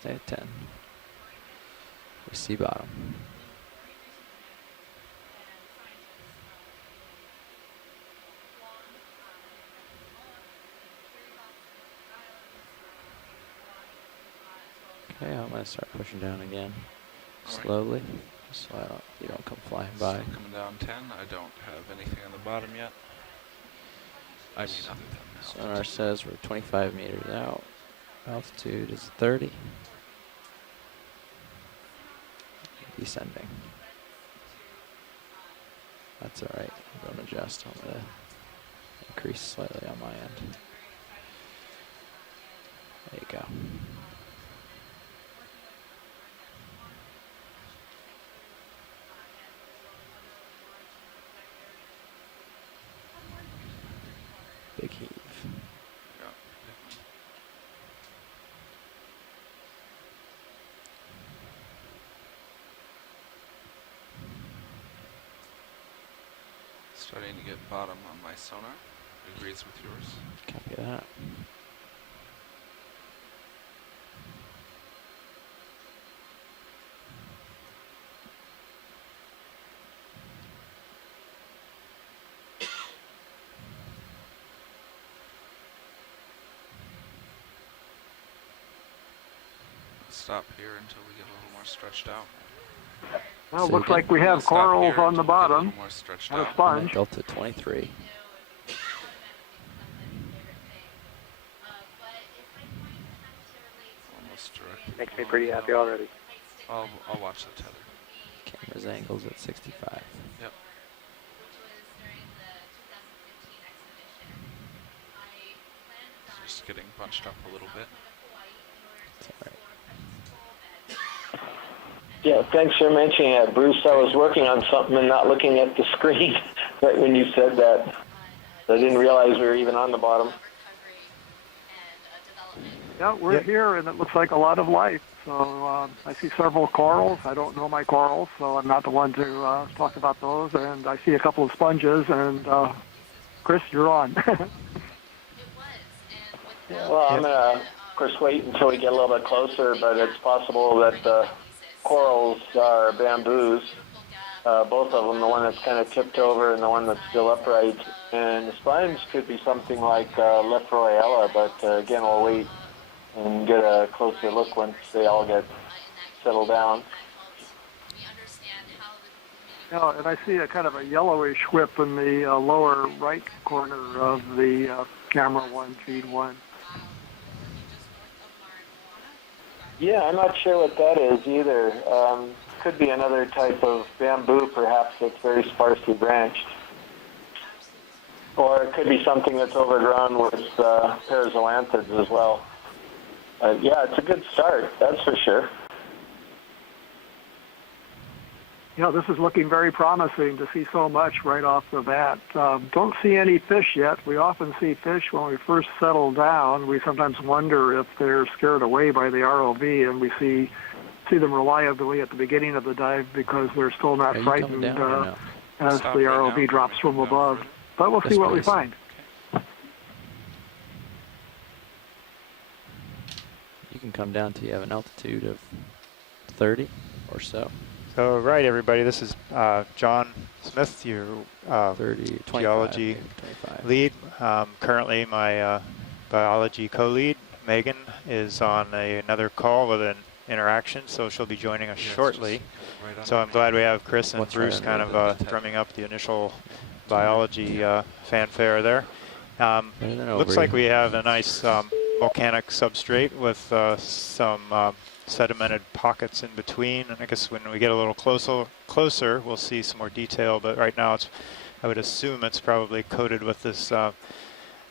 Stay at 10. We see bottom. Okay, I'm gonna start pushing down again, slowly, so you don't come flying by. Still coming down 10. I don't have anything on the bottom yet. I mean, other than Sonar says we're 25 meters out. Altitude is 30. Descending. That's all right. Don't adjust. I'm gonna increase slightly on my end. There you go. Big heave. Yeah. Starting to get bottom on my sonar. Agrees with yours. Copy that. Stop here until we get a little more stretched out. Well, looks like we have corals on the bottom and a sponge. Delta 23. Almost direct. Makes me pretty happy already. I'll watch the tether. Camera's angles at 65. Yep. Just getting bunched up a little bit. That's all right. Yeah, thanks for mentioning that, Bruce. I was working on something and not looking at the screen right when you said that. I didn't realize we were even on the bottom. Yeah, we're here, and it looks like a lot of life. So I see several corals. I don't know my corals, so I'm not the one to talk about those. And I see a couple of sponges, and Chris, you're on. Well, I'm going to, of course, wait until we get a little bit closer, but it's possible that the corals are bamboos, both of them, the one that's kind of tipped over and the one that's still upright. And the sponge could be something like Lefroyella, but again, we'll wait and get a closer look once they all get settled down. Yeah, and I see a kind of a yellowish whip in the lower right corner of the camera one, feed one. Yeah, I'm not sure what that is either. Could be another type of bamboo, perhaps, that's very sparsely branched. Or it could be something that's overgrown with parazoanthids as well. Yeah, it's a good start, that's for sure. Yeah, this is looking very promising to see so much right off the bat. Don't see any fish yet. We often see fish when we first settle down. We sometimes wonder if they're scared away by the ROV, and we see them reliably at the beginning of the dive because they're still not frightened as the ROV drops from above. But we'll see what we find. You can come down till you have an altitude of 30 or so. So, right, everybody, this is John Smith, your 30, 25, geology 25. lead. Currently, my biology co-lead, Megan, is on another call with an interaction, so she'll be joining us shortly. So I'm glad we have Chris and Bruce kind of drumming up the initial biology fanfare there. Looks like we have a nice volcanic substrate with some sedimented pockets in between, and I guess when we get a little closer, we'll see some more detail. But right now, I would assume it's probably coated with this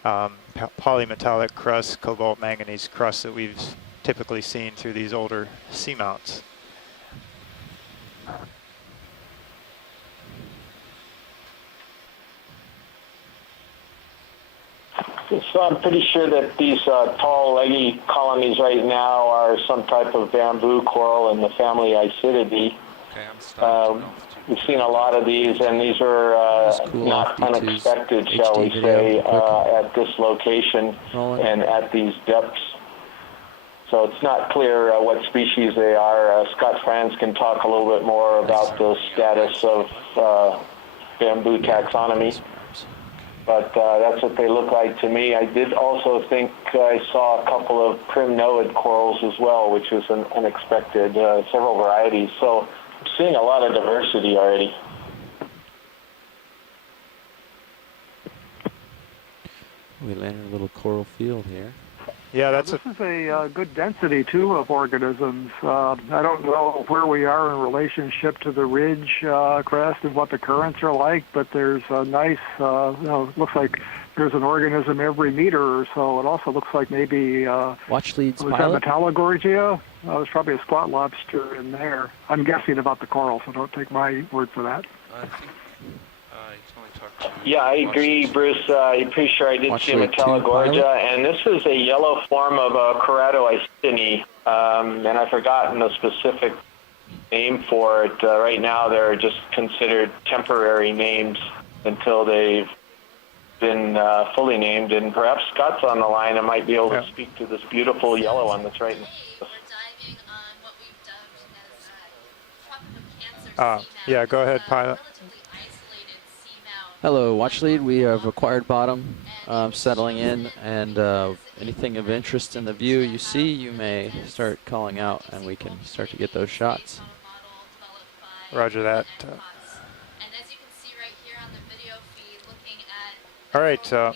polymetallic crust, cobalt manganese crust that we've typically seen through these older seamounts. So I'm pretty sure that these tall, leggy colonies right now are some type of bamboo coral in the family Isididae. We've seen a lot of these, and these are not unexpected, shall we say, at this location and at these depths. So it's not clear what species they are. Scott Franz can talk a little bit more about the status of bamboo taxonomy. But that's what they look like to me. I did also think I saw a couple of primnoid corals as well, which was unexpected, several varieties. So I'm seeing a lot of diversity already. We landed a little coral field here. Yeah, that's this is a good density, too, of organisms. I don't know where we are in relationship to the ridge crest and what the currents are like, but there's a nice, looks like there's an organism every meter or so. It also looks like maybe... Watch leads was pilot? that Metallogorgia? There's probably a squat lobster in there. I'm guessing about the coral, so don't take my word for that. I think you can only talk to... Yeah, I agree, Bruce. I'm pretty sure I did see Metallogorgia, and this is a yellow form of Keratoistini, and I've forgotten the specific name for it. Right now, they're just considered temporary names until they've been fully named, and perhaps Scott's on the line and might be able to speak to this beautiful yellow one that's right in yeah, go ahead, pilot. Hello, watch lead. We have acquired bottom settling in, and anything of interest in the view you see, you may start calling out, and we can start to get those shots. Roger that. All right. All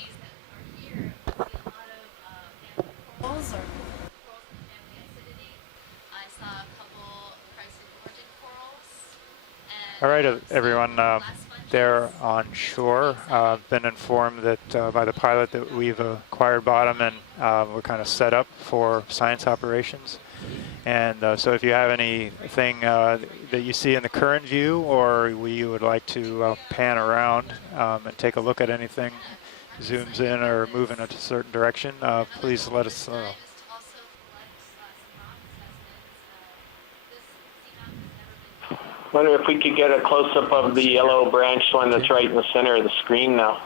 right, everyone. They're on shore. I've been informed that by the pilot that we've acquired bottom, and we're kind of set up for science operations. And so if you have anything that you see in the current view, or you would like to pan around and take a look at anything, zooms in or move in a certain direction, please let us know. I wonder if we could get a close-up of the yellow branched one that's right in the center of the screen now.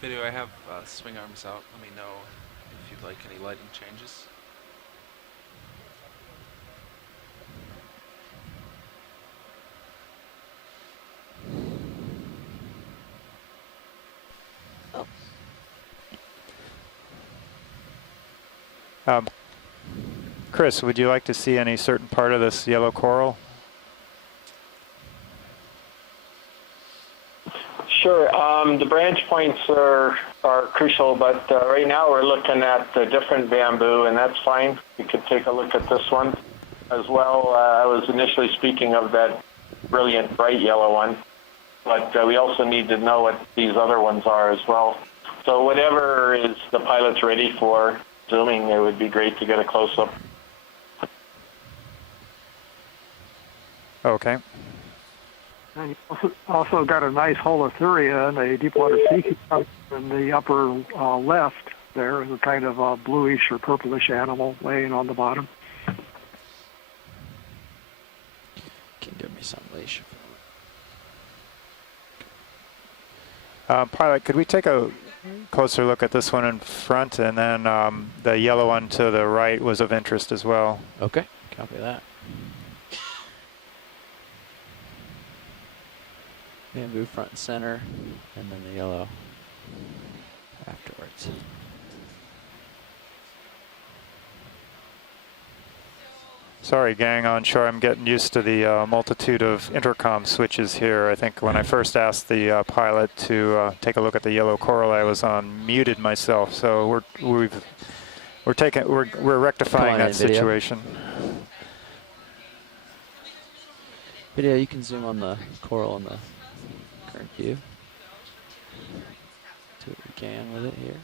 Video, I have swing arms out. Let me know if you'd like any lighting changes. Chris, would you like to see any certain part of this yellow coral? Sure. The branch points are crucial, but right now we're looking at the different bamboo, and that's fine. We could take a look at this one as well. I was initially speaking of that brilliant bright yellow one, but we also need to know what these other ones are as well. So whatever is the pilot's ready for zooming, it would be great to get a close-up. Okay. And you also got a nice holothuria and a deep water sea cucumber in the upper left. There is a kind of a bluish or purplish animal laying on the bottom. Can give me some leash. Pilot, could we take a closer look at this one in front, and then the yellow one to the right was of interest as well. Okay, copy that. Bamboo front and center, and then the yellow afterwards. Sorry, gang on shore. I'm getting used to the multitude of intercom switches here. I think when I first asked the pilot to take a look at the yellow coral, I was on muted myself. So we're rectifying that situation. Video, you can zoom on the coral in the current view. Do what we can with it here.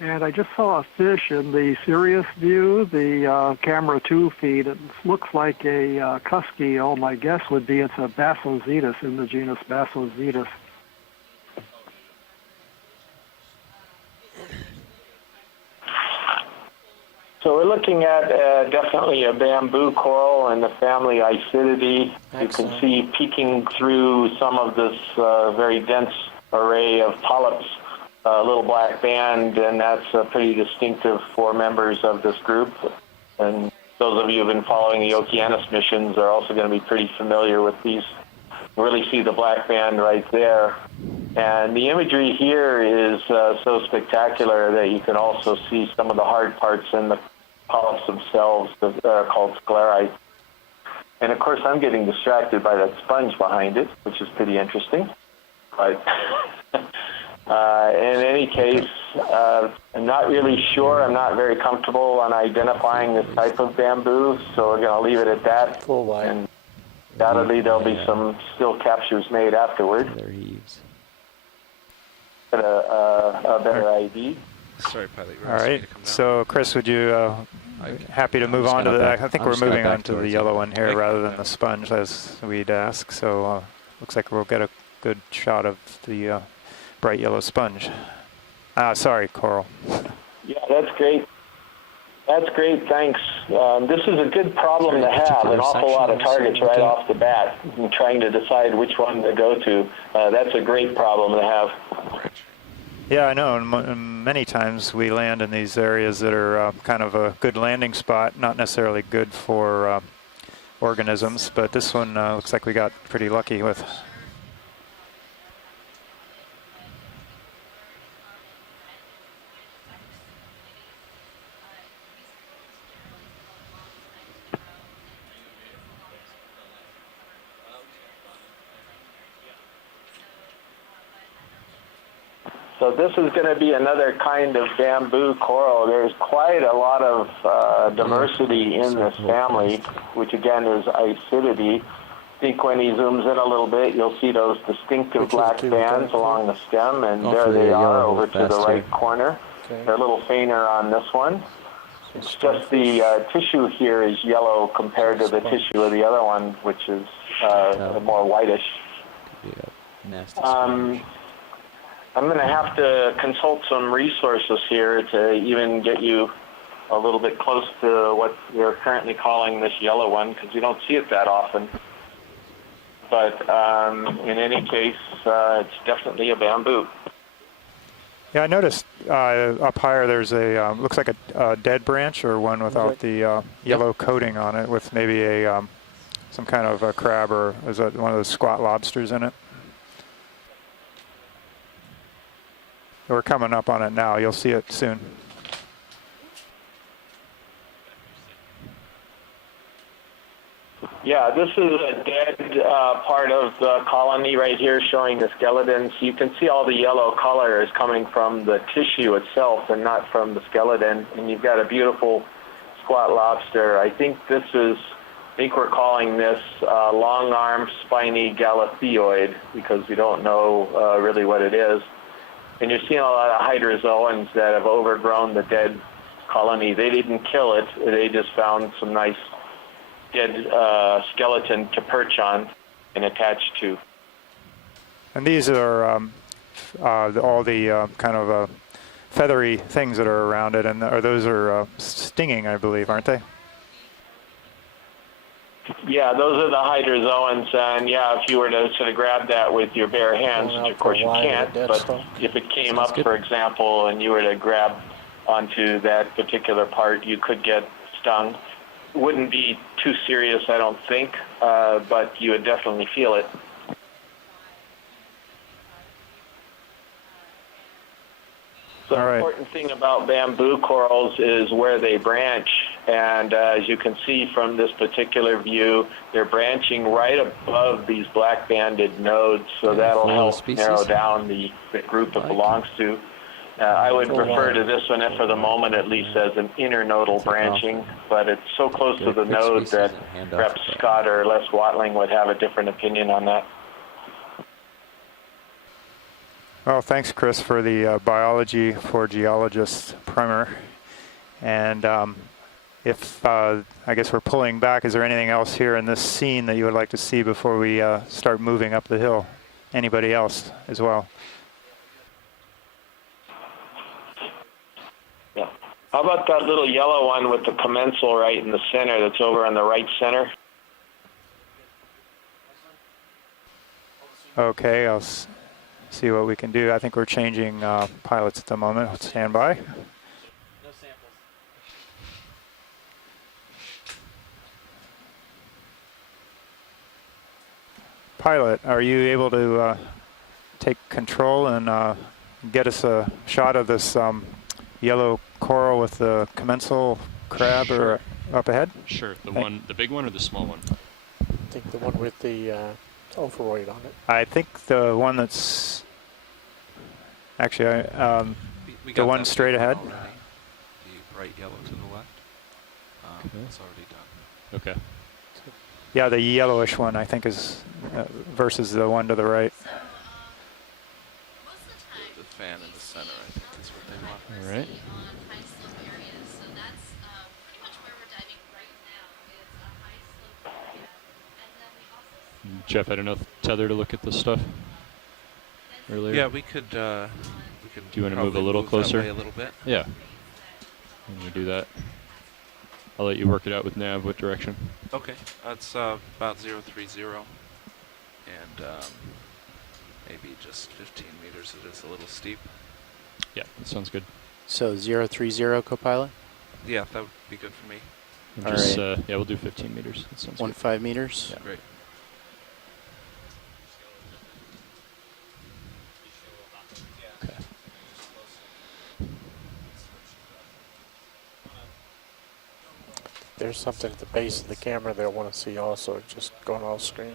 And I just saw a fish in the Sirius view, the camera 2 feed. It looks like a cusky. Oh, my guess would be it's a Bassozetus in the genus Bassozetus. So we're looking at definitely a bamboo coral in the family Isididae. You can see peeking through some of this very dense array of polyps, a little black band, and that's pretty distinctive for members of this group. And those of you who have been following the Okeanos missions are also going to be pretty familiar with these. You really see the black band right there. And the imagery here is so spectacular that you can also see some of the hard parts in the polyps themselves that are called sclerites. And of course, I'm getting distracted by that sponge behind it, which is pretty interesting. But in any case, I'm not really sure. I'm not very comfortable on identifying this type of bamboo, so we're going to leave it at that. Full wide. And undoubtedly, there'll be some still captures made afterward. There heaves. Get a better ID. Sorry, pilot. All right. So, Chris, would you happy to move on to the? I think we're moving on to the yellow one here rather than the sponge, as we'd ask. So, looks like we'll get a good shot of the bright yellow sponge. Sorry, coral. Yeah, that's great. That's great, thanks. This is a good problem to have, an awful lot of targets right off the bat, and trying to decide which one to go to. That's a great problem to have. Yeah, I know, and many times we land in these areas that are kind of a good landing spot, not necessarily good for organisms, but this one looks like we got pretty lucky with. So this is going to be another kind of bamboo coral. There's quite a lot of diversity in this family, which again is Isididae. I think when he zooms in a little bit, you'll see those distinctive black bands along the stem, and there they are over to the right corner. They're a little fainter on this one. It's just the tissue here is yellow compared to the tissue of the other one, which is more whitish. I'm going to have to consult some resources here to even get you a little bit close to what we're currently calling this yellow one, because you don't see it that often. But in any case, it's definitely a bamboo. Yeah, I noticed up higher there's a, looks like a dead branch or one without the yellow coating on it with maybe a some kind of a crab, or is that one of those squat lobsters in it? We're coming up on it now. You'll see it soon. Yeah, this is a dead part of the colony right here showing the skeleton. So you can see all the yellow color is coming from the tissue itself and not from the skeleton. And you've got a beautiful squat lobster. I think we're calling this long-armed spiny galathioid because we don't know really what it is. And you're seeing a lot of hydrozoans that have overgrown the dead colony. They didn't kill it. They just found some nice dead skeleton to perch on and attach to. And these are all the kind of feathery things that are around it, and those are stinging, I believe, aren't they? Yeah, those are the hydrozoans, and yeah, if you were to sort of grab that with your bare hands, which of course you can't, but if it came up, for example, and you were to grab onto that particular part, you could get stung. Wouldn't be too serious, I don't think, but you would definitely feel it. The important thing about bamboo corals is where they branch, and as you can see from this particular view, they're branching right above these black banded nodes, so that'll help narrow down the group it belongs to. I would refer to this one, for the moment at least, as an internodal branching, but it's so close to the node that perhaps Scott or Les Watling would have a different opinion on that. Well, thanks, Chris, for the biology for geologists primer. And if I guess we're pulling back, is there anything else here in this scene that you would like to see before we start moving up the hill? Anybody else as well? Yeah. How about that little yellow one with the commensal right in the center that's over on the right center? Okay, I'll see what we can do. I think we're changing pilots at the moment. Stand by. No samples. Pilot, are you able to take control and get us a shot of this yellow coral with the commensal crab or up ahead? Sure. The big one or the small one? I think the one with the overroid on it. I think the one that's actually We the got one that straight big one ahead. already. The bright yellow to the left. That's already done. Okay. Yeah, the yellowish one I think is versus the one to the right. The fan in the center, I think, is what they want. All right. Jeff, I don't know if Tether to look at this stuff earlier. Yeah, we could. Do you want to move a little closer? A little bit. Yeah. When we do that, I'll let you work it out with nav. What direction? Okay, that's about 030, and maybe just 15 meters. It is a little steep. Yeah, that sounds good. So 030 copilot? Yeah, that would be good for me. And just, yeah, we'll do 15 meters. That sounds 15 meters? Yeah. Great. Okay. There's something at the base of the camera that I want to see also, just going off screen.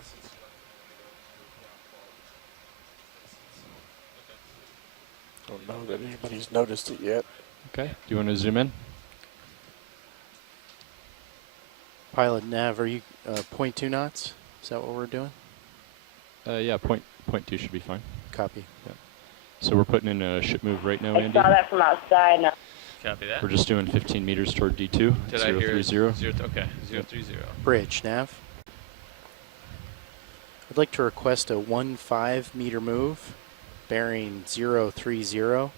Don't know that anybody's noticed it yet. Okay. Do you want to zoom in? Pilot nav, are you 0.2 knots? Is that what we're doing? Yeah, point 2 should be fine. Copy. Yeah. So we're putting in a ship move right now, I Andy. saw that from outside. No. Copy that. We're just doing 15 meters toward D2. Did I hear 030. Okay, 030. Bridge nav. I'd like to request a 15 meter move, bearing 030,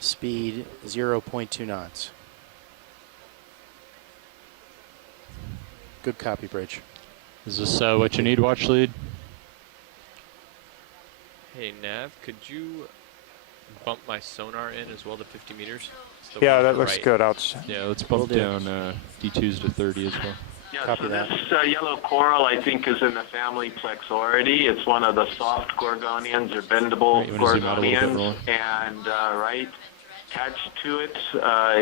speed 0.2 knots. Good copy, Bridge. Is this what you need, watch lead? Hey, Nav, could you bump my sonar in as well to 50 meters? Yeah, that looks good. Yeah, let's bump down D2s to 30 as well. Yeah, Copy so that. this yellow coral, I think, is in the family Plexauridae. It's one of the soft gorgonians or bendable Right, you wanna zoom out a little bit, Roland? gorgonians. And right attached to it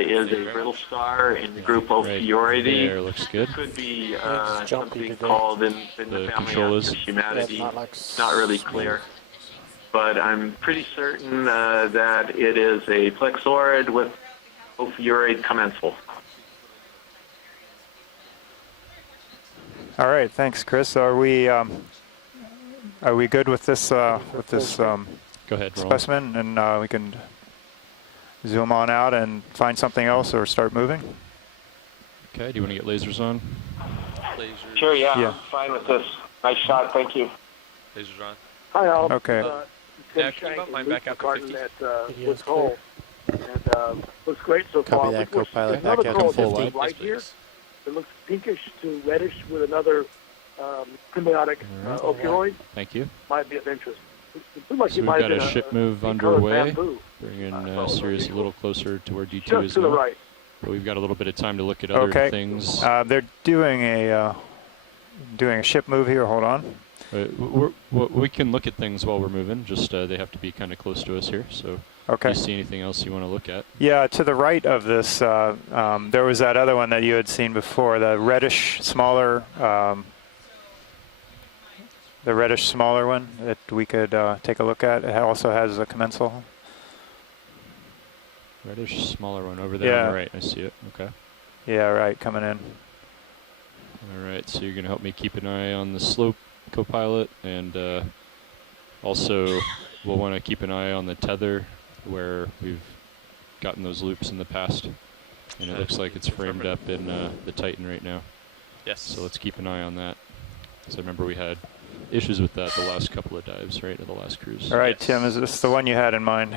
is a brittle star in the group Ophiuridae. There, looks good. Could be It's jumpy something today. called in the The family controllers? humanity. Yeah, not like Not really clear. But I'm pretty certain that it is a plexaurid with Ophiurid commensal. All right, thanks, Chris. Are we good with this Go ahead, Roland. specimen, and we can zoom on out and find something else or start moving? Okay, do you want to get lasers on? Lasers. Sure, yeah, Yeah. I'm fine with this. Nice shot, thank you. Lasers on. Hi, Al. Okay. Now, can you bump mine back out to 50? Woods Hole. And looks great so Copy far. that, There's Copilot. another Back out coral to 50. just right Yes, here. please. It looks pinkish to reddish with another symbiotic opioid. Thank you. Might be of interest. looked like So you we've might got have a been ship move decolored underway, bamboo. bringing Sirius a little closer to where D2 Just is to the now. right. But we've got a little bit of time to look at other things. They're doing a ship move here. Hold on. We can look at things while we're moving. Just they have to be kind of close to us here. So Okay. if you see anything else you want to look at? Yeah, to the right of this, there was that other one that you had seen before, the reddish, smaller one that we could take a look at. It also has a commensal. Reddish, smaller one over there on the right. I see it. Okay. Yeah, right, coming in. All right, so you're going to help me keep an eye on the slope, co-pilot, and also we'll want to keep an eye on the tether where we've gotten those loops in the past. And it looks like it's framed up in the Titan right now. Yes. So let's keep an eye on that. Because I remember we had issues with that the last couple of dives, right, of the last cruise. All right, Tim, is this the one you had in mind?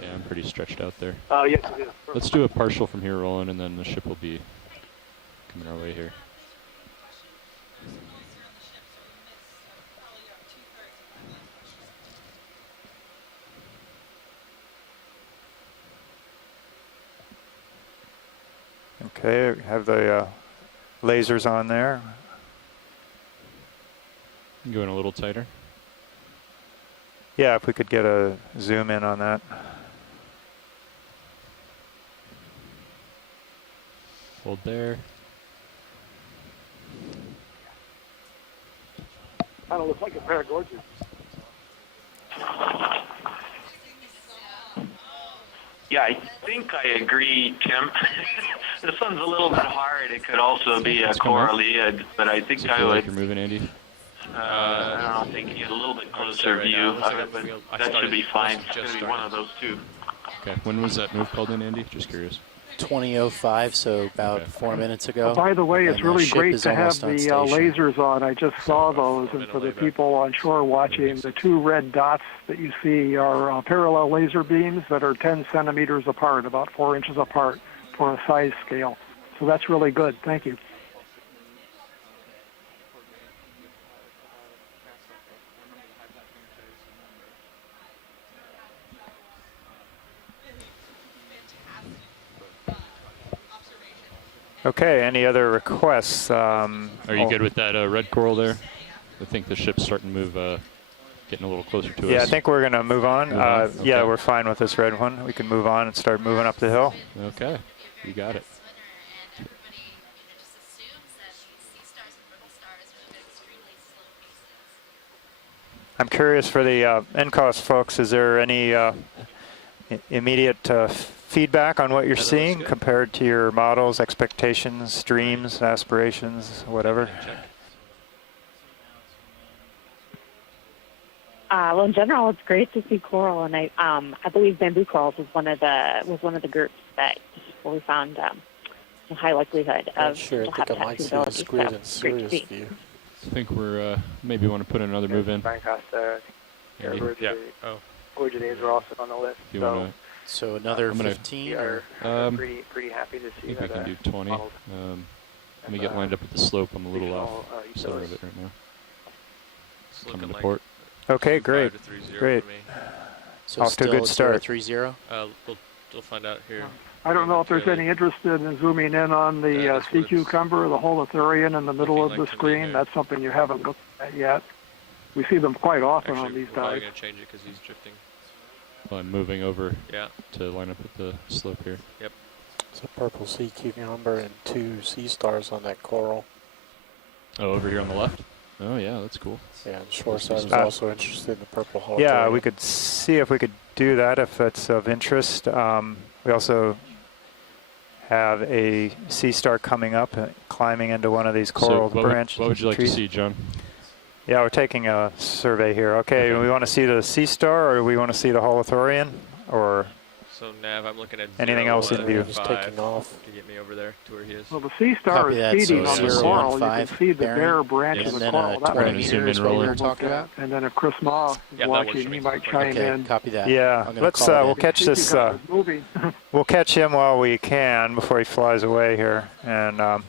Yeah, I'm pretty stretched out there. Yes, it is. Let's do a partial from here, Roland, and then the ship will be coming our way here. Okay, have the lasers on there. Going a little tighter. Yeah, if we could get a zoom in on that. Hold there. Kind of looks like a pair of gorges. Yeah, I think I agree, Tim. This one's a little bit hard. It could also be a Coralliad, but I think Does it I feel would. like you're moving, Andy? I don't think you get a little bit closer view. That should be fine. It's going to be one of those two. Okay, when was that move called in, Andy? Just curious. 20:05, so about 4 minutes ago. By the way, it's And really ship great is to have almost the on station. lasers on. I just saw those, and for the people on shore watching, the two red dots that you see are parallel laser beams that are 10 centimeters apart, about 4 inches apart for a size scale. So that's really good. Thank you. Okay, any other requests? Are you good with that red coral there? I think the ship's starting to move, getting a little closer to us. Yeah, I think we're going to move on. Okay. Yeah, we're fine with this red one. We can move on and start moving up the hill. Okay, you got it. I'm curious for the NCOS folks, is there any immediate feedback on what you're seeing compared to your models, expectations, dreams, aspirations, whatever? Well, in general, it's great to see coral, and I believe bamboo corals was one of the groups that we found a high likelihood of Sure, I think I might see the squid and Sirius view. I think we're maybe want to put another move in. Andy? Yeah. Oh. Originates are also on the list. You wanna, So another I'm gonna- 15? We are pretty happy to I see think we that. can do 20. Let me get lined up with the slope. I'm a little off center of it right now. It's Coming looking to like port. Okay, great. 5 to 3-0 Great. for me. So Off to a still good start. 0-3-0? We'll find out here. I don't know if there's any interest in zooming in on the That's sea what it's cucumber, the holothurian in the middle of looking the like to me screen. here. That's something you haven't looked at yet. We see them quite often on Actually, these we're probably dives. going to change it because he's drifting. Well, I'm moving over Yeah. to line up with the slope here. Yep. It's a purple sea cucumber and 2 sea stars on that coral. Oh, over here on the left? Oh, yeah, that's cool. Yeah, and Shoreside was Uh, also interested in the purple holothurian. Yeah, we could see if we could do that if that's of interest. We also have a sea star coming up, climbing into one of these coral so branches. what would you like trees. to see, John? Yeah, we're taking a survey here. Okay, we want to see the sea star, or we want to see the holothurian, or So Nav, I'm looking at anything else in view? Just taking off. to get me over there to where he is. Well, the sea star Copy is that, feeding so on the 0, coral. 1, You can 5 see the bearing, bare branch and of the then coral. That 20 might be zoom in, meters what we Roland. were talking about? And then if Chris Ma is Yeah, that works watching, for he me. might chime Okay, in. copy that. Yeah, I'm gonna let's call it we'll in. catch this. Cucumber's moving. We'll catch him while we can before he flies away here, and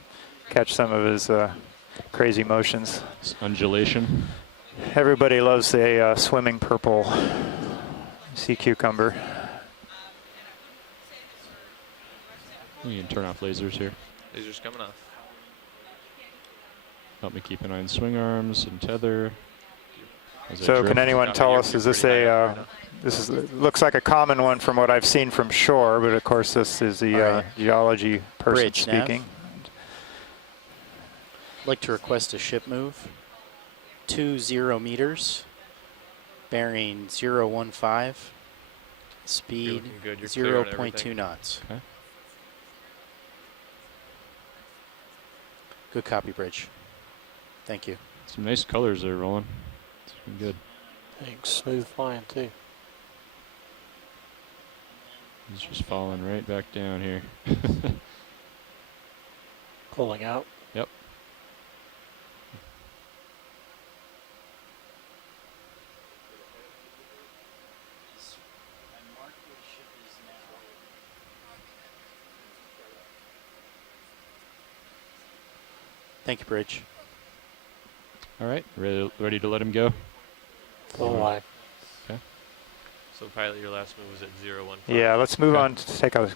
catch some of his crazy motions. It's undulation. Everybody loves the swimming purple sea cucumber. We can turn off lasers here. Lasers coming off. Help me keep an eye on swing arms and tether. So can anyone tell us, is this looks like a common one from what I've seen from shore, but of course this is the geology person Bridge, speaking. I'd like to request a ship move. 20 meters, bearing 015, speed good. You're clear on 0.2 everything. knots. Okay. Good copy, Bridge. Thank you. Some nice colors there, Roland. It's been good. Thanks. Smooth flying too. He's just falling right back down here. Pulling out. Yep. Thank you, Bridge. All right, ready to let him go? Full line. Okay. So pilot, your last move was at 015. Yeah, let's move Okay. on to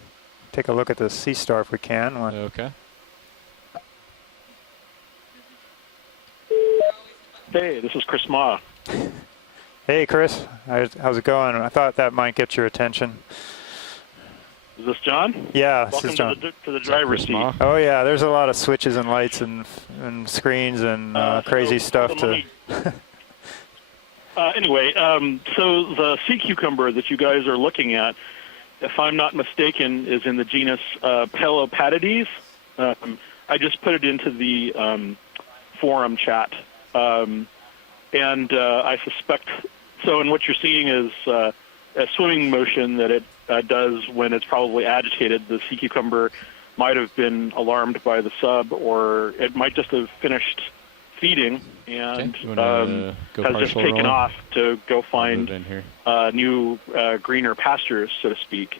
take a look at the Sea Star if we can. Okay. Hey, this is Chris Ma. Hey, Chris. How's it going? I thought that might get your attention. Is this John? Yeah, this Welcome is John. to the driver's seat. Oh yeah, there's a lot of switches and lights and screens and crazy stuff to. Anyway, so the sea cucumber that you guys are looking at, if I'm not mistaken, is in the genus Pelopatides. I just put it into the forum chat, and I suspect. So, and what you're seeing is a swimming motion that it does when it's probably agitated. The sea cucumber might have been alarmed by the sub, or it might just have finished feeding and go has just taken off to go find new greener pastures, so to speak.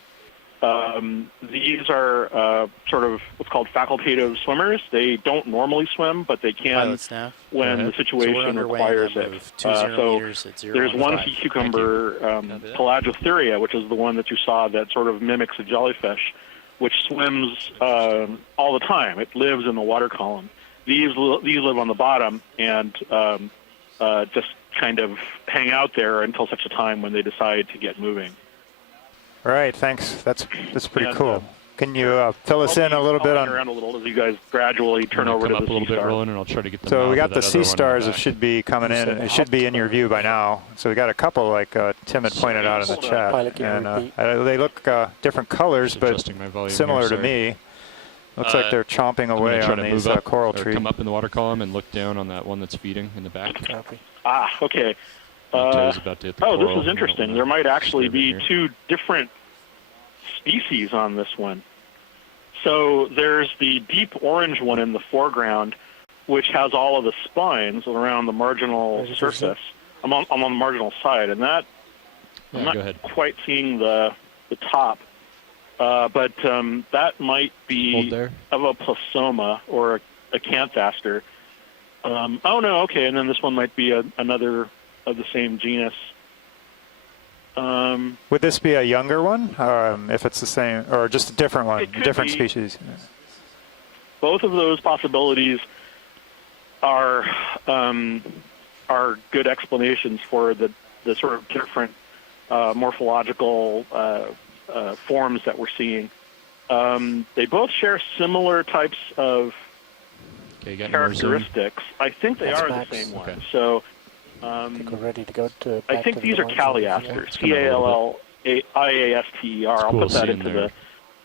These are sort of what's called facultative swimmers. They don't normally swim, but they can when the situation requires it. So there's one sea cucumber, Pelagothuria, which is the one that you saw that sort of mimics a jellyfish, which swims all the time. It lives in the water column. These live on the bottom and just kind of hang out there until such a time when they decide to get moving. All right, thanks. That's pretty cool. Can you fill us in a little bit on? Around a little as you guys gradually turn over to the Sea Star. Roland, and I'll try to get them So out we got of the that Sea other one in the Stars that back. should be coming in. It should be in your view by now. So we got a couple like Tim had pointed out in the chat, and they look different colors, but similar to me. Looks like they're chomping away on these coral trees. Come up in the water column and look down on that one that's feeding in the back. Ah, okay. About to hit the this coral. is interesting. There might actually be two different species on this one. So there's the deep orange one in the foreground, which has all of the spines around the marginal surface, on the marginal side, and that I'm not quite seeing the top, but that might be of a plasoma or a acanthaster. Oh no, okay, and then this one might be another of the same genus. Would this be a younger one, if it's the same, or just a different one, different species? Both of those possibilities are good explanations for the sort of different morphological forms that we're seeing. They both share similar types of characteristics. I think they are the same one. So. I think we're ready to go to. I think these are Calliasters, Calliaster. I'll put that into the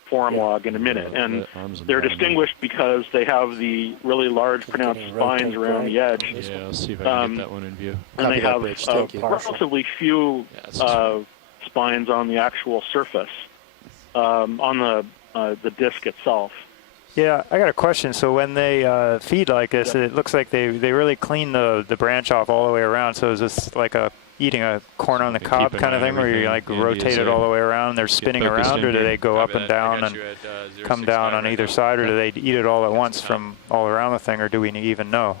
forum log in a minute. And they're distinguished because they have the really large, pronounced spines around the edge. Yeah, I'll see if I can get that one in view. And they have relatively few spines on the actual surface, on the disc itself. Yeah, I got a question. So when they feed like this, it looks like they really clean the branch off all the way around. So is this like eating a corn on the cob kind of thing where you like rotate it all the way around? They're spinning around, or do they go up and down and come down on either side, or do they eat it all at once from all around the thing, or do we even know?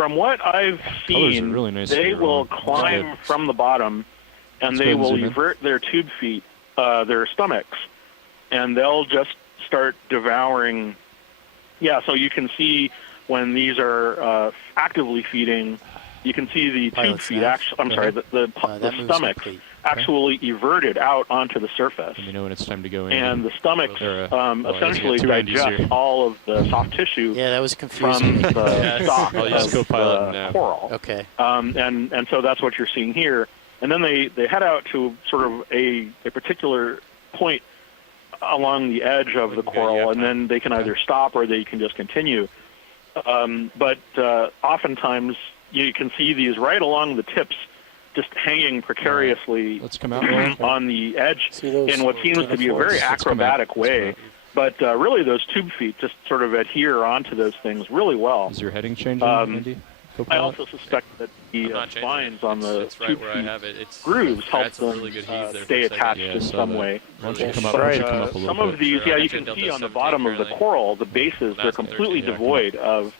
From what I've seen, really nice they here, will Ron. climb from the bottom, and they will invert their tube feet, their stomachs, and they'll just start devouring. Yeah, so you can see when these are actively feeding, you can see the tube feet. The stomach actually everted out onto the surface. Let me know when it's time to go in. And the stomach essentially digests all of the soft tissue. Yeah, that was confusing. From the stock I'll use Copilot now. Coral. Okay. And so that's what you're seeing here. And then they head out to sort of a particular point along the edge of the coral, and then they can either stop or they can just continue. But oftentimes you can see these right along the tips, just hanging precariously on the edge in what seems to be a very acrobatic way. But really, those tube feet just sort of adhere onto those things really well. Is your heading changing, Andy? I also suspect that the spines on the tube feet grooves help them stay attached in some way. Some of these, you can see on the bottom of the coral, the bases, they're completely devoid of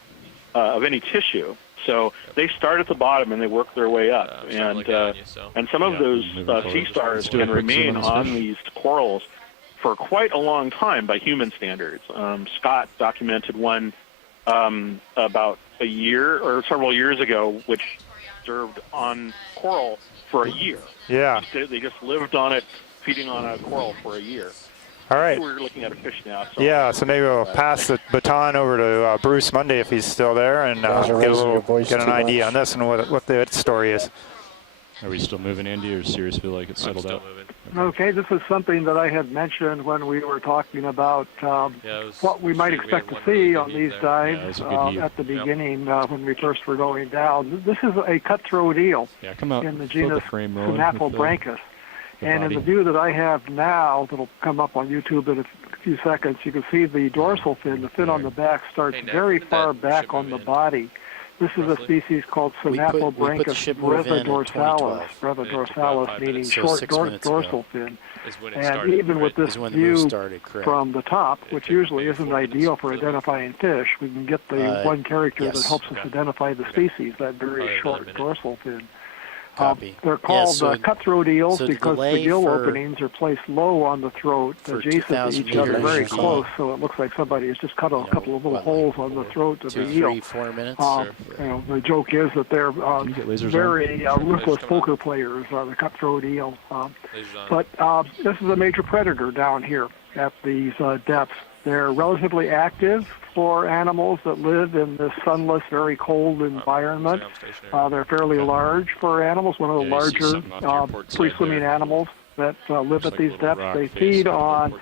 any tissue. So they start at the bottom and they work their way up. And some of those sea stars can remain on these corals for quite a long time by human standards. Scott documented one about a year or several years ago, which observed on coral for a year. Yeah. They just lived on it, feeding on a coral for a year. All right. We're looking at a fish now. So. Yeah, so maybe we'll pass the baton over to Bruce Monday if he's still there, and get an idea on this and what the story is. Are we still moving, Andy, or serious feel like it's settled out? Okay, this is something that I had mentioned when we were talking about what we might expect to see on these dives at the beginning when we first were going down. This is a cutthroat eel in the genus Synapobranchus. And in the view that I have now, that'll come up on YouTube in a few seconds, you can see the dorsal fin, the fin on the back, starts very far back on the body. This is a species called Synapobranchus brevidorsalis, meaning short dorsal fin. And even with this view from the top, which usually isn't ideal for identifying fish, we can get the one character that helps us identify the species, that very short dorsal fin. They're called cutthroat eels because the gill openings are placed low on the throat, adjacent to each other, very close, so it looks like somebody has just cut a couple of little holes on the throat of the eel. 4 minutes. The joke is that they're very ruthless poker players, the cutthroat eel. But this is a major predator down here at these depths. They're relatively active for animals that live in this sunless, very cold environment. They're fairly large for animals, one of the larger free-swimming animals that live at these depths. They feed on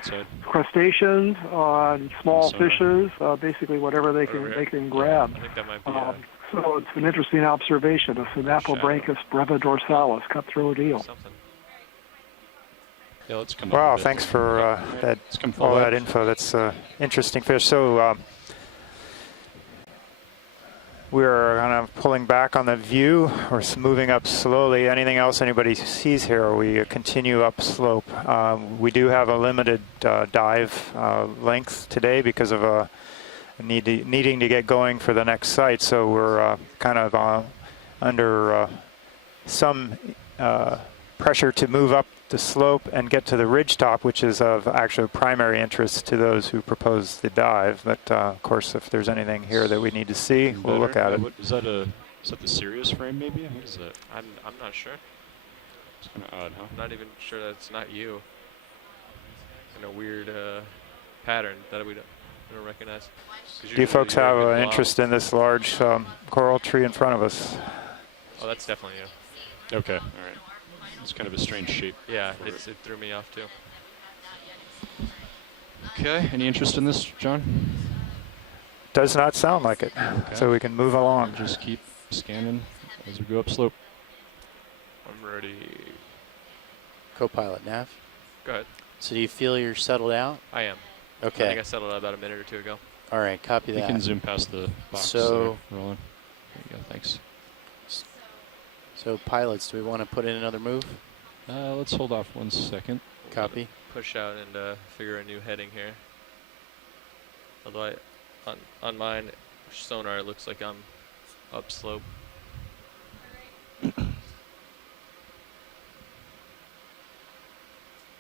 crustaceans, on small fishes, basically whatever they can grab. So it's an interesting observation, a Synapobranchus brevidorsalis, cutthroat eel. Yeah, let's come wow, thanks for all that info. That's interesting fish. So we're kind of pulling back on the view. We're moving up slowly. Anything else anybody sees here, or we continue up slope? We do have a limited dive length today because of needing to get going for the next site. So we're kind of under some pressure to move up the slope and get to the ridge top, which is of actual primary interest to those who propose the dive. But of course, if there's anything here that we need to see, we'll look at it. Is that the Sirius frame maybe? What is that? I'm not sure. It's kind of odd, huh? I'm not even sure that's not you. In a weird pattern that we don't recognize. Do you folks have an interest in this large coral tree in front of us? Oh, that's definitely you. Okay, all right. It's kind of a strange shape. Yeah, it threw me off too. Okay, any interest in this, John? Does not sound like it. Okay. So we can move along. Just keep scanning as we go up slope. I'm ready. Copilot, Nav. Go ahead. So do you feel you're settled out? I am. Okay. I think I settled out about a minute or two ago. All right, copy that. You can zoom past the box. So, rolling. There you go, thanks. So pilots, do we want to put in another move? Let's hold off 1 second. Copy. Push out and figure a new heading here. Although on mine sonar it looks like I'm upslope.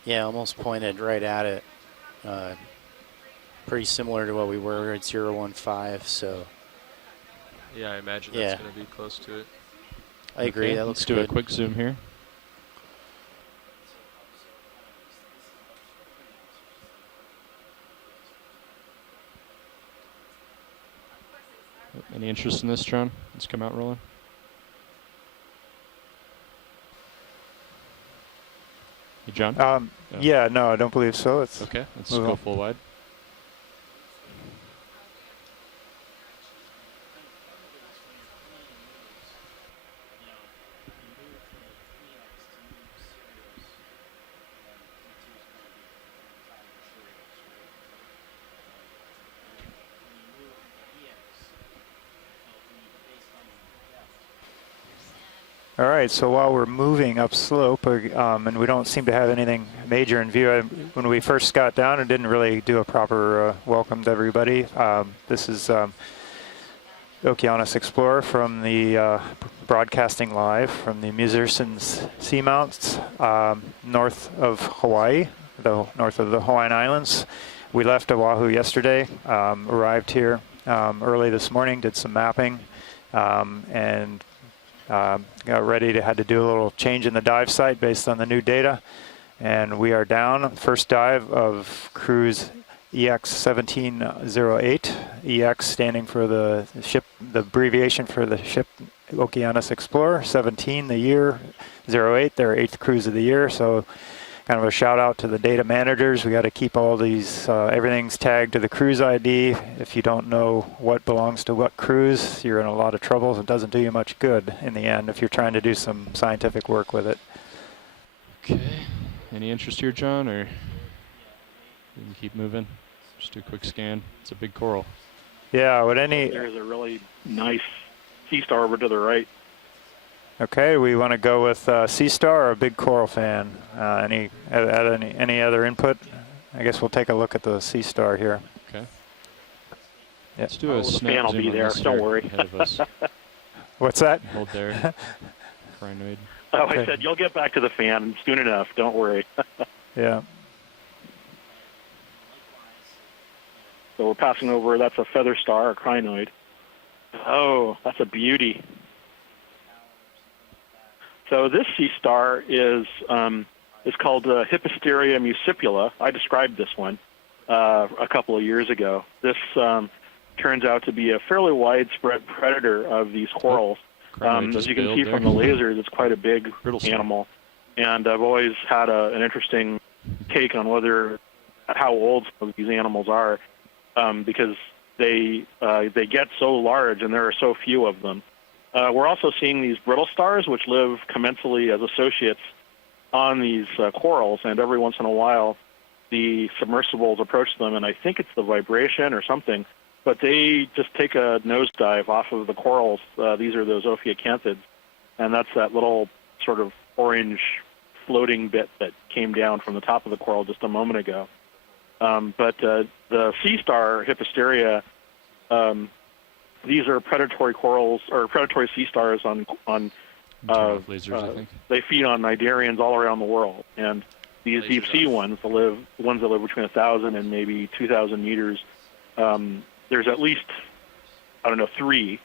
Yeah, almost pointed right at it. Pretty similar to what we were at 015, so. Yeah, I imagine that's going to be close to it. I agree, that looks good. Let's do a quick zoom here. Any interest in this, John? Let's come out rolling. Hey, John? Yeah, no, I don't believe so. Okay, let's go full wide. All right, so while we're moving upslope, and we don't seem to have anything major in view, when we first got down, it didn't really do a proper welcome to everybody. This is Okeanos Explorer from the broadcasting live from the Musicians Seamounts north of Hawaii, north of the Hawaiian Islands. We left Oahu yesterday, arrived here early this morning, did some mapping, and got ready to had to do a little change in the dive site based on the new data, and we are down. First dive of cruise EX1708. EX standing for the ship, the abbreviation for the ship Okeanos Explorer. 17 the year, 08 their 8th cruise of the year. So kind of a shout out to the data managers. We got to keep all these, everything's tagged to the cruise ID. If you don't know what belongs to what cruise, you're in a lot of trouble. It doesn't do you much good in the end if you're trying to do some scientific work with it. Okay. Any interest here, John, or we can keep moving? Just do a quick scan. It's a big coral. Yeah, would any... There's a really nice sea star over to the right. Okay, we want to go with Sea Star or a big coral fan. Any other input? I guess we'll take a look at the Sea Star here. Okay. Yeah. Let's do a the snap fan will zoom be on there. this Don't here worry. ahead of us. What's that? Hold there. Crinoid. Oh, Okay. I said you'll get back to the fan soon enough. Don't worry. Yeah. So we're passing over. That's a feather star, a crinoid. Oh, that's a beauty. So this sea star is called Hippisteria muscipula. I described this one a couple of years ago. This turns out to be a fairly widespread predator of these corals. As you can see from the lasers, it's quite a big animal. And I've always had an interesting take on how old some of these animals are, because they get so large and there are so few of them. We're also seeing these brittle stars, which live commensally as associates on these corals, and every once in a while the submersibles approach them, and I think it's the vibration or something, but they just take a nosedive off of the corals. These are those ophiacanthids, and that's that little sort of orange floating bit that came down from the top of the coral just a moment ago. But the sea star Hippisteria, these are predatory corals or predatory sea stars on lasers, I think. They feed on cnidarians all around the world, and these deep sea ones, the ones that live between 1,000 and maybe 2,000 meters, there's at least, I don't know, 3,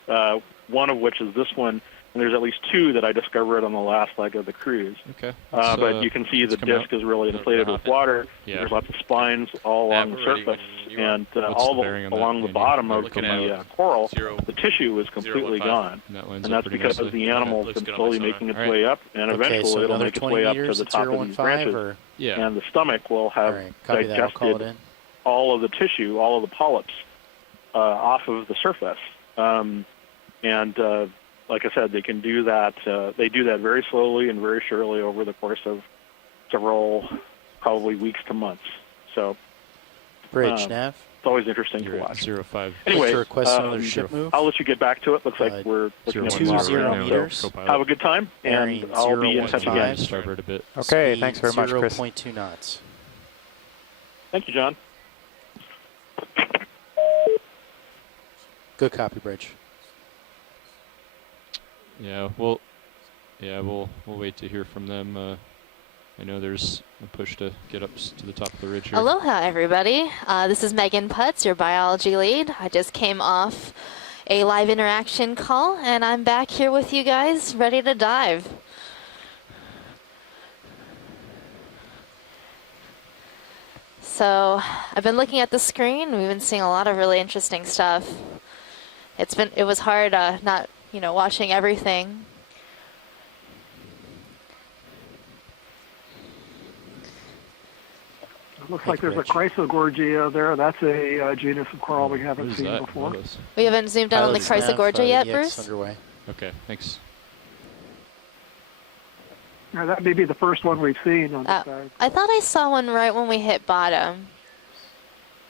one of which is this one, and there's at least 2 that I discovered on the last leg of the cruise. Okay. But you can see the disc is really inflated with water. Yeah. There's lots of spines all along the surface, and all along the bottom of the coral, the tissue is completely gone. And that's because the animal's been slowly making its way up, and eventually it'll make its way up to the top of these branches. And the stomach will have digested all of the tissue, all of the polyps off of the surface. Like I said, they can do that. They do that very slowly and very surely over the course of several, probably weeks to months. So, Bridge nav. It's always interesting to watch. 05. Anyway, request another ship move. I'll let you get back to it. Looks like we're looking at 20 meters. So have a good time, and I'll be in touch again. Starboard a bit. Okay, thanks very much, Chris. 0.2 knots. Thank you, John. Good copy, Bridge. Yeah, we'll wait to hear from them. I know there's a push to get up to the top of the ridge here. Aloha, everybody. This is Megan Putz, your biology lead. I just came off a live interaction call, and I'm back here with you guys, ready to dive. So I've been looking at the screen. We've been seeing a lot of really interesting stuff. It was hard not, watching everything. It looks like there's a Chrysogorgia there. That's a genus of coral we haven't seen before. We haven't zoomed out on the Chrysogorgia yet, Bruce? Underway. Okay, thanks. Now, that may be the first one we've seen on the side. I thought I saw one right when we hit bottom.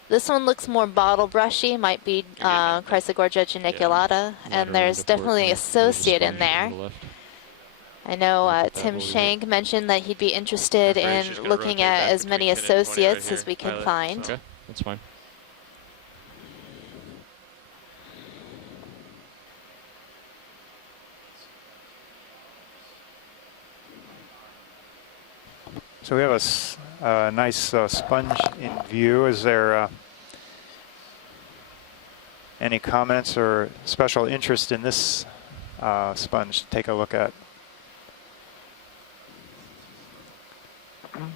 This one looks more bottle brushy, might be Chrysogorgia geniculata, and there's definitely associate in there. I know Tim Shank mentioned that he'd be interested in looking at as many associates as we can find. Okay, that's fine. So we have a nice sponge in view. Is there any comments or special interest in this sponge to take a look at?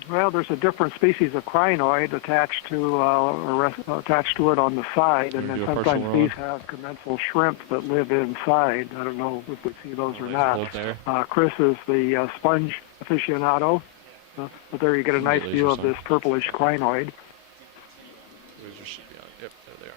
Well, there's a different species of crinoid attached to it on the side, and then sometimes these have commensal shrimp that live inside. I don't know if we see those or not. Chris is the sponge aficionado, but there you get a nice view of this purplish crinoid. Lasers should be on. Yep, there they are.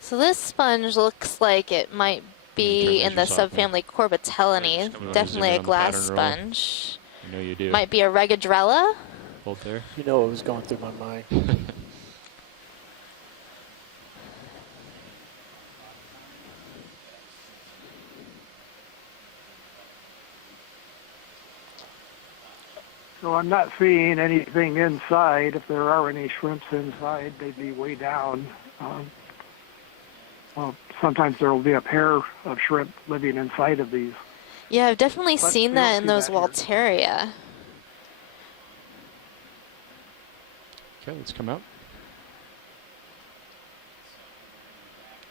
So this sponge looks like it might be in the subfamily Corbitellinae. Definitely a glass sponge. I know you do. Might be a Regadrella. Hold there. You know what was going through my mind. So I'm not seeing anything inside. If there are any shrimps inside, they'd be way down. Well, sometimes there will be a pair of shrimp living inside of these. Yeah, I've definitely seen that in those Walteria. Okay, let's come out.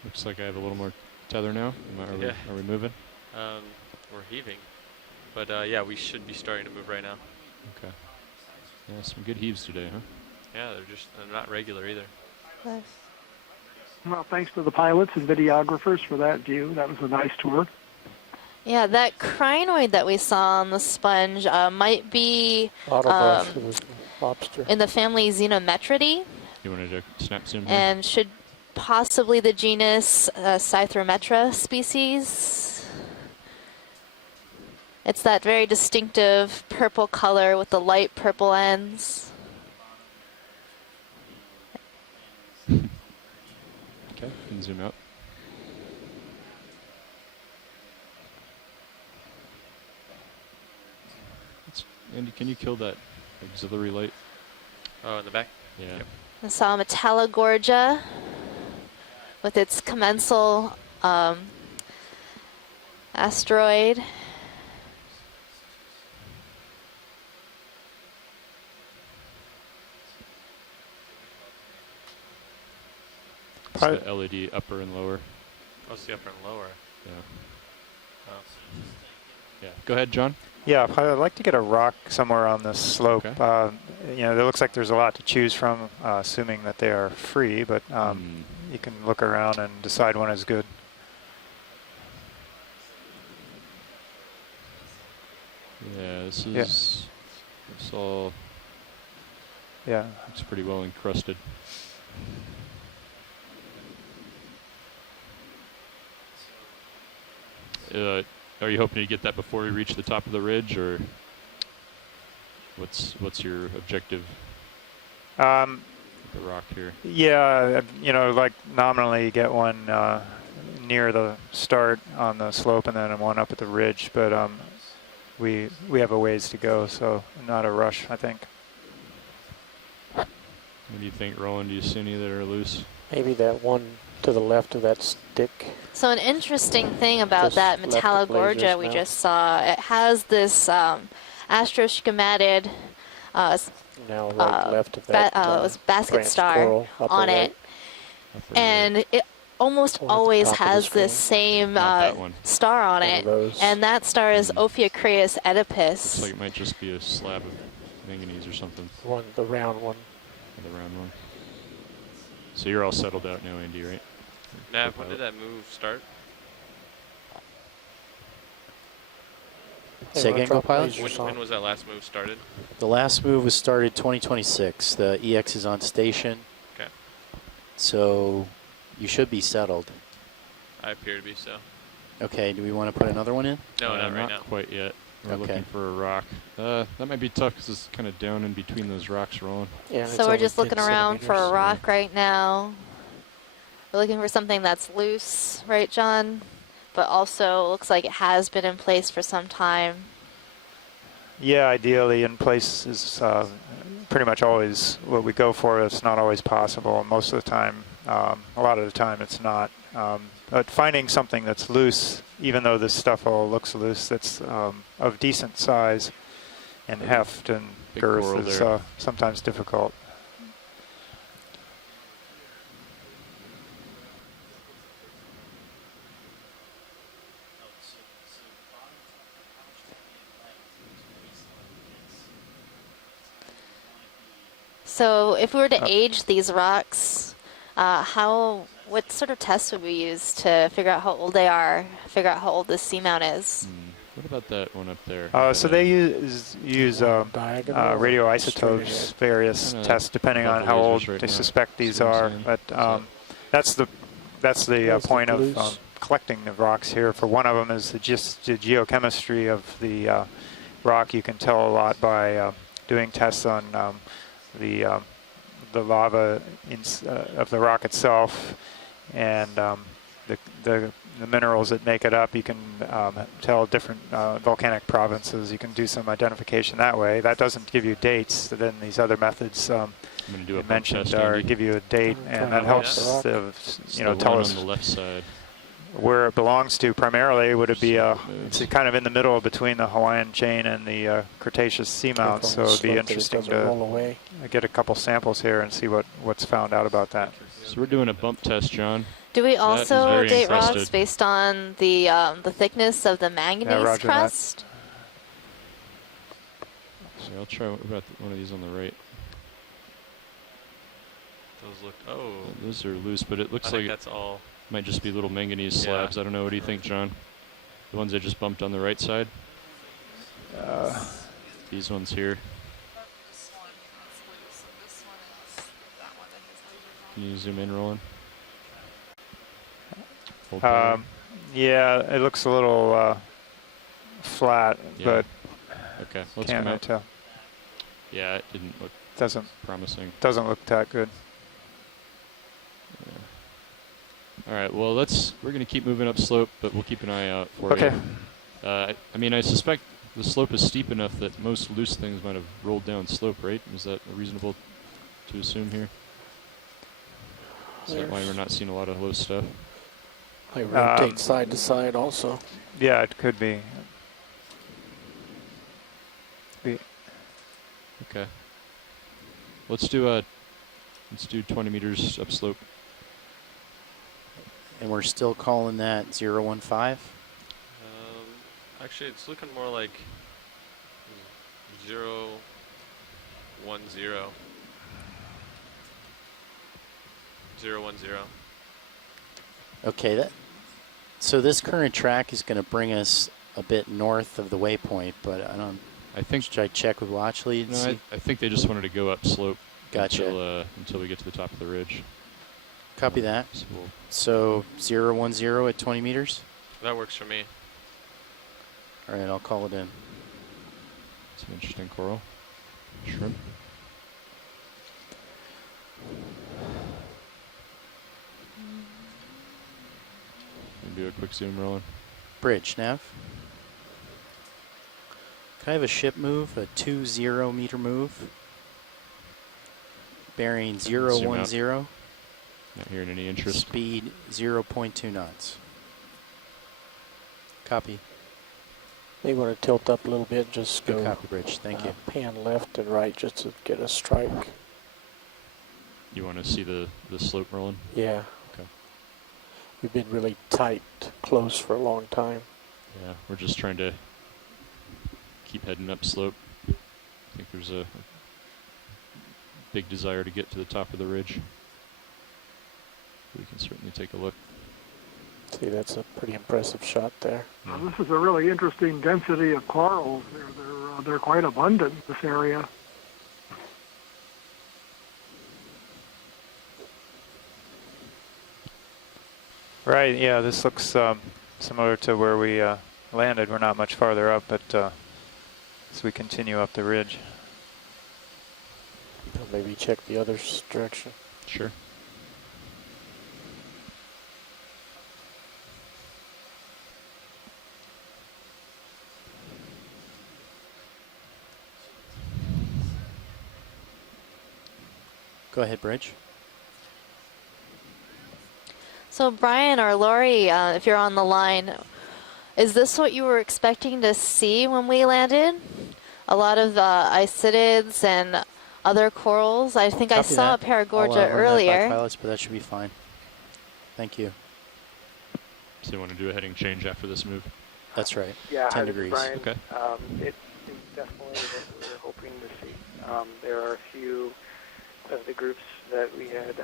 Looks like I have a little more tether now. Are we moving? We're heaving. But yeah, we should be starting to move right now. Okay. Yeah, some good heaves today, huh? Yeah, they're not regular either. Nice. Well, thanks to the pilots and videographers for that view. That was a nice tour. Yeah, that crinoid that we saw on the sponge might be lobster. in the family Xenometridae. You wanted to snap zoom here? And should possibly the genus Cythrometra species. It's that very distinctive purple color with the light purple ends. Okay, you can zoom out. Andy, can you kill that auxiliary light? Oh, in the back? Yeah. Yep. I saw Metallogorgia with its commensal asteroid. It's the LED upper and lower. Oh, it's the upper and lower. Yeah. Oh. Yeah. Go ahead, John. Yeah, I'd like to get a rock somewhere on this slope. Okay. You know, it looks like there's a lot to choose from, assuming that they are free, but you can look around and decide one is good. Yeah, this is, it's all, it's pretty well encrusted. Are you hoping to get that before we reach the top of the ridge, or what's your objective? The rock here. Yeah, you know, like nominally get one near the start on the slope and then one up at the ridge, but we have a ways to go, so not a rush, I think. What do you think, Roland? Do you see any that are loose? Maybe that one to the left of that stick. So an interesting thing about Just that left of Metallogorgia Blazer's we mouth. just saw, it has this astroschemated Now right left of that basket branched star coral, upper on right. it, and it almost One at the always top of the has this screen. same star on One of it, those. and that star is Ophiuchreus Looks oedipus. like it might just be a slab of manganese or something. The round one. The round one. So you're all settled out now, Andy, right? Nav, when did that move start? Say again, co-pilot? When was that last move started? The last move was started 2026. The EX is on station. Okay. So you should be settled. I appear to be so. Okay, do we want to put another one in? No, not right not now. quite yet. We're Okay. looking for a rock. That might be tough because it's kind of down in between those rocks, Roland. Yeah, and So it's we're only just 10 looking around for a centimeters. rock right now. We're looking for something that's loose, right, John? But also looks like it has been in place for some time. Yeah, ideally in place is pretty much always what we go for. It's not always possible. Most of the time, a lot of the time it's not. But finding something that's loose, even though this stuff all looks loose, that's of decent size and heft and Big girth coral is there. sometimes difficult. So if we were to age these rocks, what sort of tests would we use to figure out how old they are, figure out how old this seamount is? What about that one up there? So they use Diagonal or radioisotopes, straight various Kinda tests depending on above how the old lasers right they now. suspect these See what are. I'm saying? But that's the Where's the point of blues? collecting the rocks here. For one of them is just the geochemistry of the rock. You can tell a lot by doing tests on the lava of the rock itself and the minerals that make it up. You can tell different volcanic provinces. You can do some identification that way. That doesn't give you dates. Then these other methods I'm going to do a you bump mentioned test, are Andy. give you a date, and that helps It's to, the tell one us on the left side. where it belongs to primarily. Would it be moves. it's kind of in the middle between the Hawaiian chain and the Cretaceous seamount, so it'd be interesting roll to away. get a couple samples here and see what's found out about that. So we're doing a bump test, John. Do we That is also very date rocks encrusted. based on the thickness of the manganese roger that. crust? So I'll try what about one of these on the right. Those look. Oh. Those are loose, but it looks I like think it that's all. might just be little manganese Yeah. slabs. I don't know. What do you think, John? The ones I just bumped on the right side? These ones here. Can you zoom in, Roland? Hold down. Yeah, it looks a little flat, Yeah. but Okay, let's can't come really out. tell. Yeah, it didn't look Doesn't promising. look that good. All right, well, we're going to keep moving up slope, but we'll keep an eye out for Okay. you. I mean, I suspect the slope is steep enough that most loose things might have rolled down slope, right? Is that reasonable to assume here? Is that why we're not seeing a lot of low stuff? I rotate side to side also. Yeah, it could be. Okay. Let's do 20 meters upslope. And we're still calling that 015? Actually, it's looking more like 010. Okay, so this current track is going to bring us a bit north of the waypoint, but I think. Should I check with watch lead? No, I think they just wanted to go up slope. Gotcha. Until we get to the top of the ridge. Copy that. So 010 at 20 meters? That works for me. All right, I'll call it in. Some interesting coral. Shrimp. want to do a quick zoom, Roland? Bridge, nav. Can I have a ship move, a 20 meter move? Bearing 010. Not hearing any interest. Speed 0.2 knots. Copy. They want to tilt up a little bit, just Good go. copy, Bridge. Thank you. Pan left and right just to get a strike. You want to see the slope, Roland? Yeah. Okay. We've been really tight, close for a long time. Yeah, we're just trying to keep heading up slope. I think there's a big desire to get to the top of the ridge. We can certainly take a look. See, that's a pretty impressive shot there. Well, this is a really interesting density of corals. They're quite abundant in this area. Right, yeah, this looks similar to where we landed. We're not much farther up, but as we continue up the ridge. Maybe check the other direction. Sure. Go ahead, Bridge. So Brian or Lori, if you're on the line, is this what you were expecting to see when we landed? A lot of isidids and other corals. I think I saw a Paragorgia earlier. Pilots, but that should be fine. Thank you. So you want to do a heading change after this move? That's right. Yeah, 10 degrees. Brian, okay. It's definitely what we were hoping to see. There are a few of the groups that we had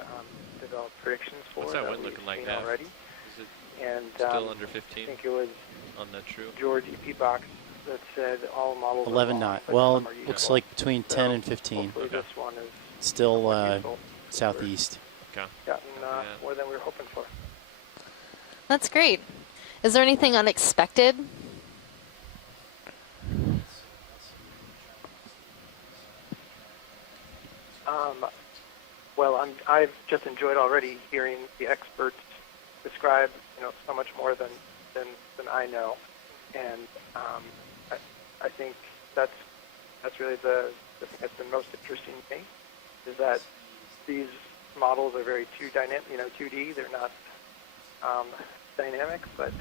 developed predictions for. What's that wind looking like now? Already. Is it and still under 15? I think it was on that true George EP Box that said all models 11 knot. Well, looks like between 10 and 15. Okay. This one is still southeast. Okay. Gotten more than we were hoping for. That's great. Is there anything unexpected? Well, I've just enjoyed already hearing the experts describe, so much more than I know, and I think that's really the thing that's been most interesting to me, is that these models are very 2D. They're not dynamic, but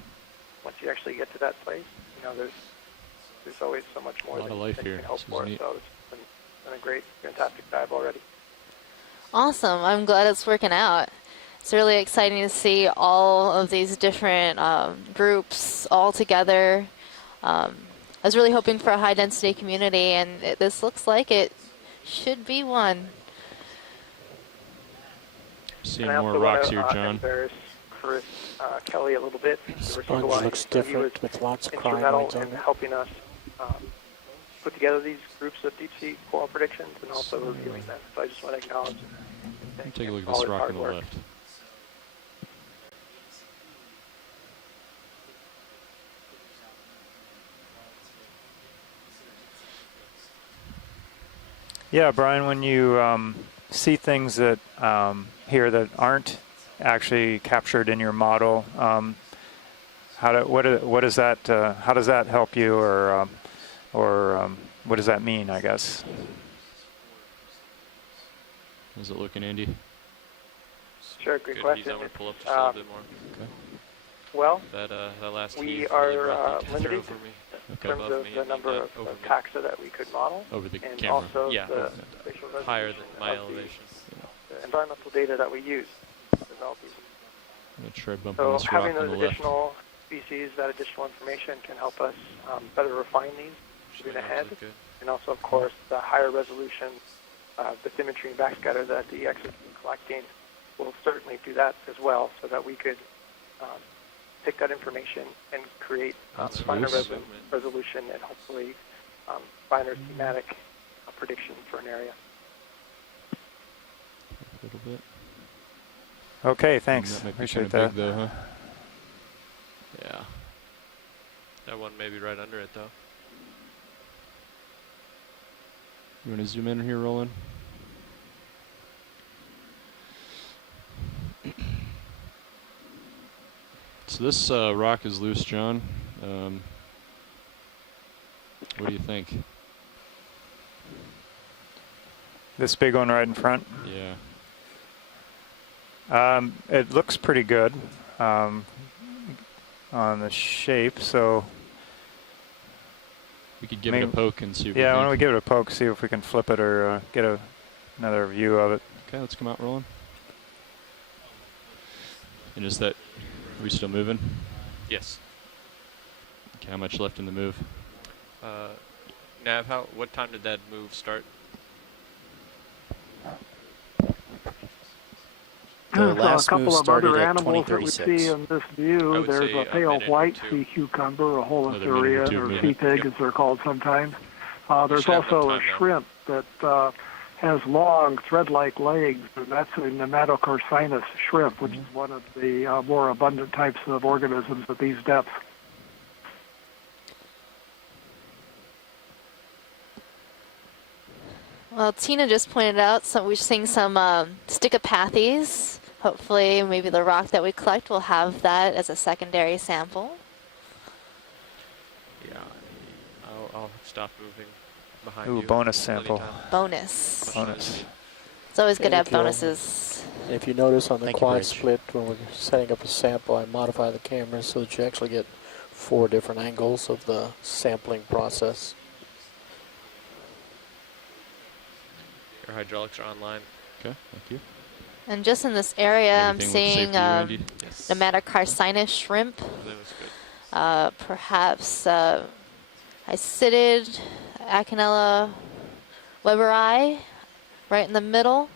once you actually get to that place, there's always so much more that you can hope for. So it's been a great, fantastic dive already. Awesome. I'm glad it's working out. It's really exciting to see all of these different groups all together. I was really hoping for a high-density community, and this looks like it should be one. Seeing more rocks here, John. Embarrass Chris Kelly a little bit. Sponge looks different with lots of crinoids on in it. helping us put together these groups of deep-sea coral predictions and also reviewing them. So I just want to acknowledge take a look at this rock on the left. Yeah, Brian, when you see things that here that aren't actually captured in your model, what does that help you, or what does that mean, I guess? How's it looking, Andy? Sure, good question. He's pull up just a little bit more. Okay. Well, that last we are limited in terms of the number of taxa that we could model, over the and camera. also Yeah, the spatial higher resolution than my of elevation. the environmental data that we use to develop these. I'm going to try bumping So this rock having on those the left. additional species, that additional information can help us better refine these moving ahead. And also, of course, the higher resolution bathymetry and backscatter that the EX is collecting will certainly do that as well, so that we could take that information and create finer resolution and hopefully finer thematic prediction for an area. A little bit. Okay, thanks. That might be Appreciate kinda that. big though, huh? Yeah. That one may be right under it, though. You want to zoom in here, Roland? So this rock is loose, John. What do you think? This big one right in front? Yeah. It looks pretty good on the shape, so we could give it a poke and see. Yeah, why don't we give it a poke, see if we can flip it or get another view of it. Okay, let's come out rolling. And is that, are we still moving? Yes. Okay, how much left in the move? Nav, what time did that move start? There's a couple of other animals that we see in this view. There's a pale white sea cucumber, a holosurian, or sea pig as they're called sometimes. There's also a shrimp that has long thread-like legs, and that's a nematocorcinus shrimp, which is one of the more abundant types of organisms at these depths. Well, Tina just pointed out, so we're seeing some stichopathes. Hopefully, maybe the rock that we collect will have that as a secondary sample. Yeah, I'll stop moving behind you. Ooh, bonus sample. Bonus. Bonus. It's always good to have bonuses. If you notice on the quad split, when we're setting up a sample, I modify the camera so that you actually get 4 different angles of the sampling process. Your hydraulics are online. Okay, thank you. And just in this area, I'm seeing Yes. nematocorcinus shrimp. Perhaps Isidid, Acanella weberi, right in the middle.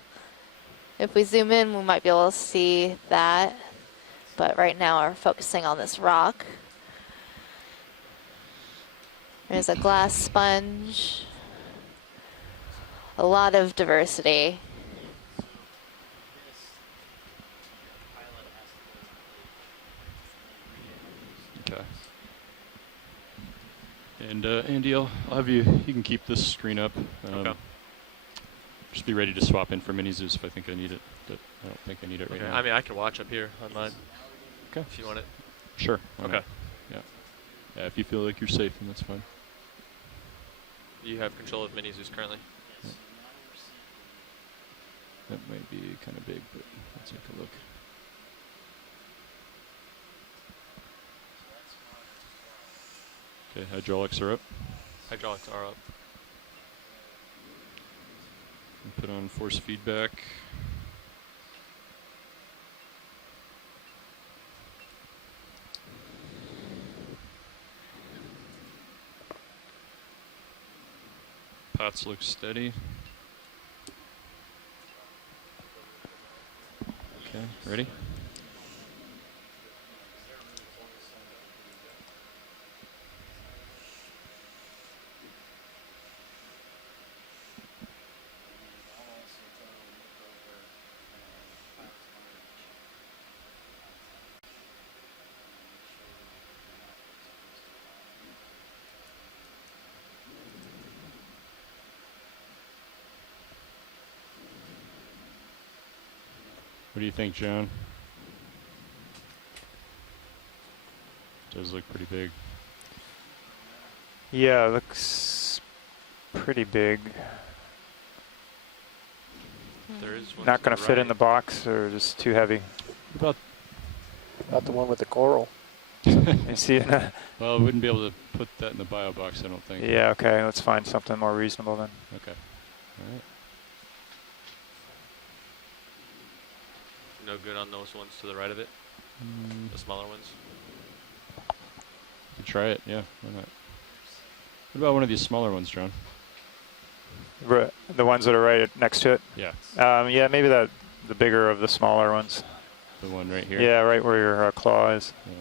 If we zoom in, we might be able to see that. But right now, we're focusing on this rock. There's a glass sponge. A lot of diversity. Okay. And Andy, I'll have you can keep this screen up. Okay. Just be ready to swap in for mini zoos if I think I need it, but I don't think I need it right now. I mean, I can watch up here on mine. Okay. If you want it. Sure. Okay. Yeah. Yeah, if you feel like you're safe, then that's fine. You have control of mini zoos currently. Yeah. That might be kind of big, but let's take a look. Okay, hydraulics are up. Hydraulics are up. And put on force feedback. Pots look steady. Okay, ready? What do you think, John? Does look pretty big. Yeah, it looks pretty big. There is one Not going to to fit in the box, or just too heavy. About the one with the coral. You see it? Well, we wouldn't be able to put that in the bio box, I don't think. Yeah, okay, let's find something more reasonable then. Okay. All right. No good on those ones to the right of it? The smaller ones? You could try it, yeah, why not? What about one of these smaller ones, John? The ones that are right next to it? Yeah. Yeah, maybe the bigger of the smaller ones. The one right here? Yeah, right where your claw is. Yeah.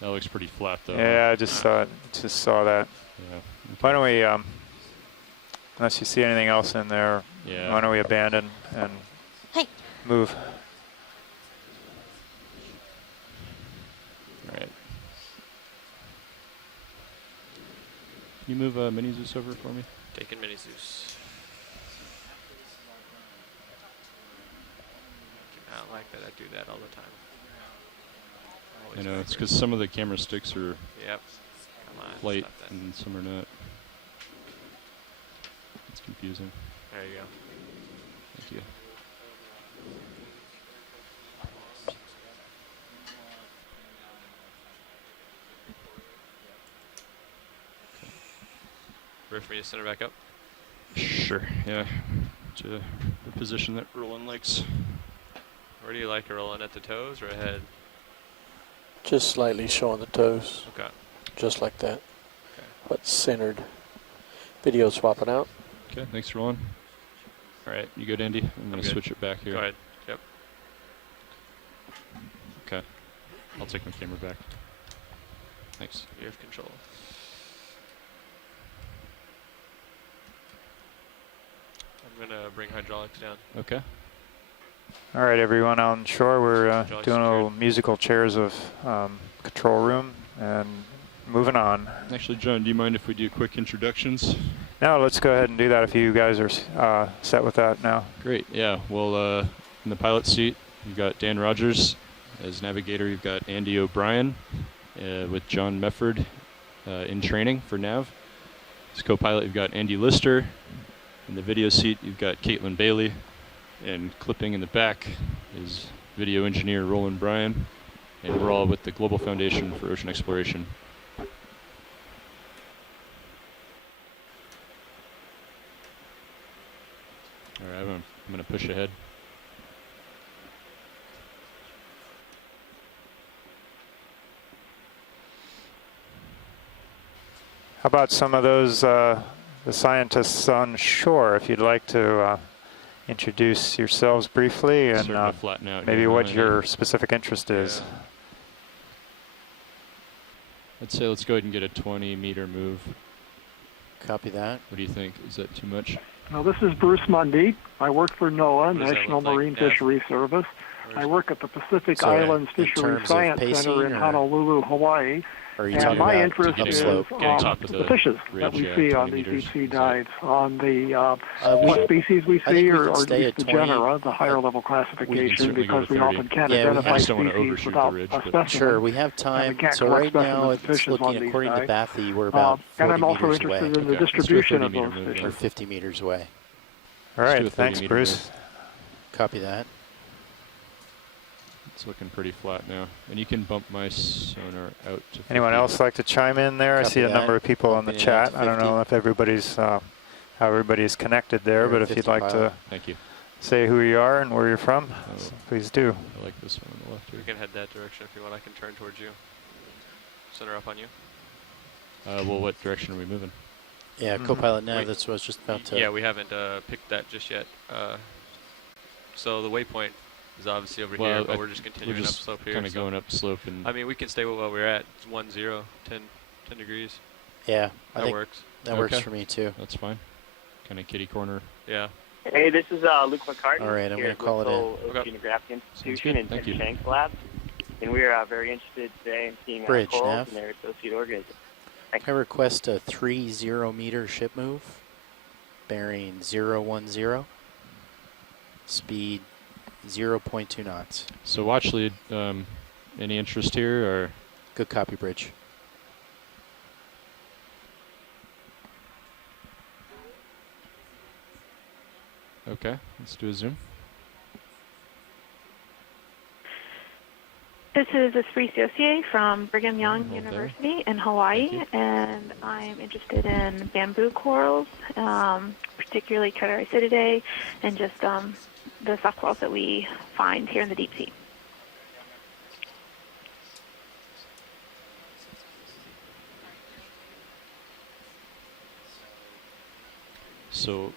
That looks pretty flat, though. Yeah, I just saw that. Yeah. Okay. Why don't we, unless you see anything else in there, yeah. why don't we abandon and Hey. Move. All right. Can you move Mini Zeus over for me? Taking Mini Zeus. I don't like that. I do that all the time. I know, it's because some of the camera sticks are Yep. Come on, light stop that. and some are not. It's confusing. There you go. Thank you. Ready for me to center back up? Sure, yeah. To the position that Roland likes. Where do you like it, rolling at the toes or ahead? Just slightly showing the toes. Okay. Just like that. Okay. But centered. Video swapping out. Okay, thanks, Roland. All right, you good, Andy? I'm going to switch it back here. Go ahead. Yep. Okay. I'll take my camera back. Thanks. You have control. I'm going to bring hydraulics down. Okay. All right, everyone on shore, we're doing a little musical chairs of control room and moving on. Actually, John, do you mind if we do quick introductions? No, let's go ahead and do that if you guys are set with that now. Great, yeah. Well, in the pilot seat, you've got Dan Rogers. As navigator, you've got Andy O'Brien with John Mefford in training for nav. As co-pilot, you've got Andy Lister. In the video seat, you've got Caitlin Bailey. And clipping in the back is video engineer Roland Bryan. And we're all with the Global Foundation for Ocean Exploration. All right, I'm going to push ahead. How about some of those, the scientists on shore, if you'd like to introduce yourselves briefly and maybe what your specific interest is. I'd say let's go ahead and get a 20-meter move. Copy that. What do you think? Is that too much? Now, this is Bruce Mundy. I work for NOAA, National Marine Fisheries Service. I work at the Pacific Islands Fisheries Science Center in Honolulu, Hawaii. And my interest is on the fishes that we see on these deep-sea dives, on the what species we see, or the genera, the higher-level classification, because we often can't identify species without a specimen. Sure, we have time. So right now, it's looking, according to Bathy, we're about 40 and I'm also meters away. interested in the distribution of those fishes. We're 50 meters away. All right, thanks, Bruce. Copy that. It's looking pretty flat now. And you can bump my sonar out to 50. Anyone else like to chime in there? I see a number of people in the chat. I don't know if everybody's how everybody's connected there, but if you'd like to say who you are and where you're from, please do. I like this one on the left here. We can head that direction if you want. I can turn towards you. Center up on you. Well, what direction are we moving? Yeah, co-pilot nav, that's what I was just about to... Yeah, we haven't picked that just yet. So the waypoint is obviously over here, but we're just continuing upslope here. Kind of going upslope, and I mean, we can stay where we're at. It's 10 degrees. Yeah, I think works. That works for me too. That's fine. Kind of kitty corner. Yeah. Hey, this is Luke McCartney. All right, I'm going to call it in. Oceanographic Institution in Tim Shanks Lab, and we are very interested today in seeing Bridge, corals nav. and their associated organisms. I request a 30-meter ship move, bearing 010, speed 0.2 knots. So watch lead, any interest here, or? Good copy, Bridge. Okay, let's do a zoom. This is Esprit Saucier from Brigham Young University in Hawaii, and I'm interested in bamboo corals, particularly Catarrhicidae, and just the soft corals that we find here in the deep sea. So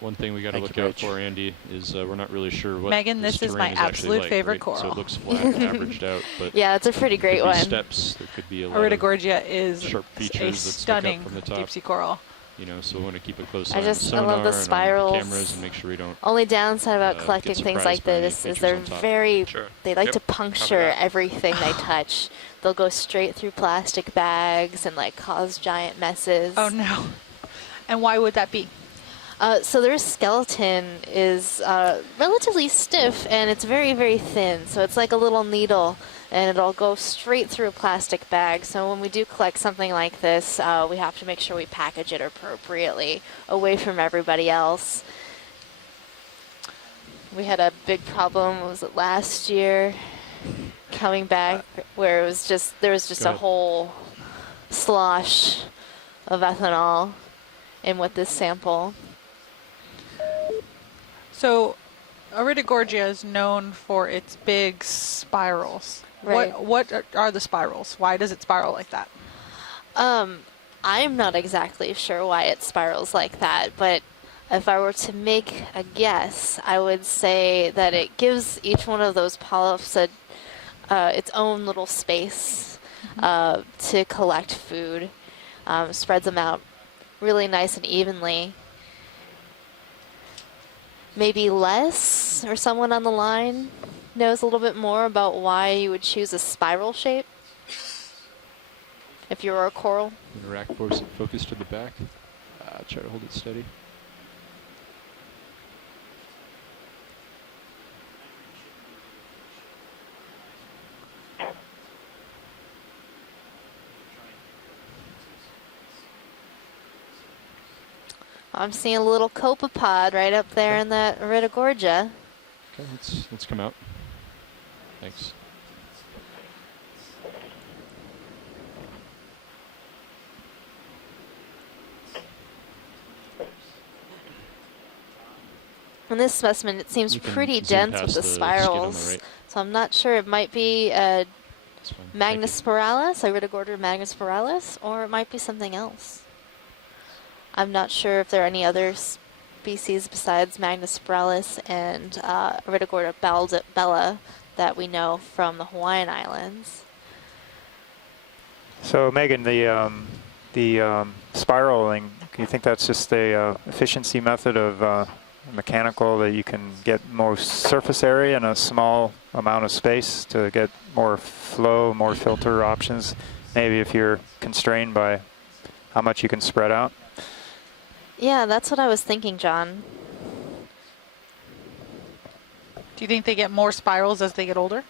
one thing we got to look out for, Andy, is we're not really sure what Megan, this is my absolute favorite coral. So it looks flat and averaged out, but yeah, it's a pretty great one. Steps, there could be a lot Iridogorgia is sharp features a stunning from the top. deep sea coral. you know, so we want to keep a close eye I on love sonar the and on spirals. cameras and make sure we don't. Only downside about get collecting things like surprised by any this is features they're on top. very, Sure. they like Yep. to Copy puncture that. everything they touch. They'll go straight through plastic bags and like cause giant messes. Oh no. And why would that be? So their skeleton is relatively stiff and it's very, very thin. So it's like a little needle and it'll go straight through a plastic bag. So when we do collect something like this, we have to make sure we package it appropriately away from everybody else. We had a big problem, what was it, last year, coming back, where it was just, there was just a whole slosh of ethanol in with this sample. So, Iridogorgia is known for its big spirals. Right. What are the spirals? Why does it spiral like that? I'm not exactly sure why it spirals like that, but if I were to make a guess, I would say that it gives each one of those polyps its own little space to collect food, spreads them out really nice and evenly. Maybe Les or someone on the line knows a little bit more about why you would choose a spiral shape if you were a coral. Rack force focus to the back. Try to hold it steady. I'm seeing a little copepod right up there in that Iridogorgia. Okay, let's come out. Thanks. In this specimen, it seems You can pretty zoom dense with past the the skin on the spirals. right. So I'm not sure. It might be That's fine. Magnus spiralis, Iridogorgia Magnus spiralis, or it might be something else. I'm not sure if there are any other species besides Magnus spiralis and Iridogorgia bella that we know from the Hawaiian Islands. So Megan, the spiraling, do you think that's just a efficiency method of mechanical that you can get more surface area in a small amount of space to get more flow, more filter options? Maybe if you're constrained by how much you can spread out? Yeah, that's what I was thinking, John. Do you think they get more spirals as they get older?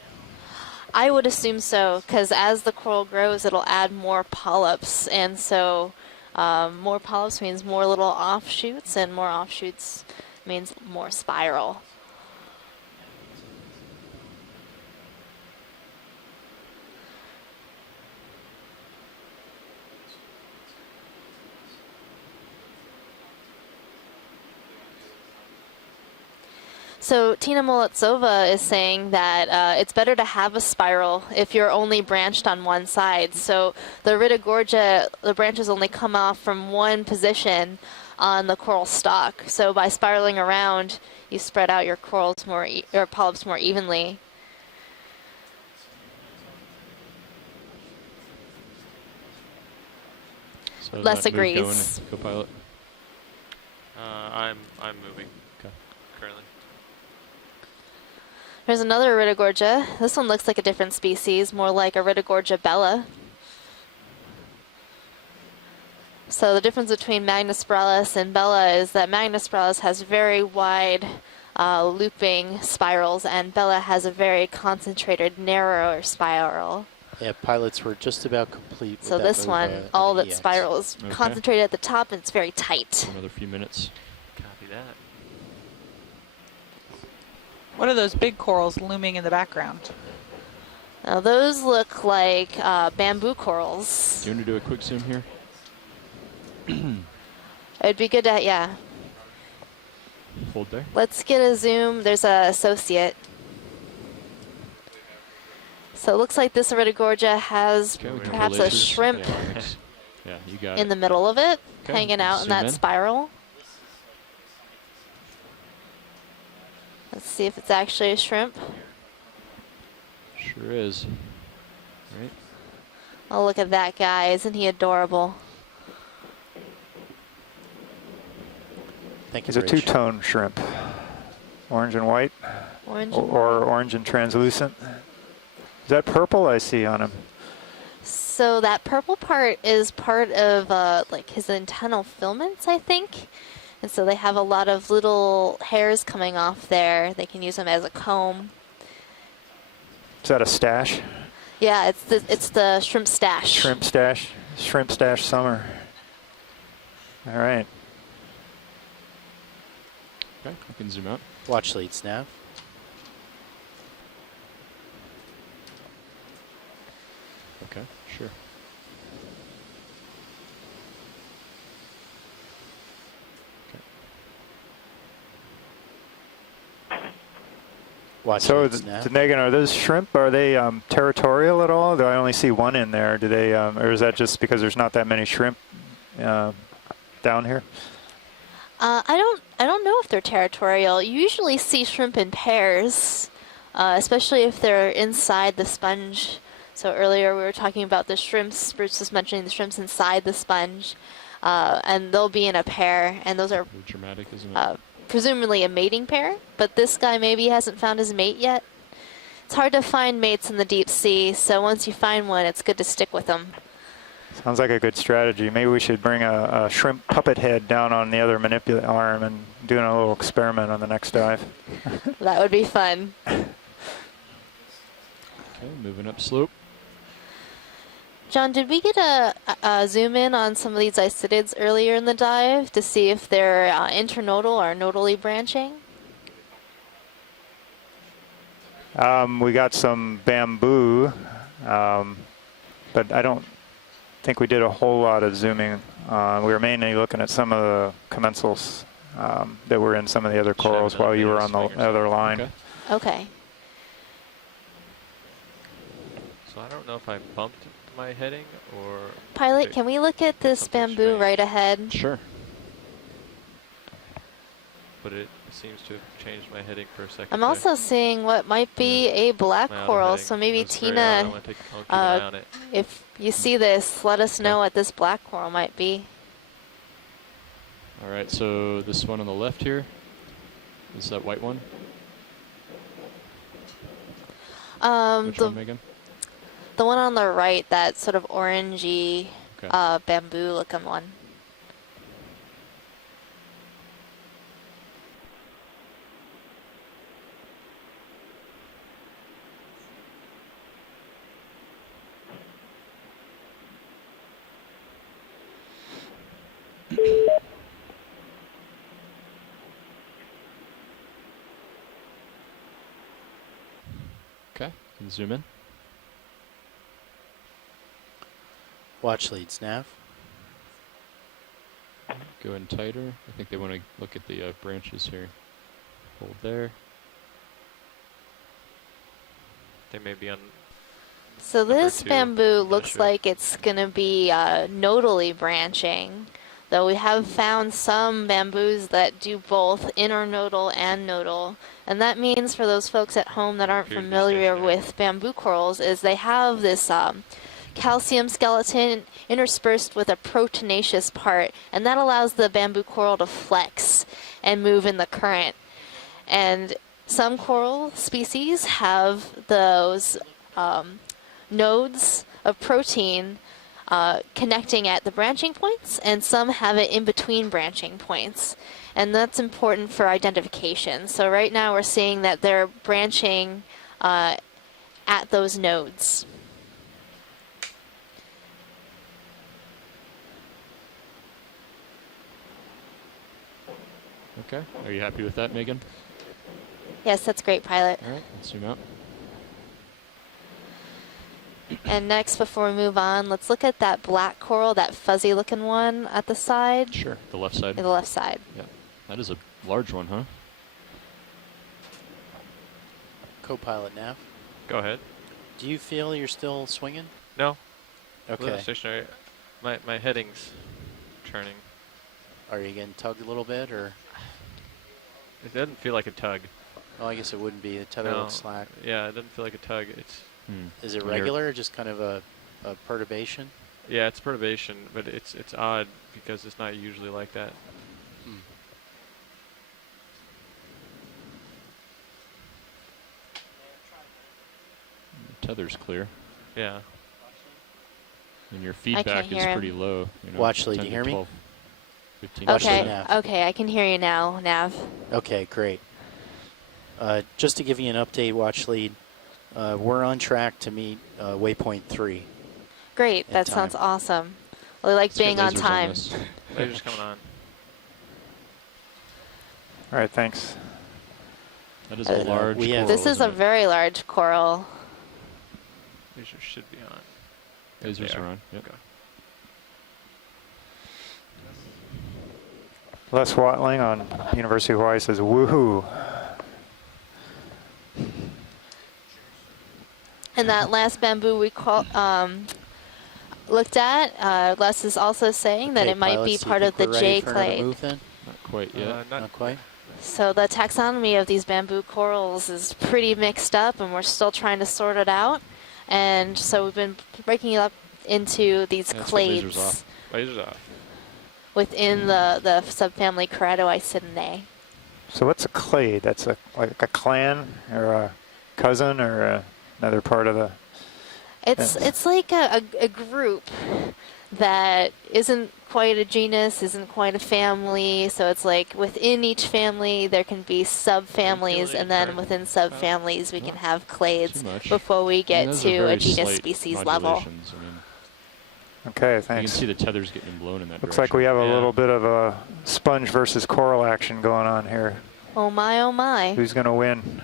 I would assume so, because as the coral grows, it'll add more polyps, and so more polyps means more little offshoots, and more offshoots means more spiral. So Tina Molitsova is saying that it's better to have a spiral if you're only branched on one side. So the Iridogorgia, the branches only come off from one position on the coral stalk. So by spiraling around, you spread out your corals more, or polyps more evenly. So Les that move agrees. going, co-pilot? I'm moving. Okay. Currently. There's another Iridogorgia. This one looks like a different species, more like Iridogorgia bella. So the difference between Magnus spiralis and bella is that Magnus spiralis has very wide looping spirals, and bella has a very concentrated, narrower spiral. Yeah, pilots were just about complete with So that this move, one, of all the that EX. spiral is Okay. concentrated at the top, and it's very tight. Another few minutes. Copy that. What are those big corals looming in the background? Now those look like bamboo corals. Do you want to do a quick zoom here? It'd be good to, yeah. Hold there. Let's get a zoom. There's a associate. So it looks like this Iridogorgia has Okay, we can perhaps pull a lasers. shrimp Yeah, you got in it. the middle of it, Okay, hanging out in zoom that in. spiral. Let's see if it's actually a shrimp. Sure is. Right. Oh, look at that guy. Isn't he adorable? Thank you, He's a Rich. two-tone shrimp. Orange and white. Orange or orange and translucent. Is that purple I see on him? So that purple part is part of like his antennal filaments, I think. And so they have a lot of little hairs coming off there. They can use them as a comb. Is that a stash? Yeah, it's the shrimp stash. Shrimp stash summer. All right. Okay, you can zoom out. Watch leads nav. Okay, sure. Watch so, leads nav. Megan, are those shrimp? Are they territorial at all? Do I only see one in there? Do they, or is that just because there's not that many shrimp down here? I don't know if they're territorial. You usually see shrimp in pairs, especially if they're inside the sponge. So earlier we were talking about the shrimps. Bruce was mentioning the shrimps inside the sponge, and they'll be in a pair, and those are Very dramatic, isn't it? presumably a mating pair. But this guy maybe hasn't found his mate yet. It's hard to find mates in the deep sea, so once you find one, it's good to stick with them. Sounds like a good strategy. Maybe we should bring a shrimp puppet head down on the other arm and do a little experiment on the next dive. That would be fun. Okay, moving up slope. John, did we get a zoom in on some of these isidids earlier in the dive to see if they're internodal or nodally branching? We got some bamboo, but I don't think we did a whole lot of zooming. We were mainly looking at some of the commensals that were in some of the other corals while you were on the other line. Okay. So I don't know if I bumped my heading or... Pilot, can we look at this bamboo right ahead? Sure. But it seems to have changed my heading for a second. I'm also seeing what might be a black My auto coral, heading. so maybe That's very odd. I Tina, wanna keep an eye on it. if you see this, let us know what this black coral might be. All right, so this one on the left here is that white one. Which one, Megan? The one on the right, that sort of orangey bamboo-looking one. Okay, can zoom in. Watch leads nav. Go in tighter. I think they want to look at the branches here. Hold there. They may be on... So this two. bamboo looks like it's going to be nodally branching, though we have found some bamboos that do both internodal and nodal. And that means for those folks at home that aren't familiar with bamboo corals is they have this calcium skeleton interspersed with a proteinaceous part, and that allows the bamboo coral to flex and move in the current. And some coral species have those nodes of protein connecting at the branching points, and some have it in between branching points. And that's important for identification. So right now we're seeing that they're branching at those nodes. Okay, are you happy with that, Megan? Yes, that's great, Pilot. All right, let's zoom out. And next, before we move on, let's look at that black coral, that fuzzy looking one at the side. Sure, the left side. The left side. Yeah, that is a large one, huh? Co-pilot nav. Go ahead. Do you feel you're still swinging? No. Okay. Little stationary. My heading's turning. Are you getting tugged a little bit, or? It doesn't feel like a tug. Oh, I guess it wouldn't be. The tether looks slack. Yeah, it doesn't feel like a tug. It's. Is it regular or just kind of a perturbation? Yeah, it's perturbation, but it's odd because it's not usually like that. tether's clear. Yeah. And your feedback is pretty low. You know, Watchley, do you hear me? 12, 15. Okay, okay, I can hear you now, Nav. Okay, great. Just to give you an update, Watchley, we're on track to meet waypoint 3. Great, that sounds awesome. We like being on time. Lasers coming on. All right, thanks. That is a large coral. This is a very large coral. Lasers should be on. Lasers are on, yep. Okay. Les Watling on University of Hawaii says, woohoo. And that last bamboo we looked at, Les is also saying that it might be part of the J clade. Not quite yet. Not quite. So the taxonomy of these bamboo corals is pretty mixed up, and we're still trying to sort it out. And so we've been breaking it up into these clades Lasers off. Lasers off. within the subfamily Keratoisidae. So what's a clade? That's like a clan or a cousin or another part of the... It's like a group that isn't quite a genus, isn't quite a family. So it's like within each family there can be subfamilies, and then within subfamilies we can have clades before we get to a genus species level. Okay, thanks. You can see the tethers getting blown in that Looks direction. like we have a little bit of a sponge versus coral action going on here. Oh my, oh my. Who's going to win?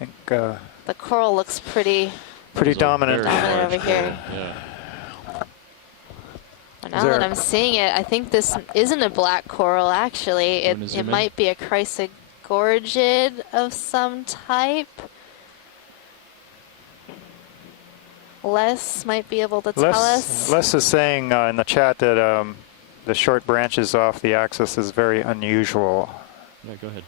I think The coral looks pretty dominant. over here. Yeah. Well, now that I'm seeing it, I think this isn't a black coral, actually. It might be a chrysogorgid of some type. Les might be able to tell us. Les is saying in the chat that the short branches off the axis is very unusual. Yeah, go ahead.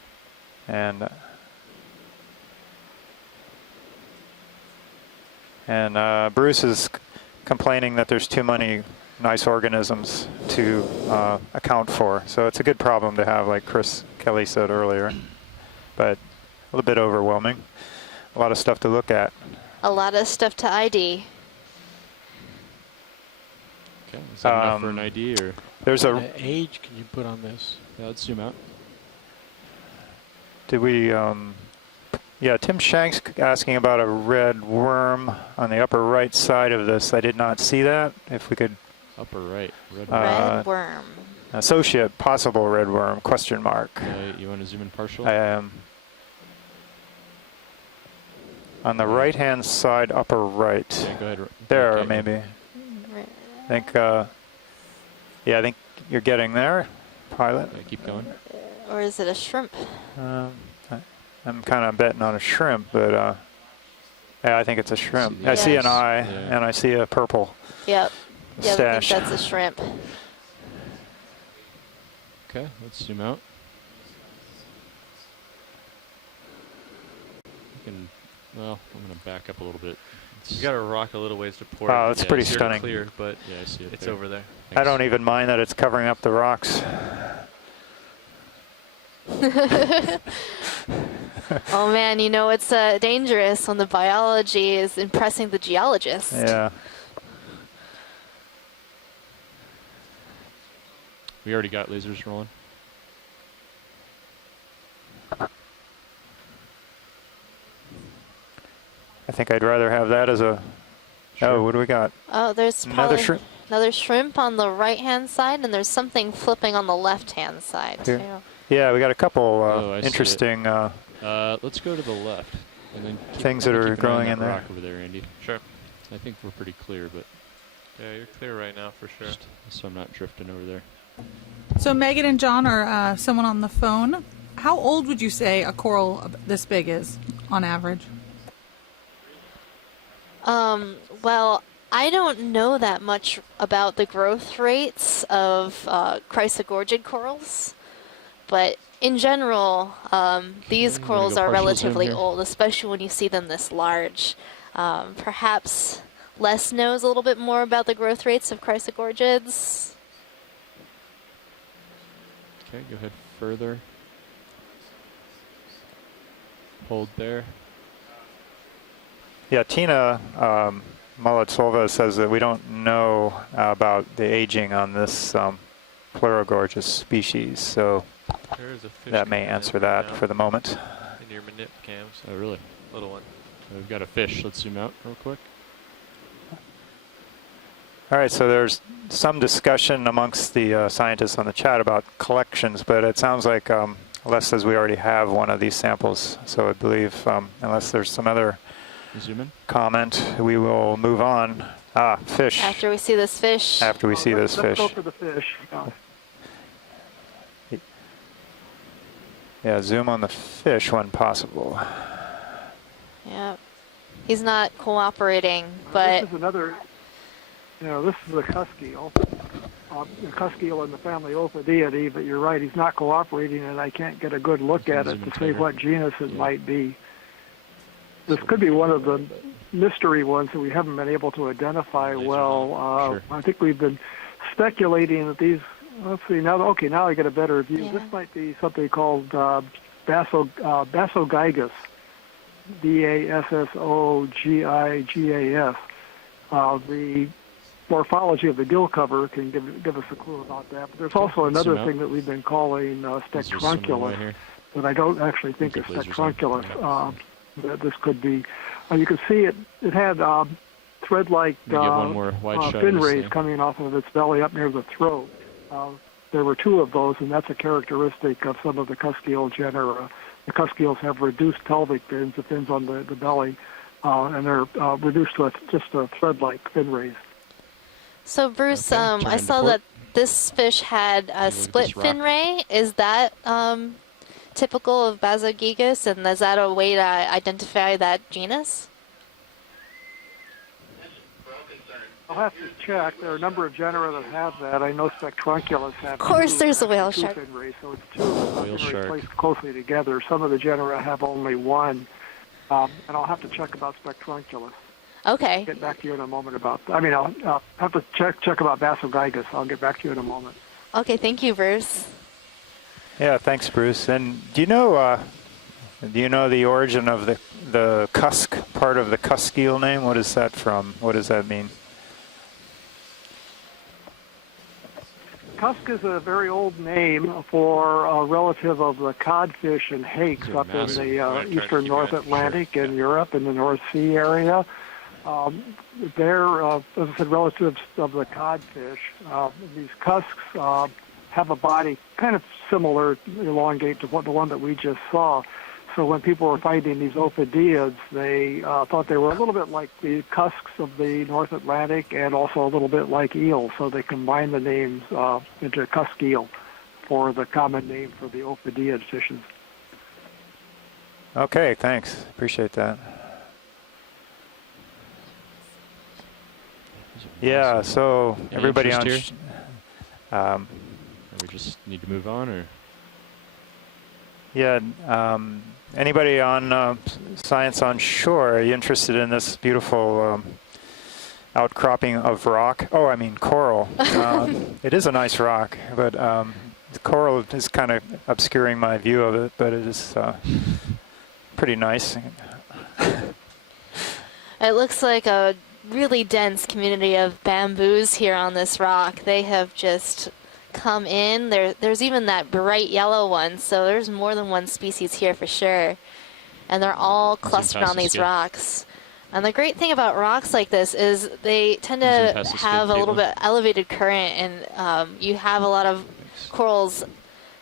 And Bruce is complaining that there's too many nice organisms to account for. So it's a good problem to have, like Chris Kelly said earlier, but a little bit overwhelming. A lot of stuff to look at. A lot of stuff to ID. Okay, is that enough for an ID, or? There's What age can you put on this? Yeah, let's zoom out. Did we, yeah, Tim Shank's asking about a red worm on the upper right side of this. I did not see that. If we could. Upper right, red worm. Red worm. Associate, possible red worm, question mark. You want to zoom in partial? I am. On the right-hand side, upper right. Yeah, go ahead. There, okay. maybe. I think, yeah, I think you're getting there, pilot. Okay, keep going. Or is it a shrimp? I'm kind of betting on a shrimp, but yeah, I think it's a shrimp. I see an eye, and I see a purple Yep. Yeah, I stash. think that's a shrimp. Okay, let's zoom out. Well, I'm going to back up a little bit. You got to rock a little ways to port. Oh, it's pretty it's stunning. Clear, but yeah, I see it it's there. over there. Thanks. I don't even mind that it's covering up the rocks. Oh man, you know it's dangerous when the biology is impressing the geologist. Yeah. We already got lasers rolling. I think I'd rather have that as a... Oh, what do we got? Oh, there's Another shrimp. Another shrimp on the right-hand side, and there's something flipping on the left-hand side, Here. too. Yeah, we got a couple I see interesting let's go to the left. And then things that are growing in there. Rock over there, Andy. Sure. I think we're pretty clear, but... Yeah, you're clear right now for sure. Just so I'm not drifting over there. So Megan and John are someone on the phone. How old would you say a coral this big is, on average? Well, I don't know that much about the growth rates of chrysogorgid corals, but in general, these corals are relatively old, especially when you see them this large. Perhaps Les knows a little bit more about the growth rates of chrysogorgids. Okay, go ahead further. Hold there. Yeah, Tina Maletsova says that we don't know about the aging on this pleurogorgeous species, so There's a fish that may coming in answer right that now for the moment. in your manip cams. Oh, really? Little one. We've got a fish. Let's zoom out real quick. All right, so there's some discussion amongst the scientists on the chat about collections, but it sounds like Les says we already have one of these samples, so I believe unless there's some other zoom in comment, we will move on. Ah, fish. After we see this fish. After we see this fish. Let's go for the fish. Yeah, zoom on the fish when possible. Yeah. He's not cooperating, but... This is another, this is the cuskeel. The cuskeel in the family Ophidiidae, but you're right, he's not cooperating, and I can't get a good look at it to say what genus it might be. This could be one of the mystery ones that we haven't been able to identify well. I think we've been speculating that these, let's see, now I get a better view. This might be something called Bassogigas, Bassogigas. The morphology of the gill cover can give us a clue about that. But there's also another thing that we've been calling spectrunculus, but I don't actually think it's spectrunculus. That this could be. You can see it had thread-like fin rays coming off of its belly up near the throat. There were two of those, and that's a characteristic of some of the cuskeel genera. The cuskels have reduced pelvic fins, the fins on the belly, and they're reduced to just a thread-like fin rays. So, Bruce, I saw that this fish had a split fin ray. Is that typical of Bassogigas, and is that a way to identify that genus? I'll have to check. There are a number of genera that have that. I know spectrunculus have. Of course, there's a whale shark. Fin rays, so it's two fin rays placed closely together. Some of the genera have only one, and I'll have to check about spectrunculus. Okay. I'll get back to you in a moment about. I'll have to check about Bassogigas. I'll get back to you in a moment. Okay, thank you, Bruce. Yeah, thanks, Bruce. And do you know the origin of the cusk part of the cuskeel name? What is that from? What does that mean? Cusk is a very old name for a relative of the codfish and hakes up in the eastern North Atlantic in Europe in the North Sea area. They're, as I said, relatives of the codfish. These cusks have a body kind of similar, elongate to the one that we just saw. So when people were finding these ophidiids, they thought they were a little bit like the cusks of the North Atlantic and also a little bit like eels. So they combined the names into cuskeel for the common name for the ophidiid fishes. Okay, thanks. Appreciate that. Yeah, so everybody on... we just need to move on, or? Yeah, anybody on Science on Shore, are you interested in this beautiful outcropping of rock? Oh, I mean coral. It is a nice rock, but the coral is kind of obscuring my view of it, but it is pretty nice. It looks like a really dense community of bamboos here on this rock. They have just come in. There's even that bright yellow one, so there's more than one species here for sure. And they're all clustered on these rocks. And the great thing about rocks like this is they tend to have a little bit elevated current, and you have a lot of corals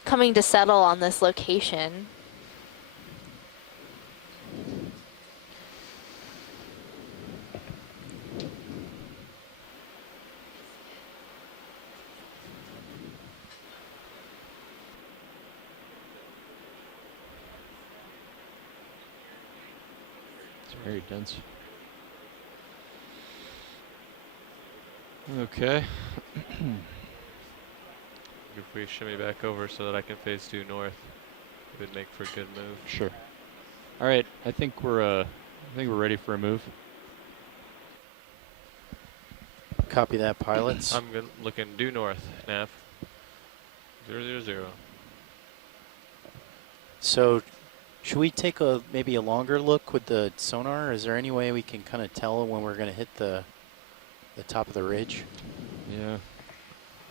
coming to settle on this location. Very dense. Okay. If we shimmy back over so that I can face due north, it would make for a good move. Sure. All right, I think we're ready for a move. Copy that, pilots. I'm looking due north, nav. 000. So Should we take maybe a longer look with the sonar? Is there any way we can kind of tell when we're going to hit the top of the ridge? Yeah.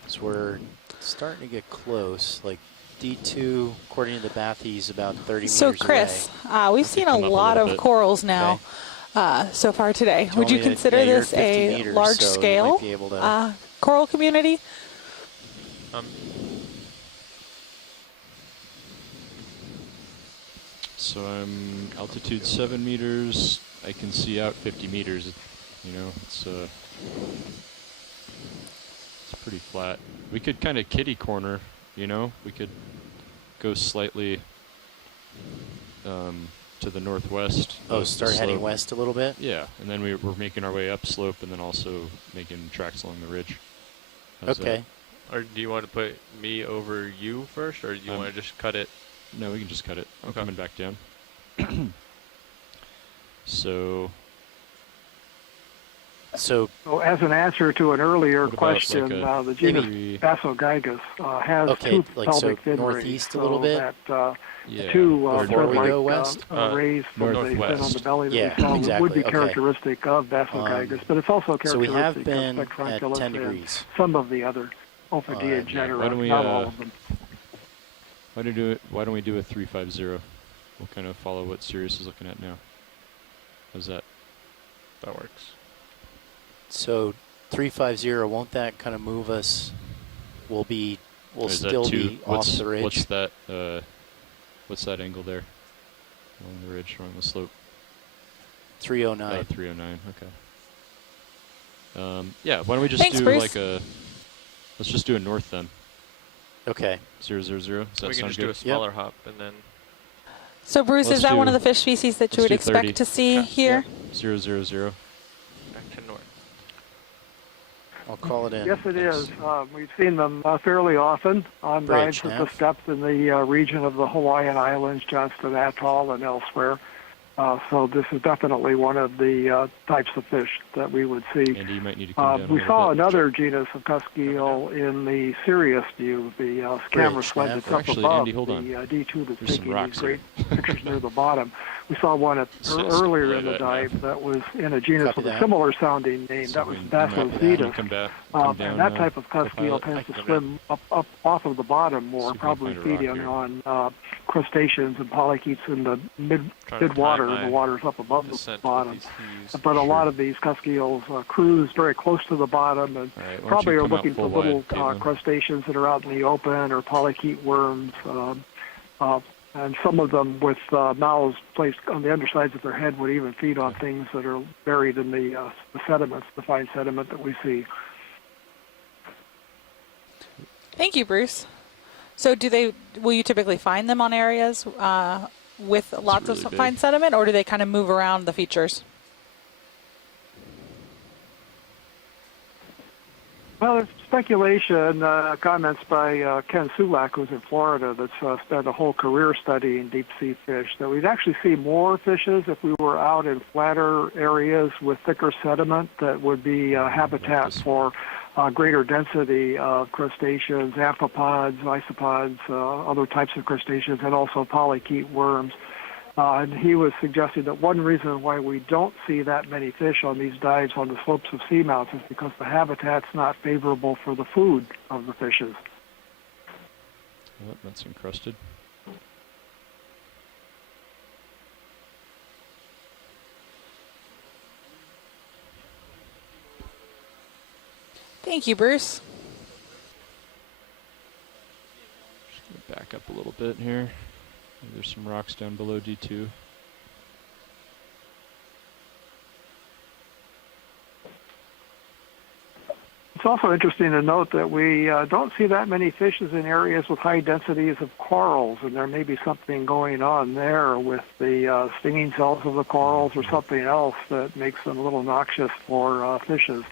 So we're starting to get close. Like D2, according to the Bathy's, about 30 meters away. So, Chris, we've seen a lot of corals now so far today. Would you consider this a large-scale coral community? So I'm altitude 7 meters. I can see out 50 meters. You know, it's pretty flat. We could kind of kitty corner, you know. We could go slightly to the northwest. Oh, start heading west a little bit? Yeah, and then we're making our way upslope and then also making tracks along the ridge. Okay. Or do you want to put me over you first, or do you want to just cut it? No, we can just cut it. I'm coming back down. So as an answer to an earlier question, the genus Bassogygus has two pelvic fin northeast a little bit. That two west? rays from the fin on the belly that we saw would be characteristic of Bassogygus, but it's also characteristic so we have of been at Spectranculus 10 degrees. Some of the other Ophidia genera, not all of them. Why don't we do a 350? We'll kind of follow what Sirius is looking at now. How's that? That works. So 350, won't that kind of move us? We'll still be off the ridge. What's that angle there? Along the ridge, along the slope. 309. 309. Okay. Yeah. Why don't we just Thanks, do Bruce. let's just do a north then. Okay. 000. Does that we can sound just good? do a smaller hop and then. So, Bruce, is that one of the fish species that you would expect to see here? 000. Back to north. I'll call it in. Yes, it is. We've seen them fairly often on dives at the steps in the region of the Hawaiian Islands, Johnston Atoll, and elsewhere. So this is definitely one of the types of fish that we would see. Andy, you might need to come down we saw another genus of cuskeel in the Sirius view, the scammer sled that's up above Andy, the D2 that's taking these great pictures near the bottom. We saw one earlier in the dive that was in a genus with a similar sounding name. That was Bassozetus. And that type of cuskeel tends to swim up off of the bottom more, probably feeding on crustaceans and polychaetes in the mid-water. The water's up above the bottom. But a lot of these cuskels cruise very close to the bottom and probably are looking for little crustaceans that are out in the open or polychaete worms. And some of them with mouths placed on the undersides of their head would even feed on things that are buried in the sediments, the fine sediment that we see. Thank you, Bruce. So will you typically find them on areas with lots of fine sediment, or do they kind of move around the features? Well, there's speculation, comments by Ken Sulak, who's in Florida, that's spent a whole career studying deep-sea fish, that we'd actually see more fishes if we were out in flatter areas with thicker sediment that would be habitat for greater density of crustaceans, amphipods, isopods, other types of crustaceans, and also polychaete worms. And he was suggesting that one reason why we don't see that many fish on these dives on the slopes of seamounts is because the habitat's not favorable for the food of the fishes. Oh, that's encrusted. Thank you, Bruce. Just gonna back up a little bit here. There's some rocks down below D2. It's also interesting to note that we don't see that many fishes in areas with high densities of corals, and there may be something going on there with the stinging cells of the corals or something else that makes them a little noxious for fishes.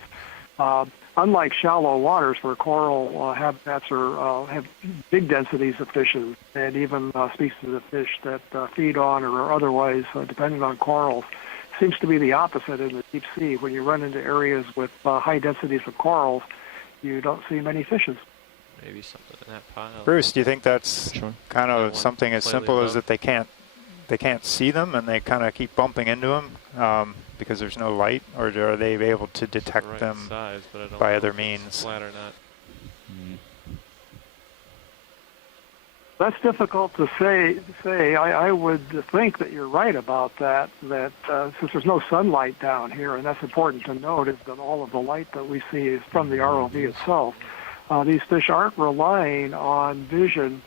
Unlike shallow waters where coral habitats have big densities of fishes and even species of fish that feed on or are otherwise dependent on corals, seems to be the opposite in the deep sea. When you run into areas with high densities of corals, you don't see many fishes. Maybe something in that pile. Bruce, do you think that's kind of something as simple as that they can't they can't see them and they kind of keep bumping into them because there's no light, or are they able to detect them size, but I don't by know other if it's means? flat or not. That's difficult to say. I would think that you're right about that, since there's no sunlight down here, and that's important to note, is that all of the light that we see is from the ROV itself. These fish aren't relying on vision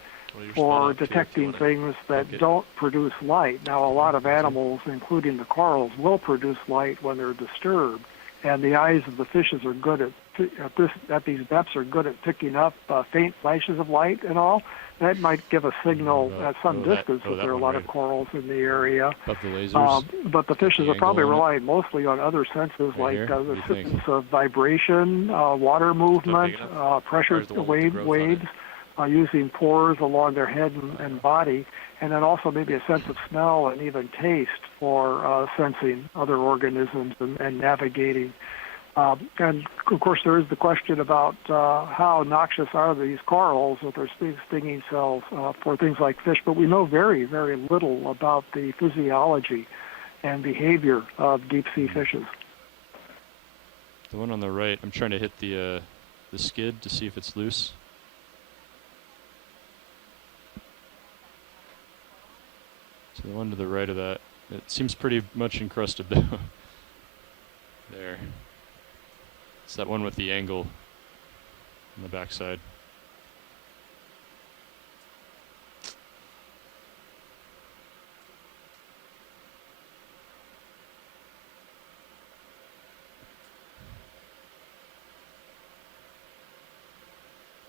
for detecting things that don't produce light. Now, a lot of animals, including the corals, will produce light when they're disturbed, and the eyes of the fishes are good at these depths are good at picking up faint flashes of light and all. That might give a signal at some distance that there are a lot of corals in the area. Above the lasers. But the fishes are probably relying mostly on other senses like the sense of vibration, water movement, pressure waves, using pores along their head and body, and then also maybe a sense of smell and even taste for sensing other organisms and navigating. And, of course, there is the question about how noxious are these corals with their stinging cells for things like fish, but we know very, very little about the physiology and behavior of deep-sea fishes. The one on the right, I'm trying to hit the skid to see if it's loose. So the one to the right of that, it seems pretty much encrusted though. There. It's that one with the angle on the backside.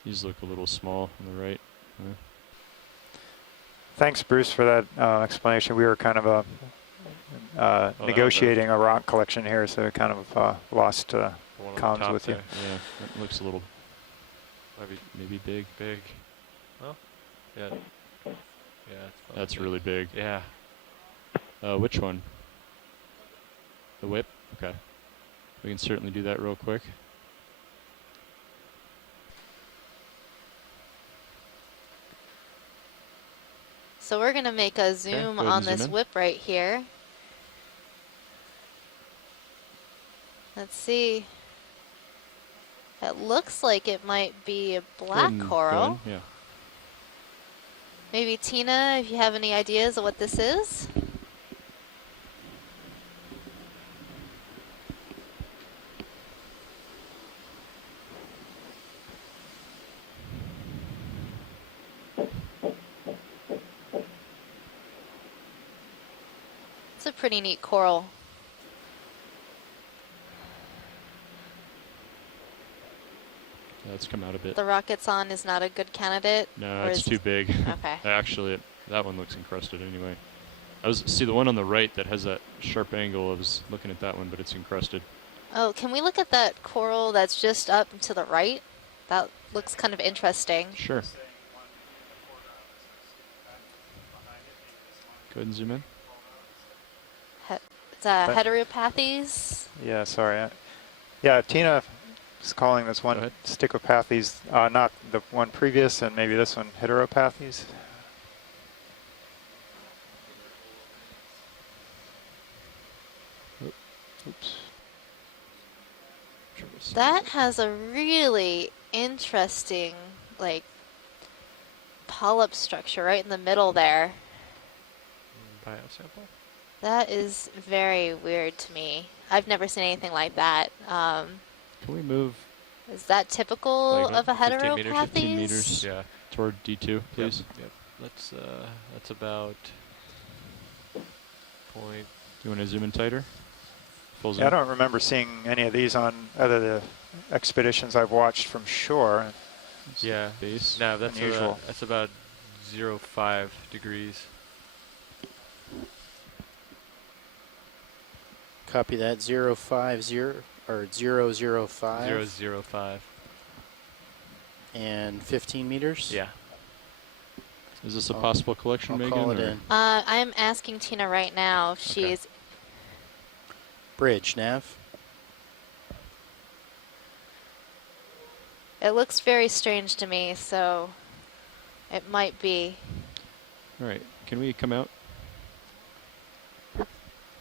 These look a little small on the right. Thanks, Bruce, for that explanation. We were kind of negotiating a rock collection here, so I kind of lost comms with you. Yeah, that looks a little, maybe big. Well, yeah. That's really big. Yeah. Which one? The whip? Okay. We can certainly do that real quick. So we're going to make a zoom on this whip right here. Let's see. It looks like it might be a black coral. Yeah. Maybe Tina, if you have any ideas of what this is? It's a pretty neat coral. Let's come out a bit. The rocket's on is not a good candidate? No, it's too big. Okay. Actually, that one looks encrusted anyway. See the one on the right that has that sharp angle. I was looking at that one, but it's encrusted. Oh, can we look at that coral that's just up to the right? That looks kind of interesting. Sure. Go ahead and zoom in. It's heteropathes. Yeah, sorry. Yeah, Tina is calling this one stichopathes, not the one previous, and maybe this one heteropathes. Oops. That has a really interesting, like, polyp structure right in the middle there. Biosample? That is very weird to me. I've never seen anything like that. Can we move? Is that typical of a 15 meters, heteropathes? 15 meters, yeah, toward D2, please. Yep. That's about point. Do you want to zoom in tighter? Full zoom. Yeah, I don't remember seeing any of these on other the expeditions I've watched from shore. Yeah, base. No, that's unusual. That's about 0.5 degrees. Copy that. 050 or 005. 0.05. And 15 meters. Yeah. Is this a possible collection, Megan? Call it in. I'm asking Tina right now if she's Bridge, Nav. It looks very strange to me, so it might be. All right, can we come out?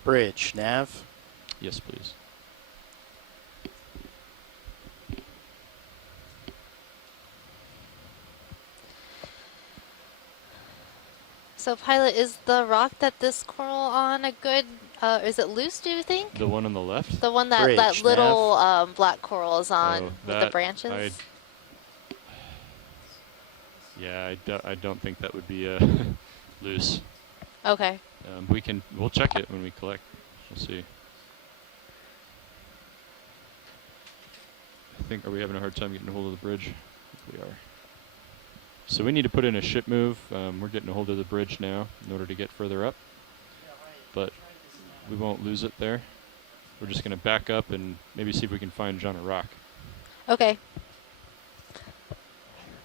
Bridge, nav. Yes, please. So, pilot, is the rock that this coral on a good? Is it loose? Do you think? The one on the left? The one that Bridge, that little black coral is on with the branches. Yeah, I don't think that would be loose. Okay. We'll check it when we collect. We'll see. Are we having a hard time getting a hold of the bridge? I think we are. So we need to put in a ship move. We're getting a hold of the bridge now in order to get further up. But we won't lose it there. We're just going to back up and maybe see if we can find John a rock. Okay.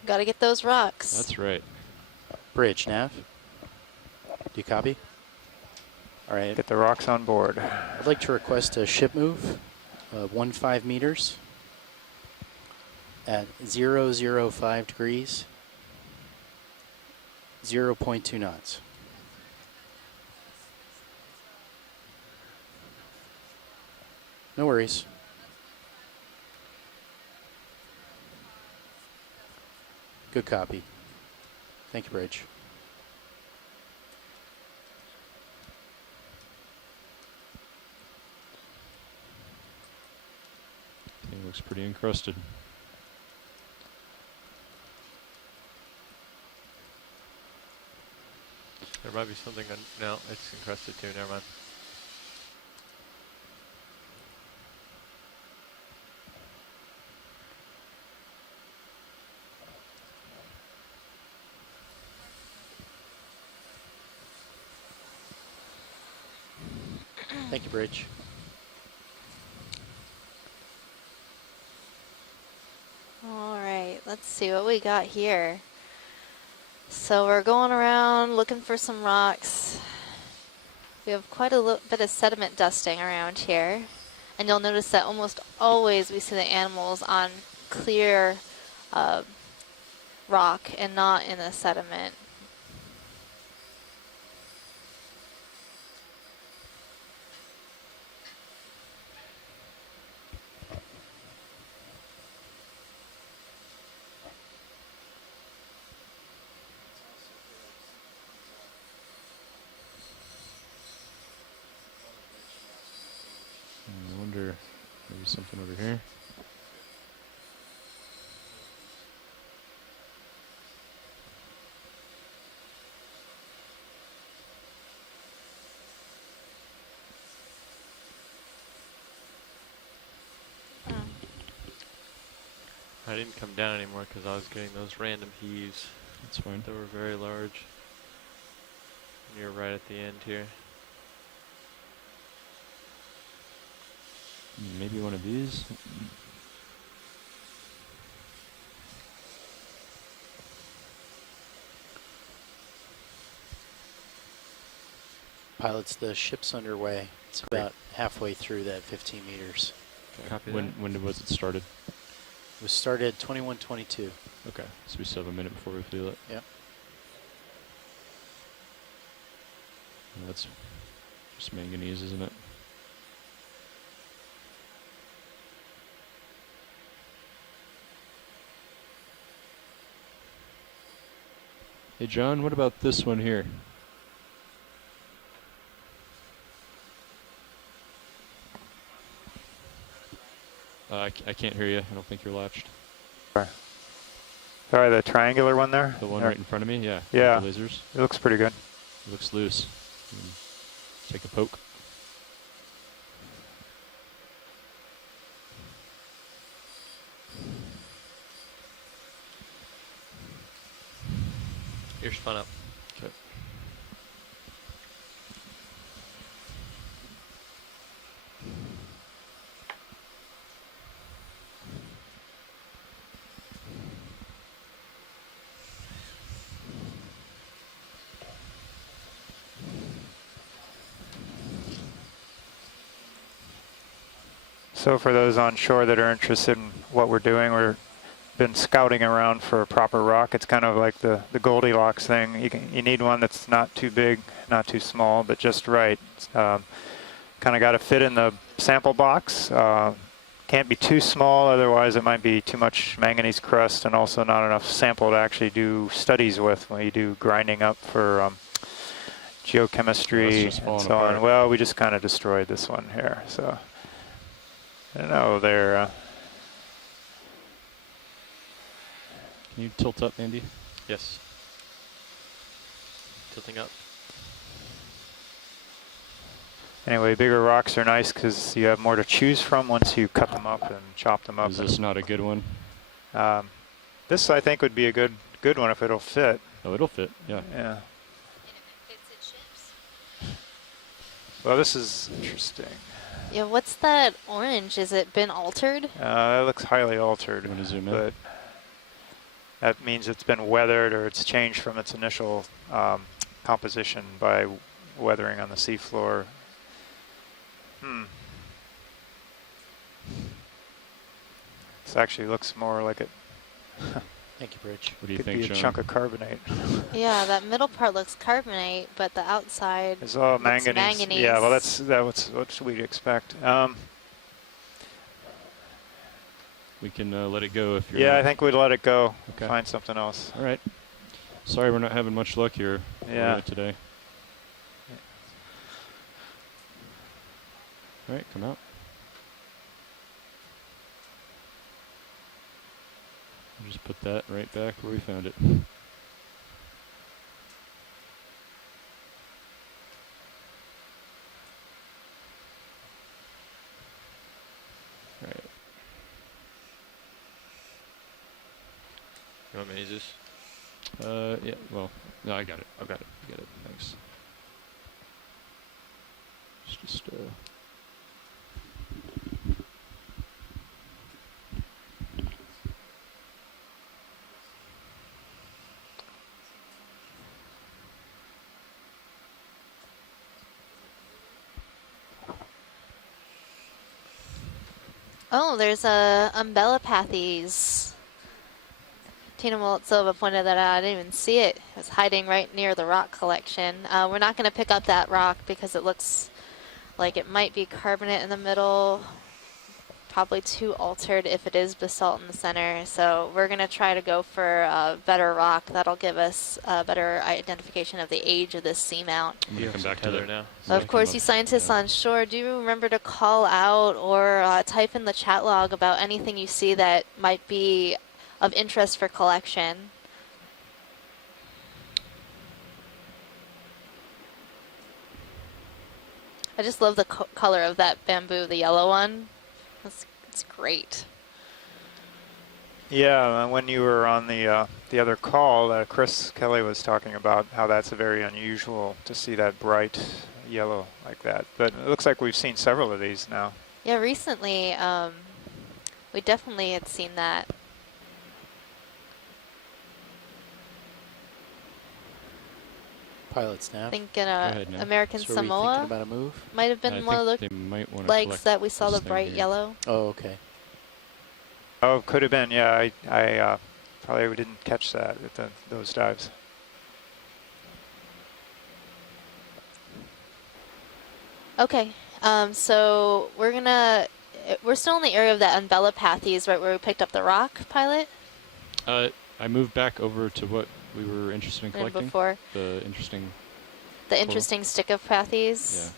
Got to get those rocks. That's right. Bridge, nav. Do you copy? All right. Get the rocks on board. I'd like to request a ship move, 15 meters at 005 degrees, 0.2 knots. No worries. Good copy. Thank you, Bridge. It looks pretty encrusted. There might be something on. No, it's encrusted too. Never mind. Thank you, Bridge. All right, let's see what we got here. So we're going around looking for some rocks. We have quite a bit of sediment dusting around here. And you'll notice that almost always we see the animals on clear rock and not in the sediment. I wonder, maybe something over here. I didn't come down anymore because I was getting those random heaves. That's fine. They were very large. And you're right at the end here. Maybe one of these. Pilots, the ship's underway. It's about halfway through that 15 meters. Okay. When was it started? It was started 21:22. Okay, so we still have a minute before we feel it. Yep. Well, that's just manganese, isn't it? Hey John, what about this one here? I can't hear you. I don't think you're latched. Sorry, the triangular one there? The one right in front of me? Yeah. Yeah. The lasers. It looks pretty good. It looks loose. Take a poke. You're spun up. Okay. So for those on shore that are interested in what we're doing, we've been scouting around for a proper rock. It's kind of like the Goldilocks thing. You need one that's not too big, not too small, but just right. kind of got to fit in the sample box. Can't be too small, otherwise it might be too much manganese crust and also not enough sample to actually do studies with when you do grinding up for geochemistry and so on. Well, we just kind of destroyed this one here, so I don't know. They're Can you tilt up, Andy? Yes. Tilting up. anyway, bigger rocks are nice because you have more to choose from once you cut them up and chop them up. Is this not a good one? This I think would be a good one if it'll fit. Oh, it'll fit. Yeah. Yeah. Well, this is interesting. Yeah, what's that orange? Has it been altered? That looks highly altered. I'm gonna zoom in. But that means it's been weathered or it's changed from its initial composition by weathering on the seafloor. This actually looks more like it. Thank you, Bridge. What do you Could think, be a Sean? chunk of carbonate. Yeah, that middle part looks carbonate, but the outside It's all looks manganese. Yeah, well, that's what we'd expect. We can let it go if you're. Yeah, I think we'd let it go. Okay. Find something else. All right. Sorry, we're not having much luck here. Today. All right, come out. We'll just put that right back where we found it. All right. You want me to use this? Yeah, well, no, I got it. I got it. Thanks. It's just, Oh, there's a umbellapathes. Tina Molitsova pointed that out. I didn't even see it. It was hiding right near the rock collection. We're not going to pick up that rock because it looks like it might be carbonate in the middle. Probably too altered if it is basalt in the center. So we're going to try to go for a better rock. That'll give us a better identification of the age of this seamount. I'm going to come back to that now. Of course, you scientists on shore, do remember to call out or type in the chat log about anything you see that might be of interest for collection. I just love the color of that bamboo, the yellow one. It's great. Yeah, when you were on the other call, Chris Kelly was talking about how that's very unusual to see that bright yellow like that. But it looks like we've seen several of these now. Yeah, recently we definitely had seen that. Pilot snap. I think American So Samoa are we thinking about a move? might have been one of the legs that we saw the bright yellow. Oh, okay. Oh, could have been. Yeah, I probably didn't catch that at those dives. Okay, so we're still in the area of that umbellapathes, right where we picked up the rock, Pilot? I moved back over to what we were interested in collecting. Before. The interesting Stichopathes. Yeah.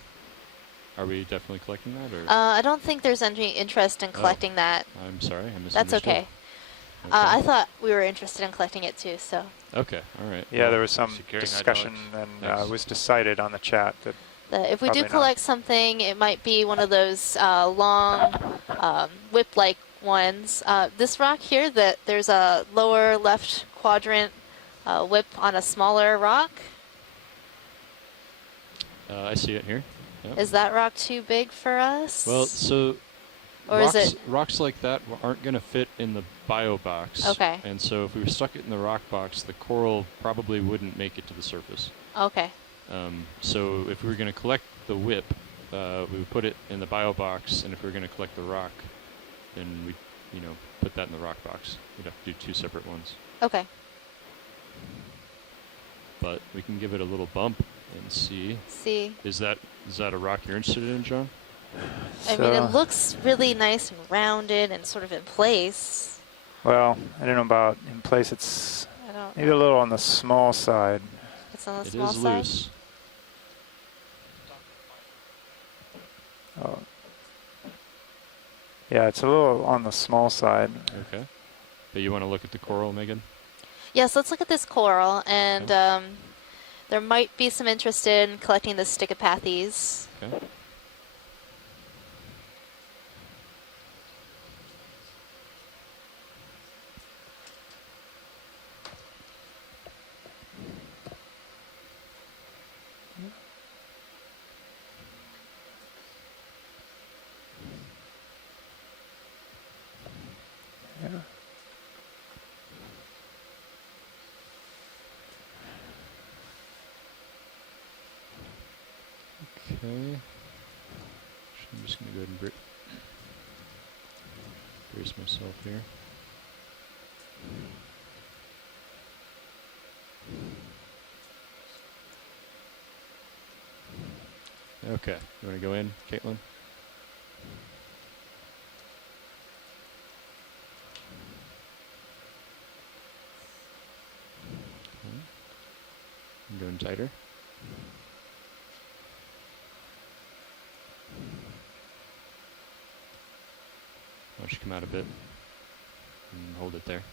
Are we definitely collecting that, or? I don't think there's any interest in collecting that. I'm sorry, I misunderstood. That's okay. I thought we were interested in collecting it too, so. Okay, all right. Yeah, there was some discussion, and it was decided on the chat that if we do collect something, it might be one of those long whip-like ones. This rock here, there's a lower left quadrant whip on a smaller rock. I see it here. Yep. Is that rock too big for us? Well, so or rocks like that aren't going to fit in the bio box. Okay. And so if we stuck it in the rock box, the coral probably wouldn't make it to the surface. Okay. So if we were going to collect the whip, we would put it in the bio box, and if we were going to collect the rock, then we'd, put that in the rock box. We'd have to do two separate ones. Okay. But we can give it a little bump And C. C. Is that a rock you're interested in, John? I mean, it looks really nice and rounded and sort of in place. Well, I don't know about in place. It's maybe a little on the small side. It's on the small side? It is loose. Oh. Yeah, it's a little on the small side. Okay. But you want to look at the coral, Megan? Yes, let's look at this coral, and there might be some interest in collecting the Stichopathes. Okay. Yeah. Okay. I'm just going to go ahead and brace myself here. Okay. You want to go in, Caitlin? I'm going tighter. Why don't you come out a bit and hold it there.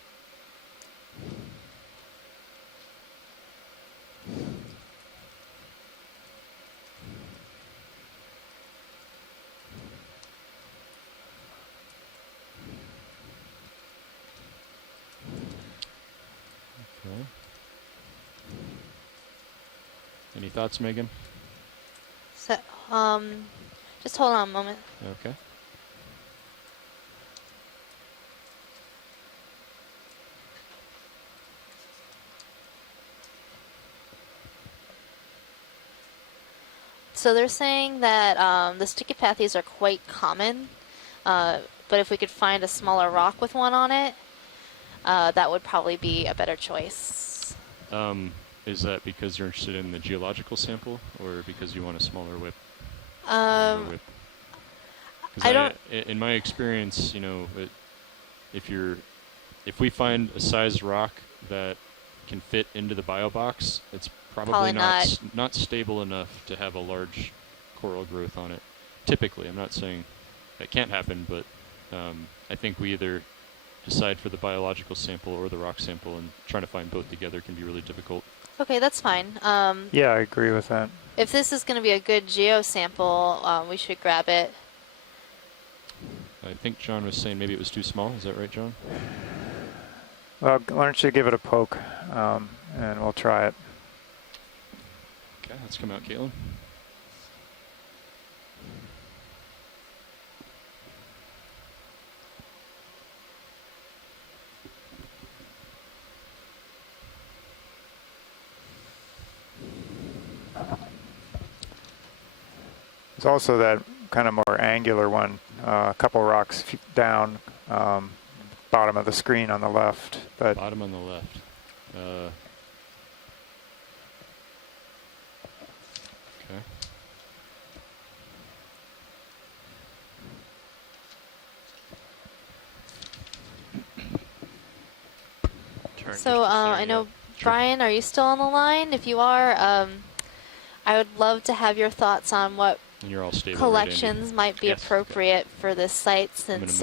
Okay. Any thoughts, Megan? So, just hold on a moment. Okay. So they're saying that the Stichopathes are quite common, but if we could find a smaller rock with one on it, that would probably be a better choice. Is that because you're interested in the geological sample, or because you want a smaller whip? I don't. In my experience, you know, if we find a sized rock that can fit into the bio box, it's probably not stable enough to have a large coral growth on it. Typically, I'm not saying that can't happen, but I think we either decide for the biological sample or the rock sample, and trying to find both together can be really difficult. Okay, that's fine. Yeah, I agree with that. If this is going to be a good geo sample, we should grab it. I think John was saying maybe it was too small. Is that right, John? Well, why don't you give it a poke, and we'll try it. Okay, let's come out, Caitlin. There's also that kind of more angular one, a couple rocks down, bottom of the screen on the left. But bottom on the left. Okay. So I know, Brian, are you still on the line? If you are, I would love to have your thoughts on what collections might be appropriate for this site, since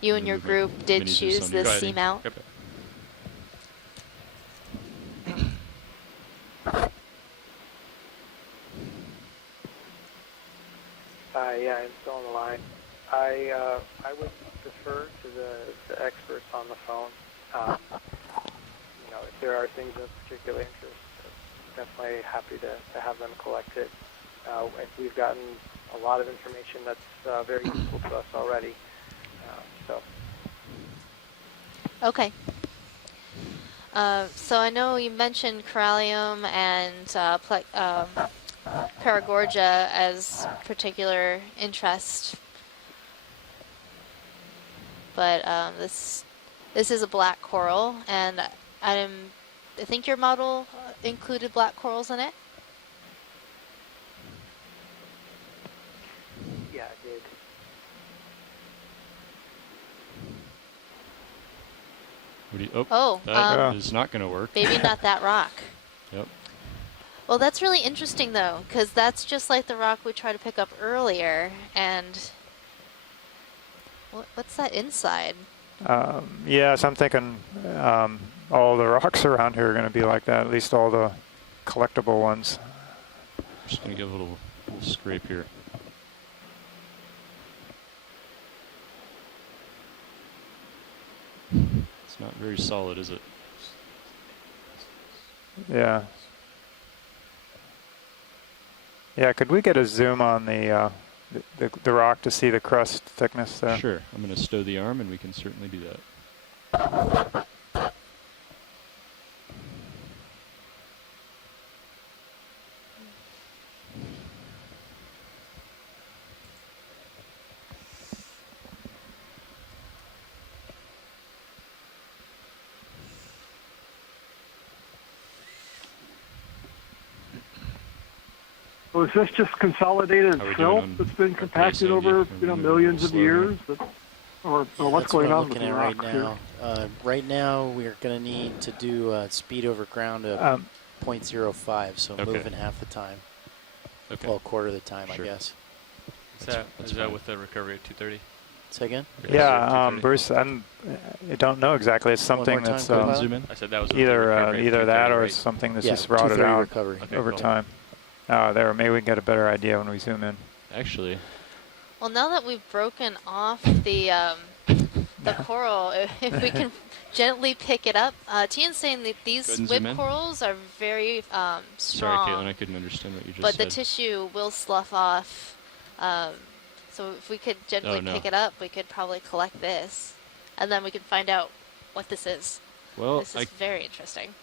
you and your group did choose this seamount. Yeah, I'm still on the line. I would defer to the experts on the phone. You know, if there are things of particular interest, definitely happy to have them collect it. We've gotten a lot of information that's very useful to us already. So. Okay. So I know you mentioned Corallium and Paragorgia as particular interest, but this is a black coral, and I think your model included black corals in it. What do you, Oh, that is not going to work. maybe not that rock. Yep. Well, that's really interesting, though, because that's just like the rock we tried to pick up earlier. And what's that inside? Yeah, so I'm thinking all the rocks around here are going to be like that, at least all the collectible ones. Just going to give a little scrape here. It's not very solid, is it? Yeah. Yeah, could we get a zoom on the rock to see the crust thickness there? Sure. I'm going to stow the arm, and we can certainly do that. So is this just consolidated silt that's been compacted over millions of years? Or what's going on with the rocks right now? Right now, we're going to need to do speed over ground of 0.05, so moving half the time. Okay. Well, a quarter of the time, I guess. Is that with the recovery at 230? Say again? Yeah, Bruce, I don't know exactly. It's something that's zoom in. I said that was either that or right? something that's just rotted out over time. There, maybe we can get a better idea when we zoom in. Actually. Well, now that we've broken off the coral, if we can gently pick it up. Tian's saying that these whip corals are very strong. Sorry, Caitlin, I couldn't understand what you just said. said. But the tissue will slough off. So if we could gently pick it up, we could probably collect this. And then we could find out what this is. Well, this is very interesting.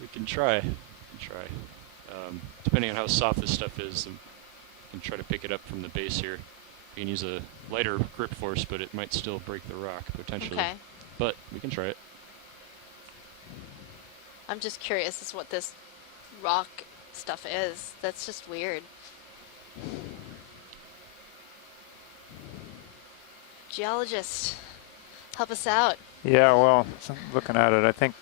We can try. Depending on how soft this stuff is, we can try to pick it up from the base here. We can use a lighter grip force, but it might still break the rock, potentially. Okay. But we can try it. I'm just curious as to what this rock stuff is. That's just weird. Geologist, help us out. Yeah, well, looking at it, I think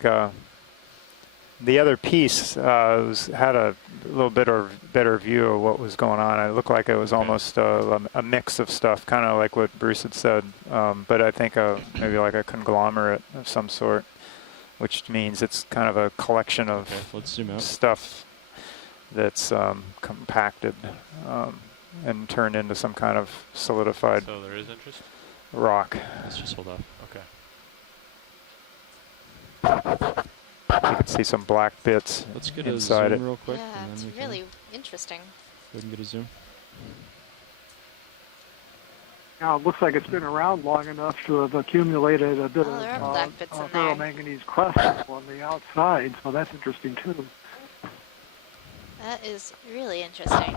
the other piece had a little bit better view of what was going on. It looked like it was almost a mix of stuff, kind of like what Bruce had said, but I think maybe like a conglomerate of some sort, which means it's kind of a collection of stuff that's compacted and turned into some kind of solidified So there is interest? rock. Let's just hold off. Okay. You can see some black bits Let's get inside a it. zoom real quick. Yeah, and it's then we really interesting. Go ahead and get a zoom. Now, it looks like it's been around long enough to have accumulated a bit there are black bits in there. ferromanganese crust on the outside, so that's interesting too. That is really interesting.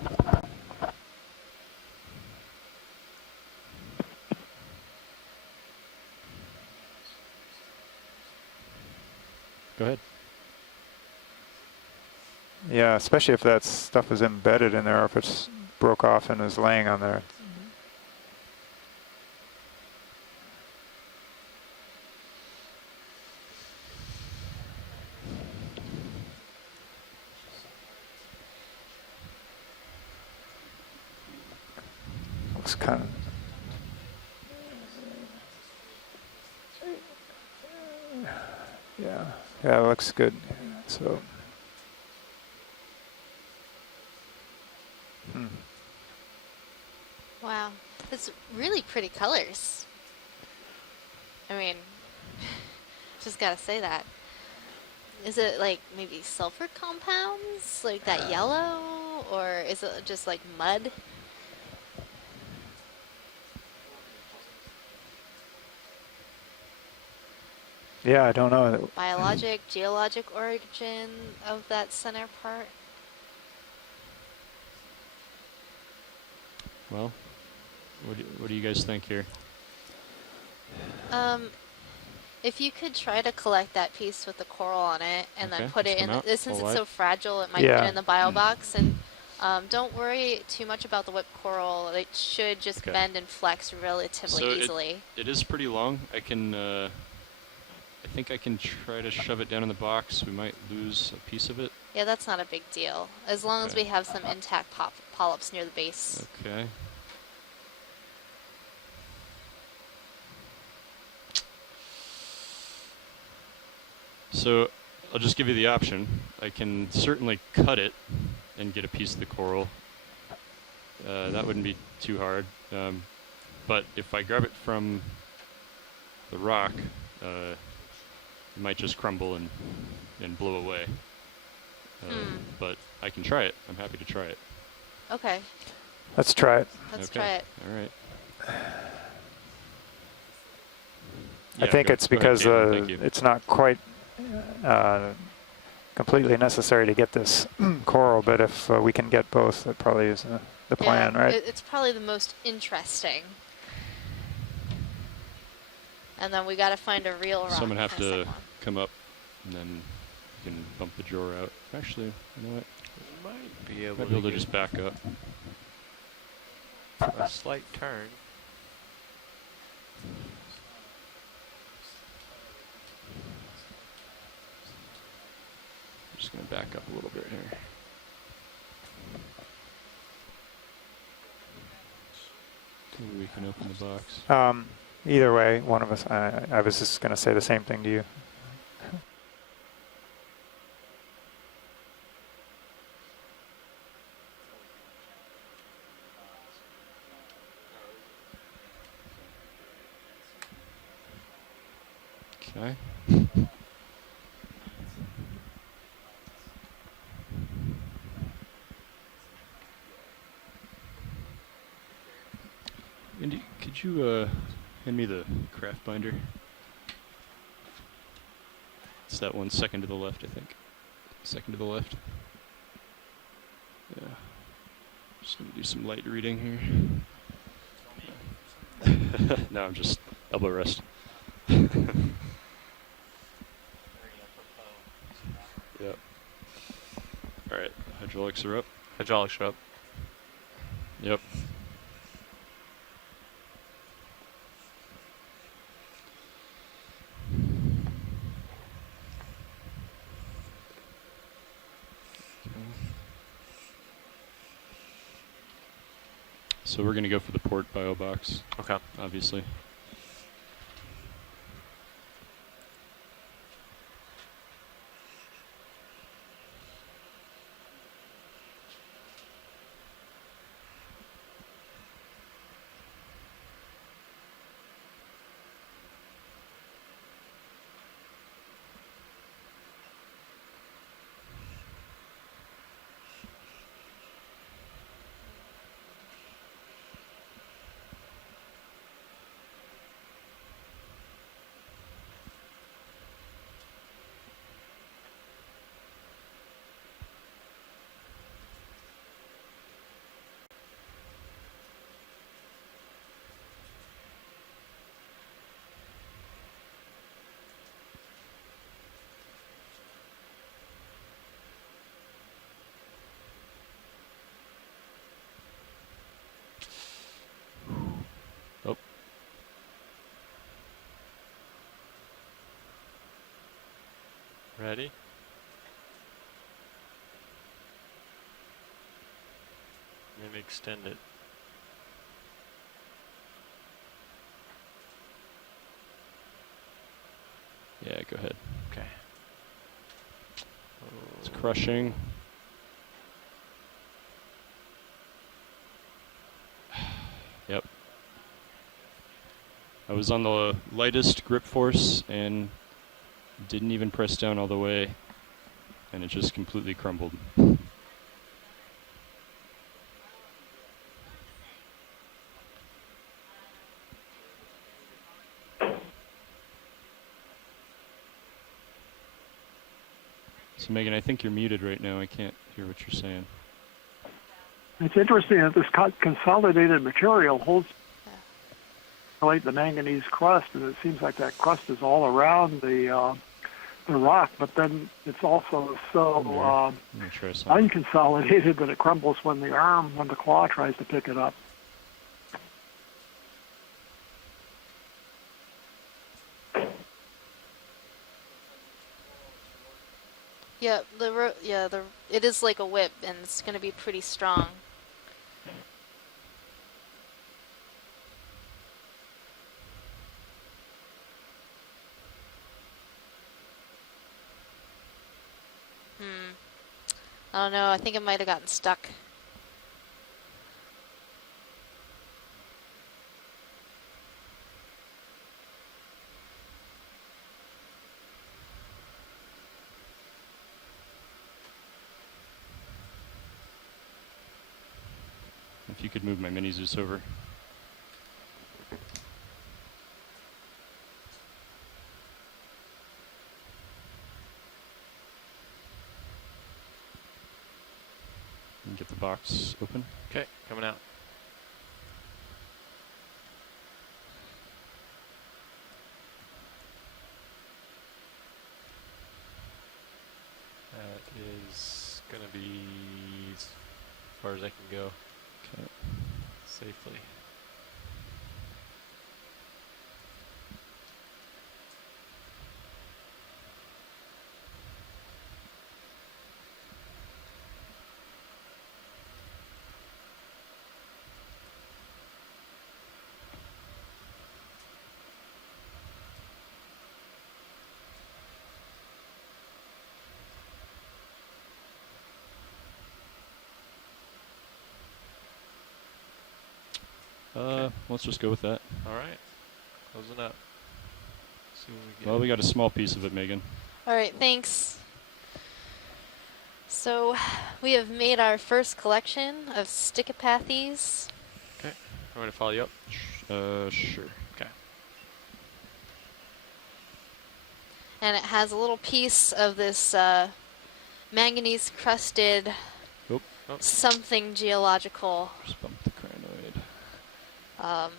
Go ahead. Yeah, especially if that stuff is embedded in there, or if it's broke off and is laying on there. Looks kind of. Yeah, it looks good. So. Wow, it's really pretty colors. I mean, just gotta say that. Is it like maybe sulfur compounds, like that yellow, or is it just like mud? Yeah, I don't know. Biologic, geologic origin of that center part? Well, what do you guys think here? If you could try to collect that piece with the coral on it and then put it in, since it's so fragile, it might fit in the bio box, and Don't worry too much about the whip coral. It should just bend and flex relatively easily. It is pretty long. I can, I think I can try to shove it down in the box. We might lose a piece of it. Yeah, that's not a big deal. As long as we have some intact polyps near the base. Okay. So I'll just give you the option. I can certainly cut it and get a piece of the coral. That wouldn't be too hard. But if I grab it from the rock, it might just crumble and blow away. But I can try it. I'm happy to try it. Okay. Let's try it. Let's try it. All right. I think it's because it's not quite completely necessary to get this coral, but if we can get both, that probably is the plan, right? It's probably the most interesting. And then we got to find a real rock. So I'm going to have to come up, and then you can bump the drawer out. Actually, you know what? Might be able to just back up. A slight turn. I'm just going to back up a little bit here. Maybe we can open the box. Either way, one of us, I was just going to say the same thing to you. Okay. Andy, could you hand me the craft binder? It's that one second to the left, I think. Second to the left. Yeah. Just gonna do some light reading here. No, I'm just elbow rest. Yep. All right, hydraulics are up. Hydraulics are up. Yep. So we're going to go for the port bio box. Okay. Obviously. Oh. Ready? Maybe extend it. Yeah, go ahead. Okay. It's crushing. Yep. I was on the lightest grip force and didn't even press down all the way, and it just completely crumbled. So Megan, I think you're muted right now. I can't hear what you're saying. It's interesting that this consolidated material holds the manganese crust, and it seems like that crust is all around the the rock, but then it's also so I'm gonna try something. unconsolidated that it crumbles when the claw tries to pick it up. Yeah, it is like a whip, and it's going to be pretty strong. I don't know. I think it might have gotten stuck. If you could move my mini Zeus over. And get the box open. Okay, coming out. That is going to be as far as I can go. Okay. Safely. Let's just go with that. All right. Closing up. See what we get. Well, we got a small piece of it, Megan. All right, thanks. So we have made our first collection of stickopathies. Okay. I'm going to follow you up. Sure. Okay. And it has a little piece of this manganese crusted something geological Just bumped the crinoid.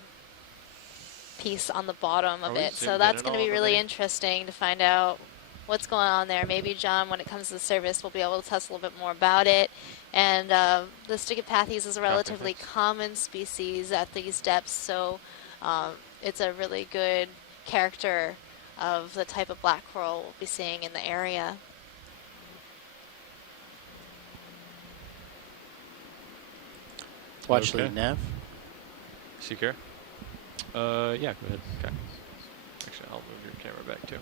piece on the bottom of Are we it. So zoomed that's in going to all be over really there? interesting to find out what's going on there. Maybe John, when it comes to the service, will be able to tell us a little bit more about it. And the stickopathies is a relatively common species at these depths, so it's a really good character of the type of black coral we'll be seeing in the area. Watch Okay. lead nav. Secure? Yeah, go ahead. Okay. Actually, I'll move your camera back too.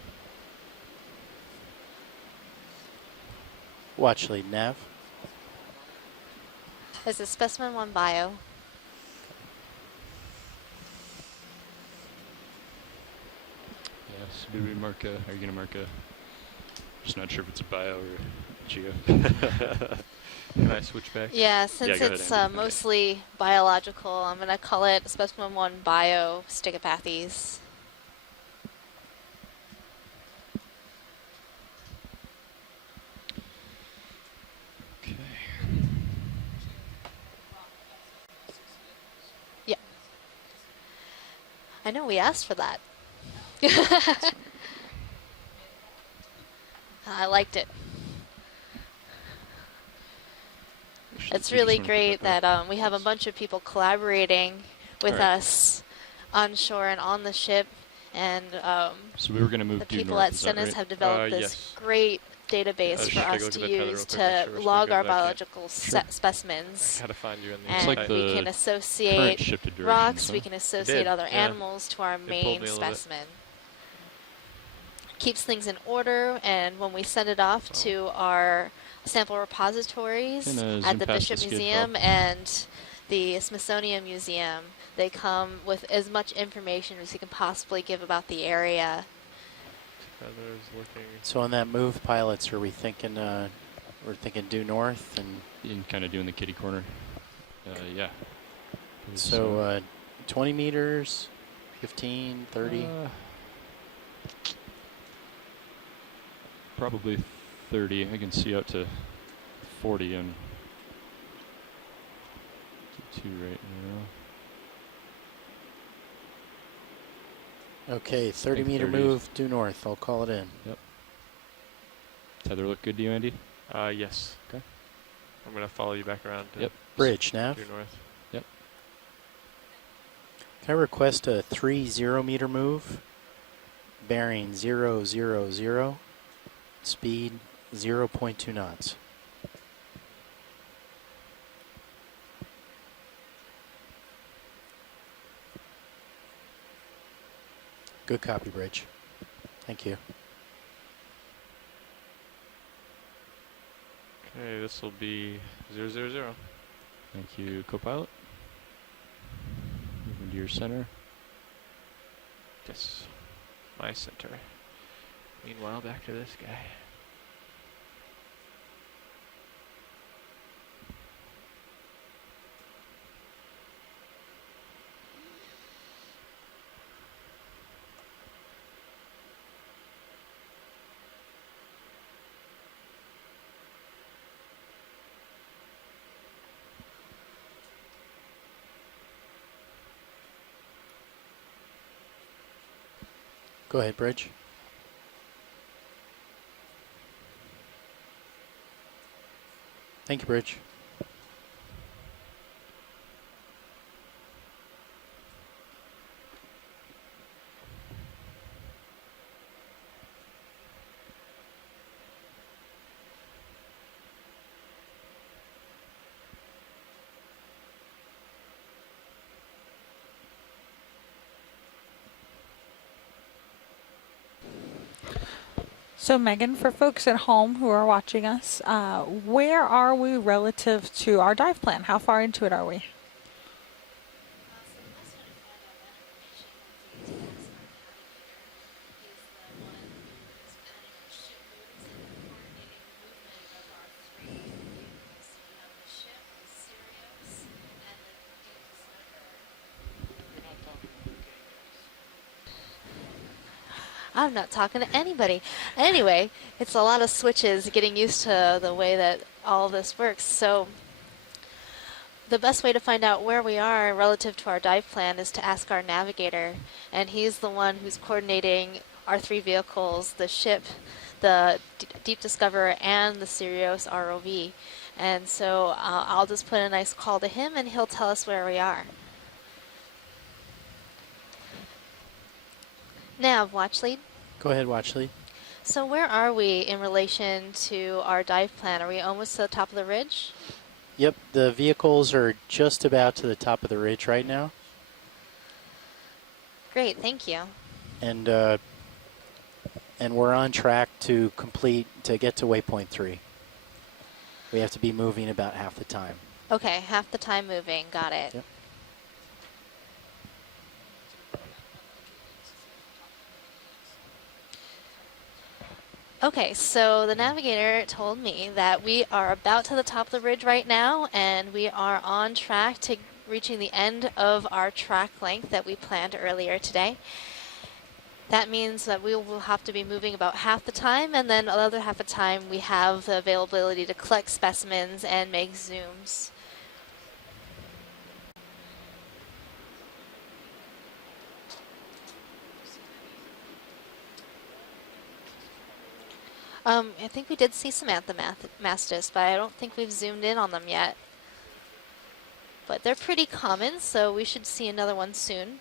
Watch lead nav. This is specimen 1 bio. Yeah, so do we mark a, are you going to mark a, just not sure if it's a bio or geo. Can I switch back? Yeah, since go ahead, it's Andy. mostly biological, I'm going to call it specimen 1 bio stickopathies. Okay. Yeah. I know we asked for that. I liked it. It's really great that we have a bunch of people collaborating with us on shore and on the ship, and So we were going to move the due people north, at is that Stennis right? have developed this Yes. great database Just for take a us look to at the tether real use quick, make to sure we're log still our good, but I can't- biological specimens. I gotta find you in the And like we the can current associate shifted directions, rocks, huh? we can associate did, other yeah. animals to our It pulled main me a little bit. specimen. Keeps things in order, and when we send it off to our sample repositories Can, at zoom the past Bishop the skid, Museum Bob? and the Smithsonian Museum, they come with as much information as you can possibly give about the area. Feathers looking. So on that move, pilots, are we thinking? We're thinking due north, and In kind of doing the kitty corner. Yeah. so 20 meters, 15, 30. Probably 30. I can see out to 40 and 2 right now. Okay, 30 think meter 30. move due north. I'll call it in. Yep. tether look good to you, Andy? Yes. Okay. I'm going to follow you back around. Yep. Bridge, nav. Due north. Yep. Can I request a 30 meter move? Bearing 000, speed 0.2 knots. Good copy, Bridge. Thank you. Okay, this will be 000. Thank you, co-pilot. Moving to your center. Yes. My center. Meanwhile, back to this guy. Go ahead, Bridge. Thank you, Bridge. So Megan, for folks at home who are watching us, where are we relative to our dive plan? How far into it are we? I'm not talking to anybody. Anyway, it's a lot of switches, getting used to the way that all this works. So the best way to find out where we are relative to our dive plan is to ask our navigator. And he's the one who's coordinating our three vehicles, the ship, the Deep Discoverer, and the Sirius ROV. And so I'll just put a nice call to him, and he'll tell us where we are. Nav, watch lead. Go ahead, watch lead. So where are we in relation to our dive plan? Are we almost to the top of the ridge? Yep, the vehicles are just about to the top of the ridge right now. Great, thank you. And we're on track to get to waypoint 3. We have to be moving about half the time. Okay, half the time moving, got it. Yep. Okay, so the navigator told me that we are about to the top of the ridge right now, and we are on track to reaching the end of our track length that we planned earlier today. That means that we will have to be moving about half the time, and then another half the time we have the availability to collect specimens and make zooms. I think we did see some Anthomastus, but I don't think we've zoomed in on them yet. But they're pretty common, so we should see another one soon.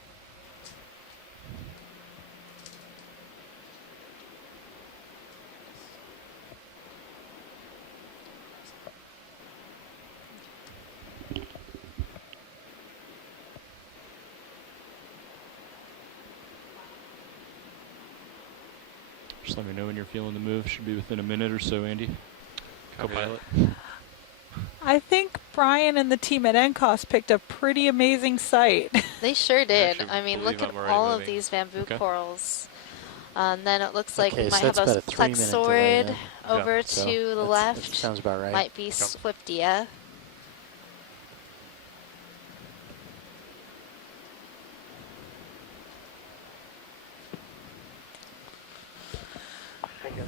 Just let me know when you're feeling the move. Should be within a minute or so, Andy. Co-pilot. I think Brian and the team at NCOS picked a pretty amazing site. They sure did. I mean, look at all of these bamboo corals. And then it looks like we might have a plexaurid over to the left. That sounds about right. Might be Swiftia.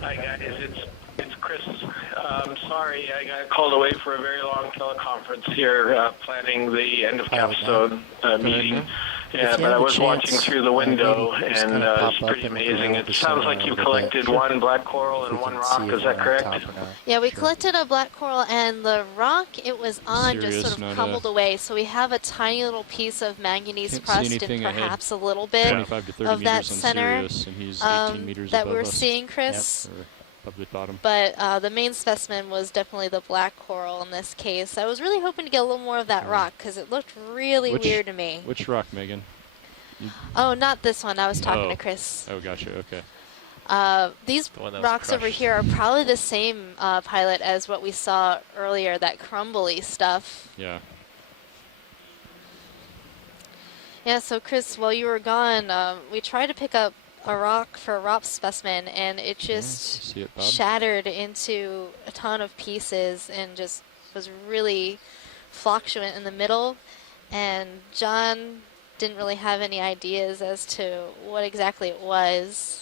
Hi guys, it's Chris. Sorry, I got called away for a very long teleconference here, planning the end of capstone meeting. Yeah, but I was watching through the window, and it's pretty amazing. It sounds like you collected one black coral and one rock. Is that correct? Yeah, we collected a black coral, and the rock it was on just sort of crumbled away. So we have a tiny little piece of manganese crust and perhaps a little bit of that center that we're seeing, Chris. But the main specimen was definitely the black coral in this case. I was really hoping to get a little more of that rock because it looked really weird to me. Which rock, Megan? Oh, not this one. I was talking to Chris. Oh, gotcha. Okay. These rocks over here are probably the same pilot as what we saw earlier, that crumbly stuff. Yeah. Yeah, so Chris, while you were gone, we tried to pick up a rock for a ROV specimen, and it just shattered into a ton of pieces and just was really fluctuant in the middle. And John didn't really have any ideas as to what exactly it was.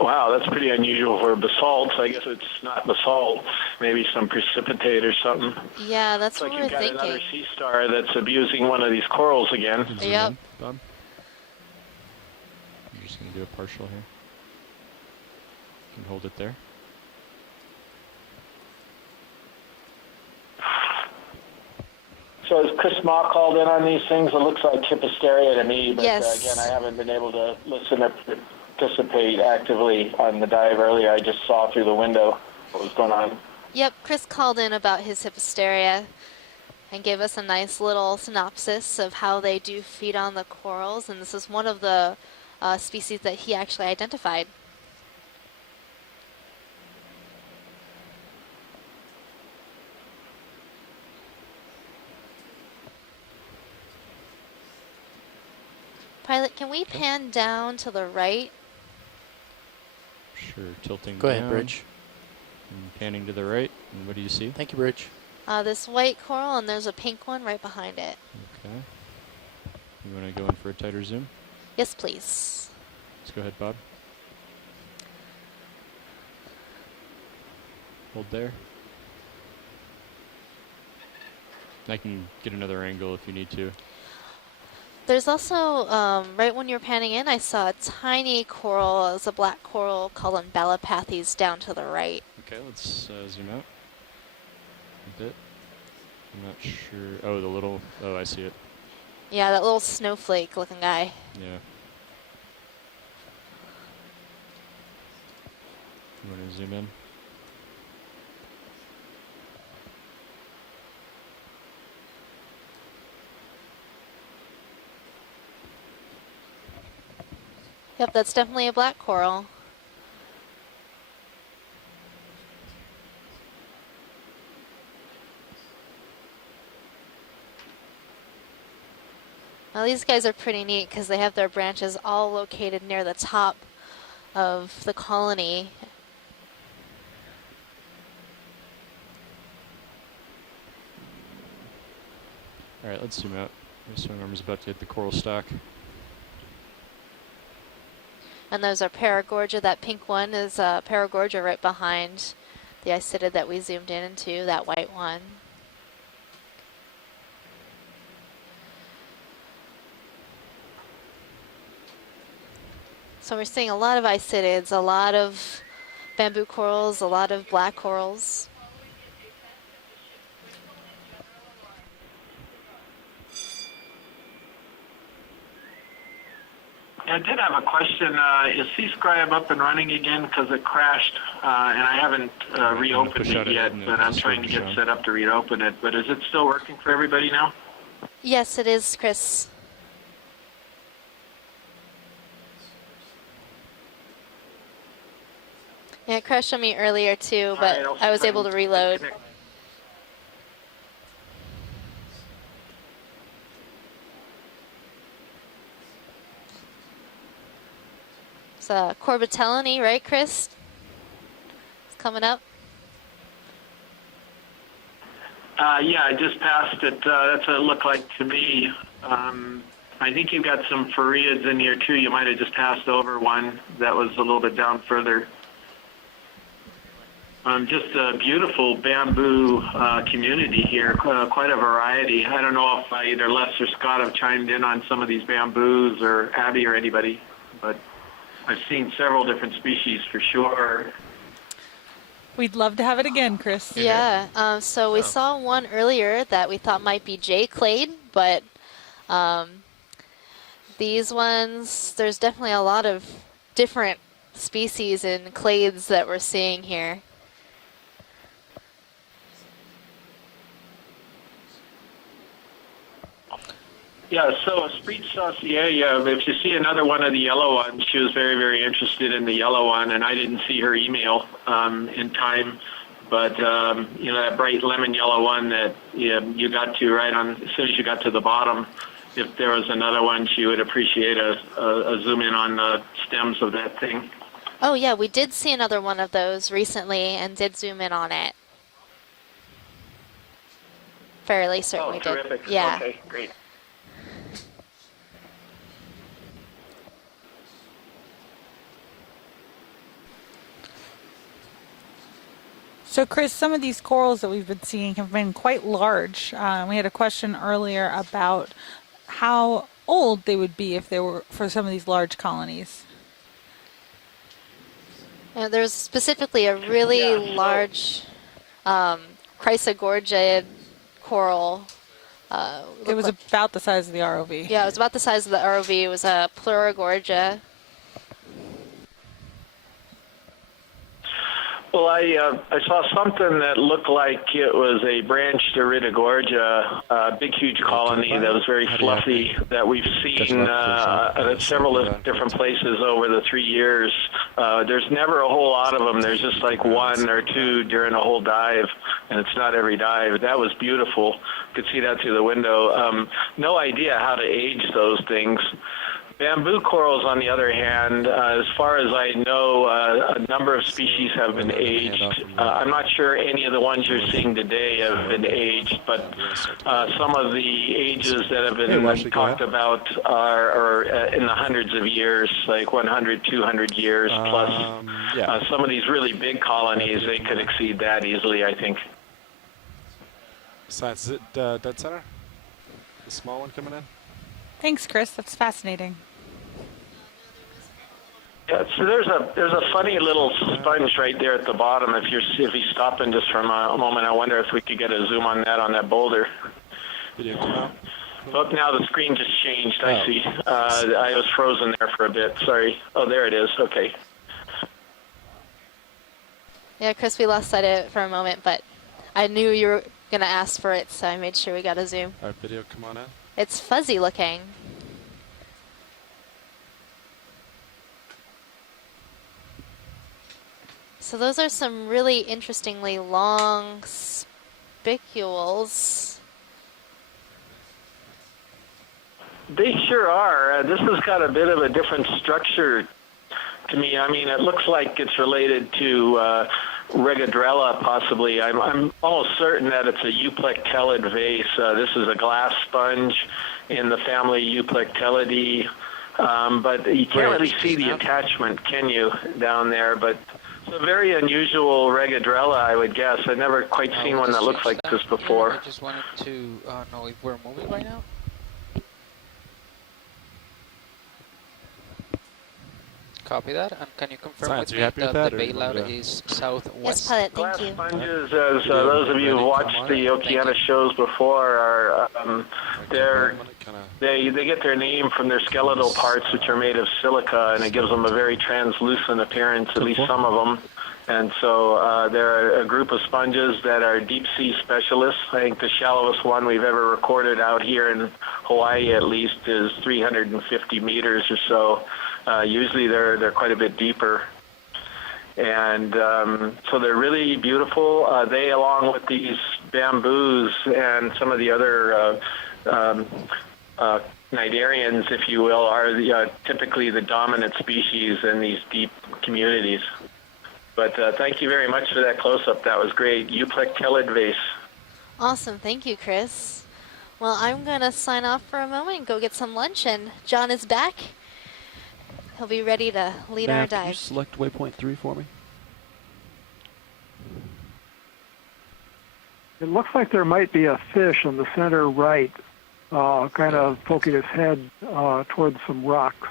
Wow, that's pretty unusual for basalt. I guess it's not basalt, maybe some precipitate or something. Yeah, that's what we're thinking. It's like you've got another sea star that's abusing one of these corals again. Yep. Bob? I'm just going to do a partial here. You can hold it there. So has Chris Mock called in on these things? It looks like Hyposteria to me, but yes. Again, I haven't been able to listen or participate actively on the dive earlier. I just saw through the window what was going on. Yep, Chris called in about his Hyposteria and gave us a nice little synopsis of how they do feed on the corals, and this is one of the species that he actually identified. Pilot, can we pan down to the right? Sure, tilting Go down. ahead, Bridge. And panning to the right. And what do you see? Thank you, Bridge. This white coral, and there's a pink one right behind it. Okay. You want to go in for a tighter zoom? Yes, please. Let's go ahead, Bob. Hold there. I can get another angle if you need to. There's also, right when you're panning in, I saw a tiny coral. It was a black coral called Ballapathes down to the right. Okay, let's zoom out a bit. I'm not sure. Oh, the little, oh, I see it. Yeah, that little snowflake looking guy. Yeah. You want to zoom in? Yep, that's definitely a black coral. Now these guys are pretty neat because they have their branches all located near the top of the colony. All right, let's zoom out. My swing arm is about to hit the coral stock. And those are Paragorgia. That pink one is Paragorgia right behind the Isidid that we zoomed in into, that white one. So we're seeing a lot of Isidids, a lot of bamboo corals, a lot of black corals. I did have a question. Is C-Scribe up and running again? Because it crashed, and I haven't reopened it yet, but I'm trying to get set up to reopen it. But is it still working for everybody now? Yes, it is, Chris. Yeah, it crashed on me earlier too, but I was able to reload. It's Corbitellini, right, Chris? It's coming up. Yeah, I just passed it. That's what it looked like to me. I think you've got some Farreids in here too. You might have just passed over one that was a little bit down further. Just a beautiful bamboo community here, quite a variety. I don't know if either Les or Scott have chimed in on some of these bamboos, or Abby or anybody, but I've seen several different species for sure. We'd love to have it again, Chris. Yeah, so we saw one earlier that we thought might be J clade, but these ones, there's definitely a lot of different species and clades that we're seeing here. Yeah, so Esprit Saucier, if you see another one of the yellow ones, she was very, very interested in the yellow one, and I didn't see her email in time. But, you know, that bright lemon yellow one that you got to right on, as soon as you got to the bottom, if there was another one, she would appreciate a zoom in on the stems of that thing. Oh, yeah, we did see another one of those recently and did zoom in on it. Fairly certain we did. Terrific. Yeah. Okay, great. So, Chris, some of these corals that we've been seeing have been quite large. We had a question earlier about how old they would be if they were for some of these large colonies. There's specifically a really large Chrysogorgia coral. It was about the size of the ROV. Yeah, it was about the size of the ROV. It was a Pleurogorgia. Well, I saw something that looked like it was a branched Iridogorgia, a big, huge colony that was very fluffy that we've seen at several different places over the 3 years. There's never a whole lot of them. There's just like one or two during a whole dive, and it's not every dive. That was beautiful. Could see that through the window. No idea how to age those things. Bamboo corals, on the other hand, as far as I know, a number of species have been aged. I'm not sure any of the ones you're seeing today have been aged, but some of the ages that have been talked about are in the hundreds of years, like 100, 200 years plus. Some of these really big colonies, they could exceed that easily, I think. Science, is it dead center? The small one coming in? Thanks, Chris. That's fascinating. Yeah, so there's a funny little sponge right there at the bottom. If you stop in just for a moment, I wonder if we could get a zoom on that boulder. Video come out. Oh, now the screen just changed. I see. I was frozen there for a bit. Sorry. Oh, there it is. Okay. Yeah, Chris, we lost sight of it for a moment, but I knew you were going to ask for it, so I made sure we got a zoom. All right, video, come on in. It's fuzzy looking. So those are some really interestingly long spicules. They sure are. This has got a bit of a different structure to me. I mean, it looks like it's related to Regadrella, possibly. I'm almost certain that it's a Euplectellid vase. This is a glass sponge in the family Euplectellidae, but you can't really see the attachment, can you, down there? But it's a very unusual Regadrella, I would guess. I've never quite seen one that looks like this before. I just wanted to know if we're moving right now. Copy that. And can you confirm with me that the bailout is southwest? Yes, pilot, thank you. Sponges, as those of you who've watched the Okeanos shows before, are they get their name from their skeletal parts, which are made of silica, and it gives them a very translucent appearance, at least some of them. And so they're a group of sponges that are deep sea specialists. I think the shallowest one we've ever recorded out here in Hawaii, at least, is 350 meters or so. Usually they're quite a bit deeper. And so they're really beautiful. They, along with these bamboos and some of the other cnidarians, if you will, are typically the dominant species in these deep communities. But thank you very much for that close-up. That was great. Euplectellid vase. Awesome. Thank you, Chris. Well, I'm going to sign off for a moment and go get some lunch, and John is back. He'll be ready to lead our dive. Can you select waypoint 3 for me? It looks like there might be a fish in the center right, kind of poking its head towards some rocks.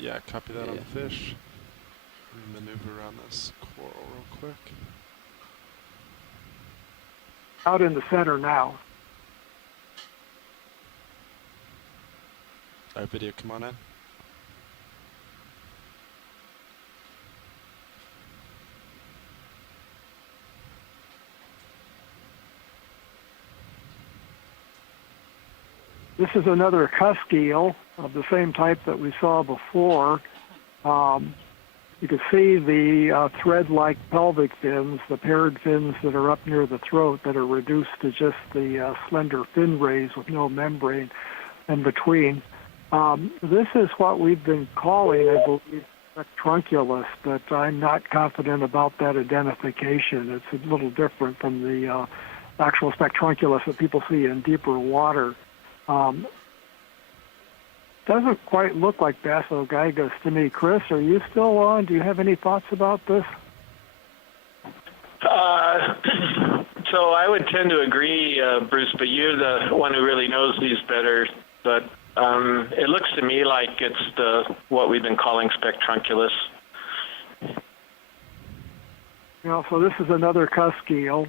Yeah, copy that on the fish. Maneuver around this coral real quick. Out in the center now. All right, video, come on in. This is another cusk eel of the same type that we saw before. You can see the thread-like pelvic fins, the paired fins that are up near the throat that are reduced to just the slender fin rays with no membrane in between. This is what we've been calling, I believe, spectrunculus, but I'm not confident about that identification. It's a little different from the actual spectrunculus that people see in deeper water. Doesn't quite look like Basogygus to me. Chris, are you still on? Do you have any thoughts about this? So I would tend to agree, Bruce, but you're the one who really knows these better. But it looks to me like it's what we've been calling spectrunculus. So this is another cusk eel.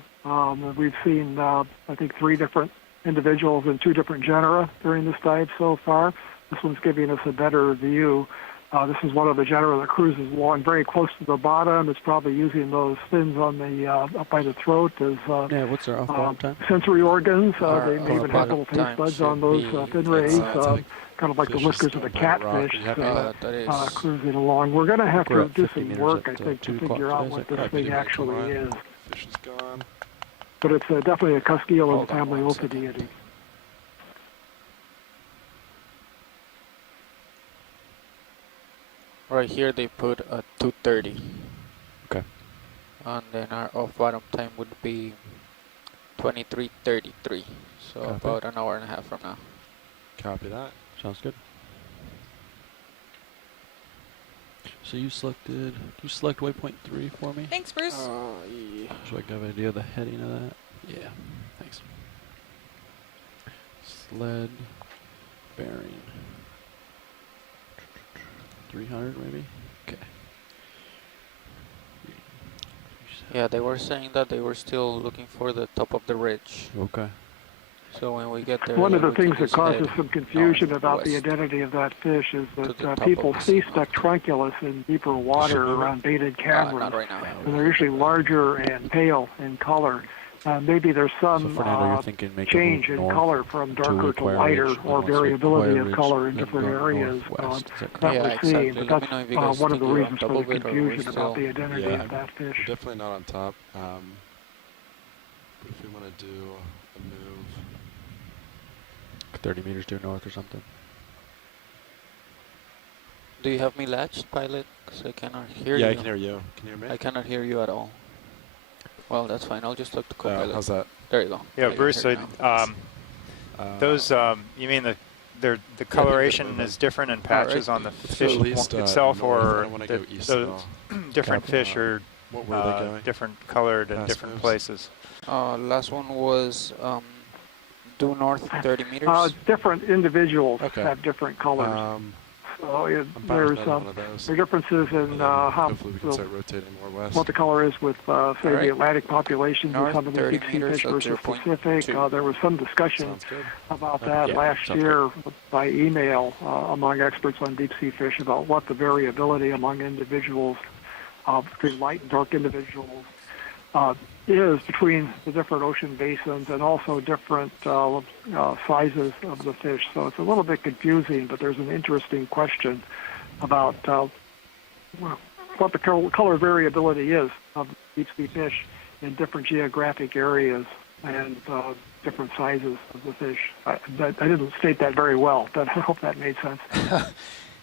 We've seen, I think, 3 different individuals in 2 different genera during this dive so far. This one's giving us a better view. This is one of the genera that cruises along very close to the bottom. It's probably using those fins on the up by the throat as what's our off-bottom time? sensory organs. They may even have little taste buds on those fin rays, kind of like the whiskers of a catfish cruising along. We're going to have to do some work, I think, to figure out what this thing actually is. Fish is gone. But it's definitely a cusk eel of the family Ophidiidae. Right here they put a 2:30. Okay. And then our off-bottom time would be 23:33. So Copy. about an hour and a half from now. Copy that. Sounds good. So you selected, can you select waypoint 3 for me? Thanks, Bruce. Yeah. So I can have an idea of the heading of that. Yeah, thanks. Sled, bearing. 300 maybe? Okay. Yeah, they were saying that they were still looking for the top of the ridge. Okay. So when we get there, One of the we can things that just causes head some confusion north, about the west. identity of that fish is To the that top people of the see snout. spectrunculus in deeper water around baited cameras, not right now. and they're usually larger and pale in color. Maybe there's some Fernando, you're thinking make a change move in north color from darker to Aquarium lighter, Ridge, or then also variability Aquarium of Ridge, color in then different go areas northwest. Is that that correct? we're Yeah, seeing. exactly. But Let that's me know if you guys one of think the you're on reasons top for the of it or confusion we're about the still- identity Yeah. of that fish. We're definitely not on top. But if we want to do a move, 30 meters due north or something. Do you have me latched, pilot? Because I cannot hear you. yeah, I can hear you. Can you hear me? I cannot hear you at all. Well, that's fine. I'll just look to co-pilot. How's that? There you go. Yeah, I Bruce, hear you now. those, you mean the coloration is different in patches on the fish at least, itself, north. I or don't wanna the- go east those at different Copy. fish are What were they going? different colored in Fast different moves. places? Last one was due north 30 meters. Different individuals Okay. have different colors. So I'm fine with there's another one of those. there are differences in And then how hopefully we can start rotating more west. what the color is with, say, All the right. Atlantic populations of North some of the 30 deep sea meters fish at versus 0.2. Pacific. There was some discussion Sounds good. about that Yeah, last sounds year by email among experts on deep sea fish about what the variability among individuals, between light and dark individuals, is between the different ocean basins and also different sizes of the fish. So it's a little bit confusing, but there's an interesting question about what the color variability is of deep sea fish in different geographic areas and different sizes of the fish. I didn't state that very well, but I hope that made sense.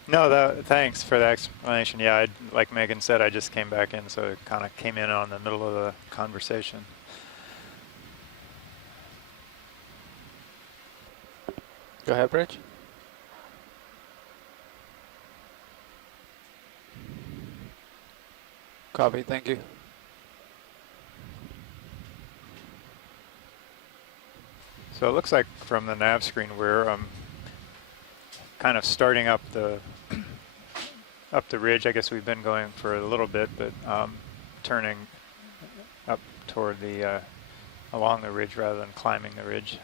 No, thanks for the explanation. Yeah, like Megan said, I just came back in, so it kind of came in on the middle of the conversation. Go ahead, Bridge. Copy, thank you. So it looks like from the nav screen we're kind of starting up the ridge. I guess we've been going for a little bit, but turning up toward the along the ridge rather than climbing the ridge.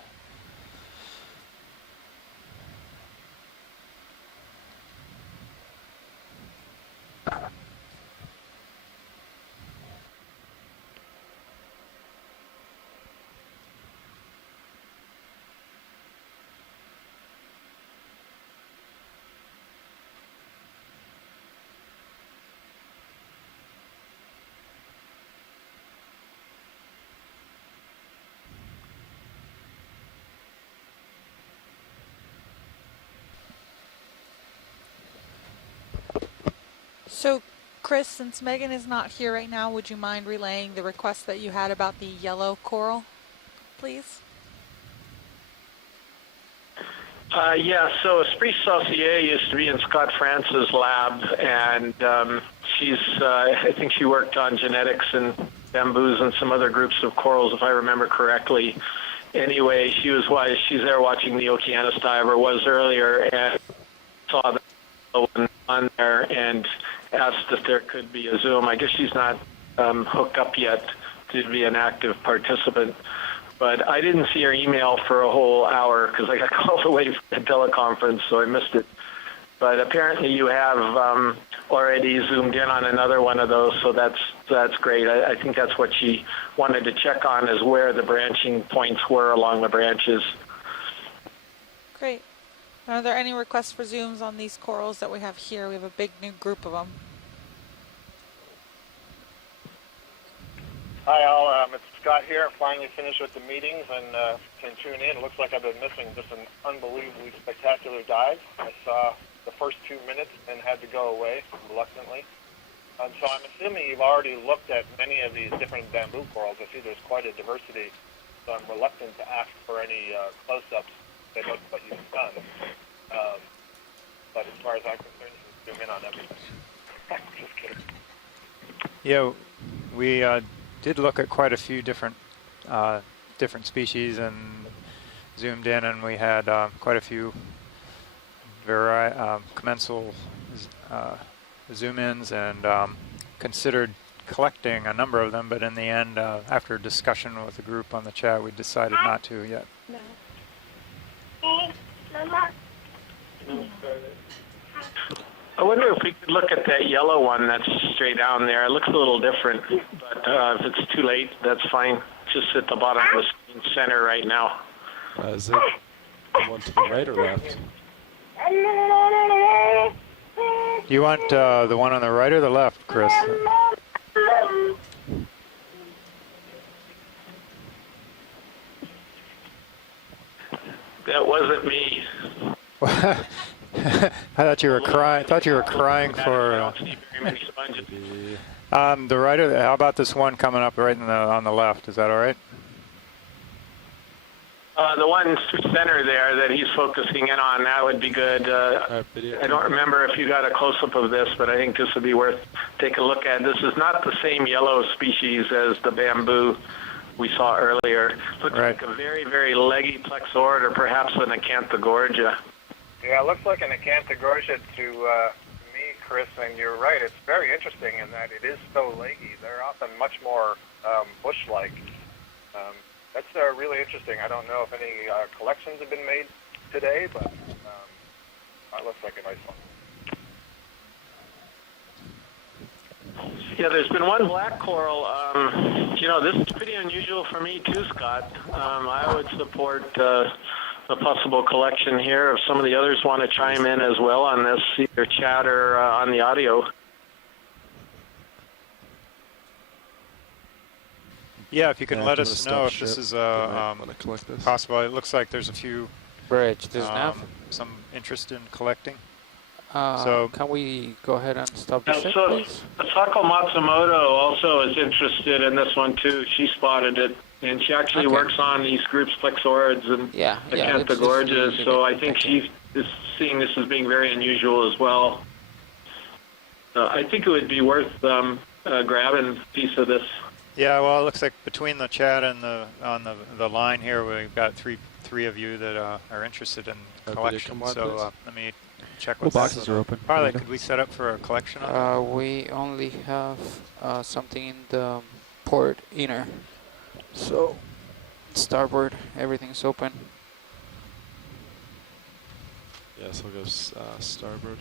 So, Chris, since Megan is not here right now, would you mind relaying the request that you had about the yellow coral, please? Yeah, so Esprit Saucier used to be in Scott France's lab, and I think she worked on genetics and bamboos and some other groups of corals, if I remember correctly. Anyway, she's there watching the Okeanos diver, was earlier, and saw the one on there and asked if there could be a Zoom. I guess she's not hooked up yet to be an active participant. But I didn't see her email for a whole hour because I got called away from the teleconference, so I missed it. But apparently you have already zoomed in on another one of those, so that's great. I think that's what she wanted to check on, is where the branching points were along the branches. Great. Are there any requests for zooms on these corals that we have here? We have a big new group of them. Hi all, it's Scott here. Finally finished with the meetings and can tune in. It looks like I've been missing just an unbelievably spectacular dive. I saw the first 2 minutes and had to go away reluctantly. So I'm assuming you've already looked at many of these different bamboo corals. I see there's quite a diversity, so I'm reluctant to ask for any close-ups that look what you've done. But as far as I'm concerned, you can zoom in on everything. Just kidding. Yeah, we did look at quite a few different species and zoomed in, and we had quite a few commensal zoom-ins and considered collecting a number of them, but in the end, after discussion with the group on the chat, we decided not to yet. I wonder if we could look at that yellow one that's straight down there. It looks a little different, but if it's too late, that's fine. Just at the bottom of the screen center right now. Is it the one to the right or left? You want the one on the right or the left, Chris? That wasn't me. I thought you were crying. For the right. How about this one coming up right on the left? Is that all right? The one center there that he's focusing in on, that would be good. I don't remember if you got a close-up of this, but I think this would be worth taking a look at. This is not the same yellow species as the bamboo we saw earlier. Looks like a very, very leggy plexaurid, or perhaps an Acanthogorgia. Yeah, it looks like an Acanthogorgia to me, Chris, and you're right. It's very interesting in that it is so leggy. They're often much more bush-like. That's really interesting. I don't know if any collections have been made today, but that looks like a nice one. Yeah, there's been one black coral. This is pretty unusual for me too, Scott. I would support a possible collection here. If some of the others want to chime in as well on this, either chat or on the audio. Yeah, if you can let us know if this is possible. It looks like there's a few some interest in collecting. So can we go ahead and stop the ship, please? Asako Matsumoto also is interested in this one too. She spotted it, and she actually works on these groups, plexaurids and Acanthogorgias. So I think she is seeing this as being very unusual as well. I think it would be worth grabbing a piece of this. Yeah, well, it looks like between the chat and on the line here, we've got three 3 of you that are interested in collection. So let me check What what's boxes are open? Pilot, could we set up for a collection on We only have something in the port inner. So starboard, everything's open. Yeah, so we'll go starboard.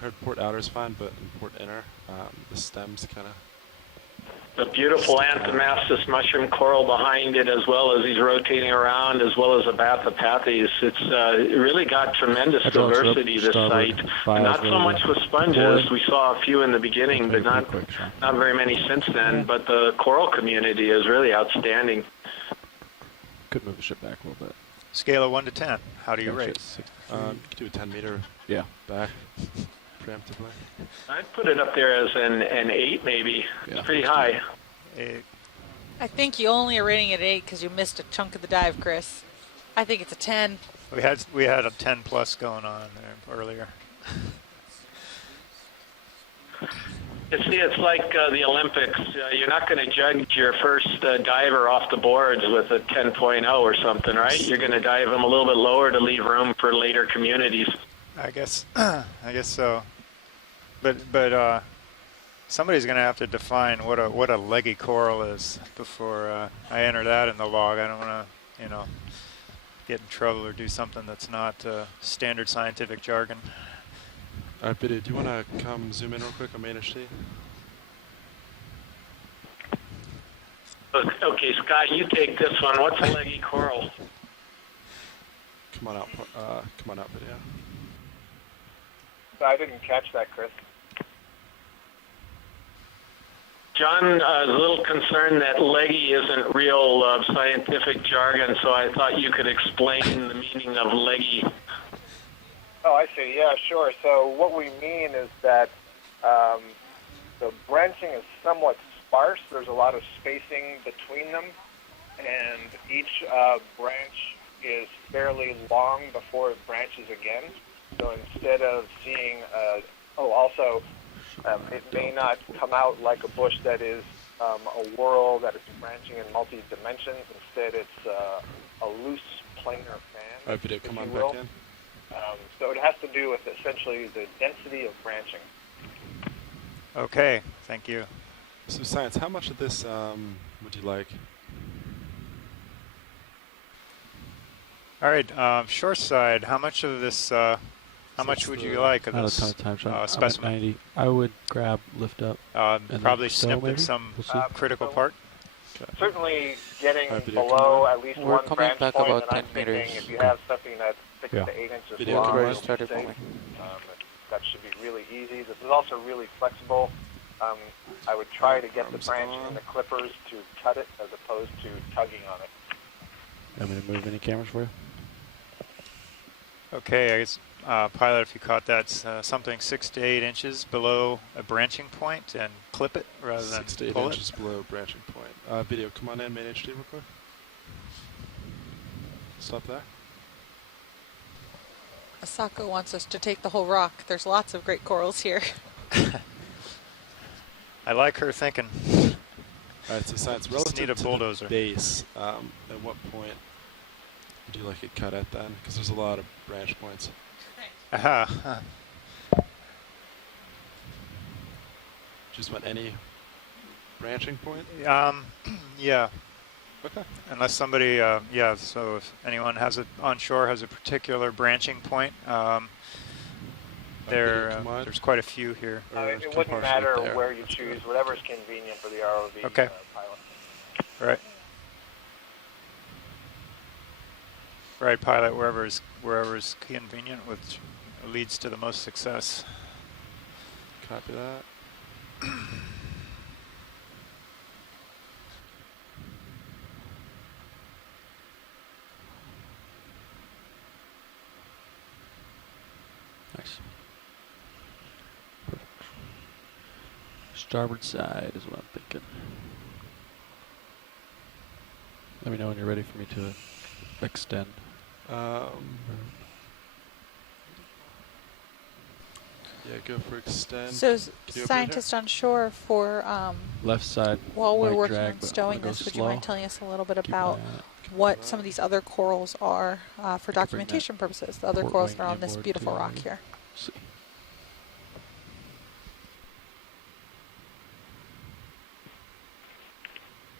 Heard port outer is fine, but in port inner, the stem's kind of... The beautiful Anthomastus mushroom coral behind it, as well as he's rotating around, as well as the Bathypathes. It's really got tremendous diversity, this site. Not so much with sponges. We saw a few in the beginning, but not very many since then. But the coral community is really outstanding. Could move the ship back a little bit. Scale of 1 to 10, how do you rate? You could do a 10 meter back, preemptively. I'd put it up there as an 8, maybe. It's pretty high. 8. I think you only are rating it 8 because you missed a chunk of the dive, Chris. I think it's a 10. We had a 10 plus going on there earlier. See, it's like the Olympics. You're not going to judge your first diver off the boards with a 10.0 or something, right? You're going to dive them a little bit lower to leave room for later communities. I guess so. But somebody's going to have to define what a leggy coral is before I enter that in the log. I don't want to, get in trouble or do something that's not standard scientific jargon. All right, Biddy, do you want to come zoom in real quick on main HT? Okay, Scott, you take this one. What's a leggy coral? Come on out, Biddy. I didn't catch that, Chris. John is a little concerned that leggy isn't real scientific jargon, so I thought you could explain the meaning of leggy. Oh, I see. Yeah, sure. So what we mean is that the branching is somewhat sparse. There's a lot of spacing between them, and each branch is fairly long before it branches again. So instead of seeing, it may not come out like a bush that is a whorl that is branching in multi-dimensions. Instead, it's a loose planar fan. All right, Biddy, come on back in. So it has to do with essentially the density of branching. Okay, thank you. So Science, how much of this would you like? All right, shore side, how much of this, how much would you like of this specimen? 90. I would grab, lift up. Probably snip some critical part. Certainly getting below at least one branch back point, about and I'm 10 thinking meters. if you have something that's 6 to 8 inches long, that should be really easy. This is also really flexible. I would try to get the branch in the clippers to cut it as opposed to tugging on it. Want me to move any cameras for you? Okay, I guess, pilot, if you caught that, something 6 to 8 inches below a branching point and clip it rather than 6 to 8 pull inches below branching point. Video, come on in, main HT real quick. Stop there. Asako wants us to take the whole rock. There's lots of great corals here. I like her thinking. All right, so Science, relative need a to bulldozer. the base, at what point would you like it cut at then? Because there's a lot of branch points. Just want any branching point? Yeah. Okay. Unless somebody, so if anyone has it on shore has a particular branching point, there's quite a few here. It wouldn't matter where you choose, whatever is convenient for the ROV pilot. Right. Right, pilot, wherever is convenient, which leads to the most success. Copy that. Nice. Perfect. Starboard side is what I'm thinking. Let me know when you're ready for me to extend. Yeah, go for extend. So, scientist on shore for left side. while we're might working drag, on but stowing I'm gonna this, go would you slow. mind telling us a little bit Keep about what some of these other corals are for documentation purposes, the other corals that are on this beautiful rock here. See.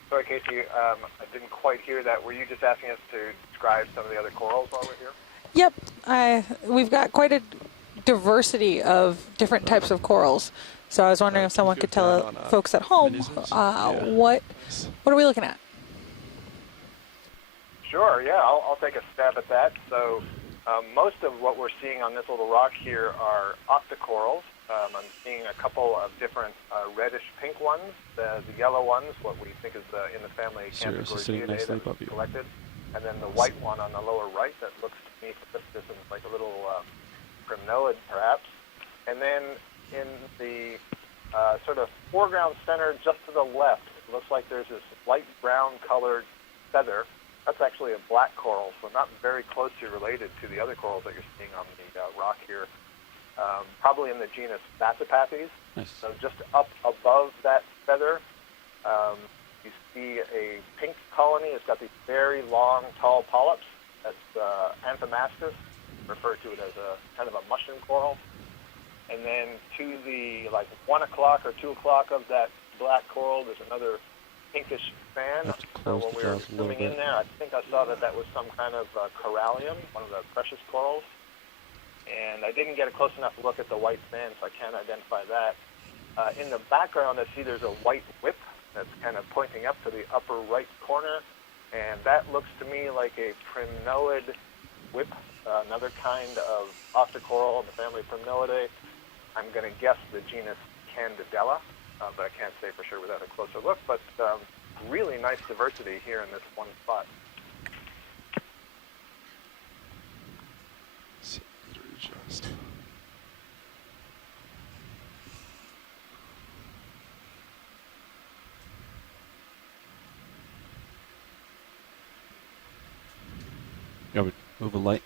Sorry, Casey, I didn't quite hear that. Were you just asking us to describe some of the other corals while we're here? Yep, we've got quite a diversity of different types of corals. So I was wondering if someone could tell folks at home what are we looking at? Sure, yeah, I'll take a stab at that. So most of what we're seeing on this little rock here are octocorals. I'm seeing a couple of different reddish pink ones, the yellow ones, what we think is in the family Canthogorgiidae that we collected, and then the white one on the lower right that looks to me like a little primnoid perhaps. And then in the sort of foreground center just to the left, it looks like there's this light brown colored feather. That's actually a black coral, so not very closely related to the other corals that you're seeing on the rock here. Probably in the genus Bassipathes. Nice. So just up above that feather, you see a pink colony. It's got these very long, tall polyps. That's Anthomastus, refer to it as a kind of a mushroom coral. And then to the 1 o'clock or 2 o'clock of that black coral, there's another pinkish fan. So when we were swimming in there, I think I saw that was some kind of corallium, one of the precious corals. And I didn't get a close enough look at the white fan, so I can't identify that. In the background, I see there's a white whip that's kind of pointing up to the upper right corner, and that looks to me like a primnoid whip, another kind of octocoral in the family Primnoidae. I'm going to guess the genus Candidella, but I can't say for sure without a closer look. But really nice diversity here in this one spot. Just. You want me to move a light?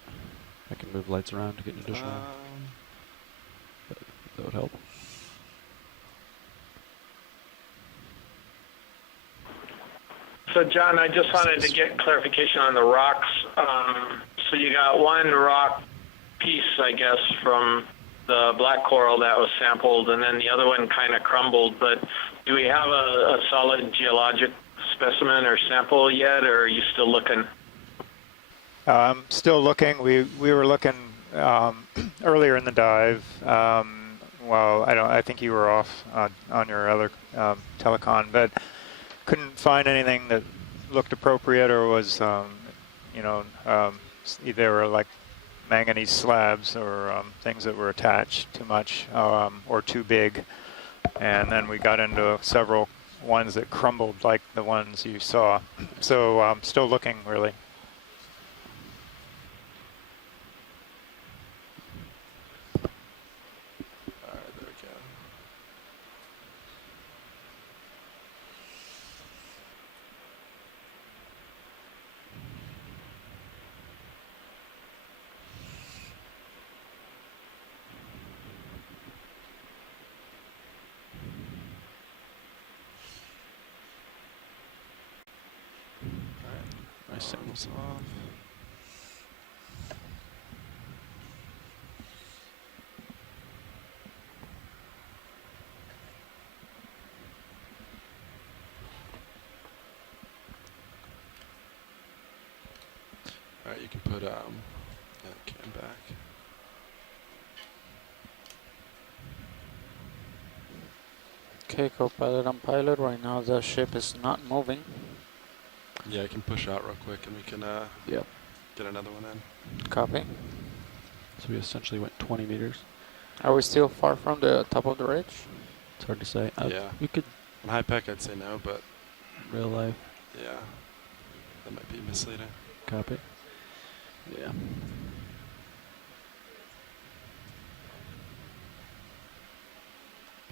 I can move lights around to get an additional. That would help. So, John, I just wanted to get clarification on the rocks. So you got one rock piece, I guess, from the black coral that was sampled, and then the other one kind of crumbled. But do we have a solid geologic specimen or sample yet, or are you still looking? I'm still looking. We were looking earlier in the dive. Well, I think you were off on your other telecon, but couldn't find anything that looked appropriate or was, they were like manganese slabs or things that were attached too much or too big. And then we got into several ones that crumbled like the ones you saw. So I'm still looking, really. My signal's off. All right, you can put that cam back. Okay, co-pilot and pilot. Right now the ship is not moving. Yeah, I can push out real quick and we can get another one in. Copy. So we essentially went 20 meters. Are we still far from the top of the ridge? It's hard to say. Yeah. We could. On high pack, I'd say no, but real life. Yeah, that might be misleading. Copy. Yeah.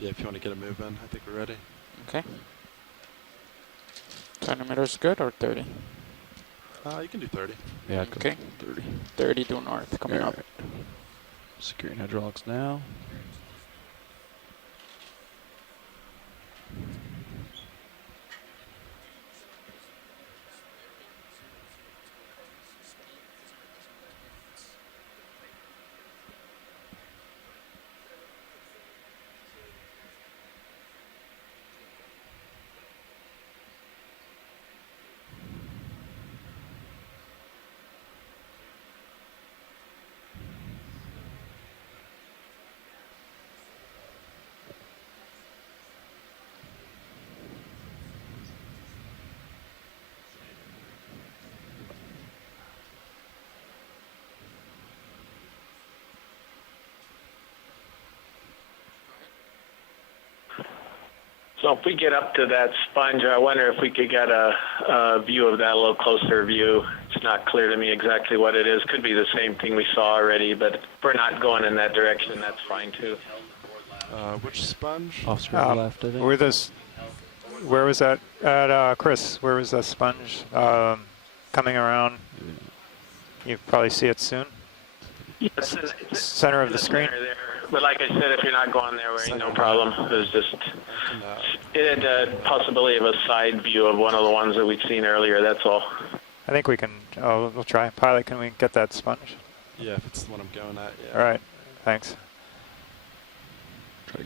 Yeah, if you want to get a move in, I think we're ready. Okay. 20 meters good or 30? You can do 30. Yeah, okay. 30. 30 due north coming up. Securing hydraulics now. So if we get up to that sponge, I wonder if we could get a view of that, a little closer view. It's not clear to me exactly what it is. Could be the same thing we saw already, but if we're not going in that direction, that's fine too. Which sponge? Off to the left, I think. Where was that at, Chris? Where was the sponge coming around? You probably see it soon. Yes, Center of the screen. There. But like I said, if you're not going there, we ain't no problem. There's just it had a possibility of a side view of one of the ones that we'd seen earlier. That's all. I think we can. Oh, we'll try. Pilot, can we get that sponge? Yeah, if it's the one I'm going at. Yeah. All right. Thanks.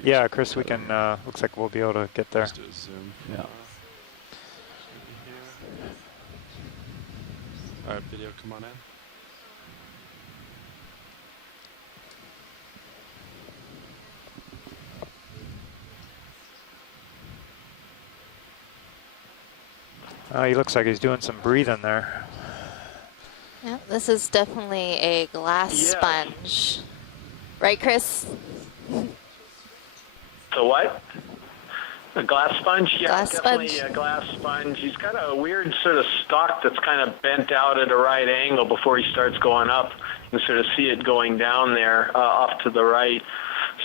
Yeah, Chris, we can. Looks like we'll be able to get there. Let's do a zoom. Yeah. All right, video, come on in. He looks like he's doing some breathing there. Yeah, this is definitely a glass sponge. Right, Chris? So what? A glass sponge? Yeah, glass definitely sponge. A glass sponge. He's got a weird sort of stalk that's kind of bent out at a right angle before he starts going up. You can sort of see it going down there off to the right.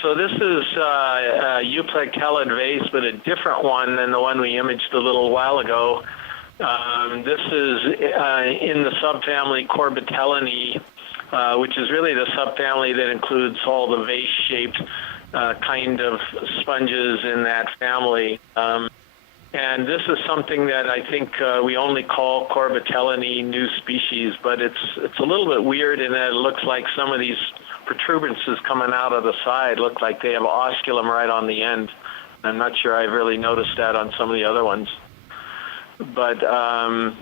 So this is a euplectellid vase, but a different one than the one we imaged a little while ago. This is in the subfamily Corbitellinae, which is really the subfamily that includes all the vase-shaped kind of sponges in that family. And this is something that I think we only call Corbitellinae new species, but it's a little bit weird in that it looks like some of these protuberances coming out of the side look like they have osculum right on the end. I'm not sure I've really noticed that on some of the other ones. But I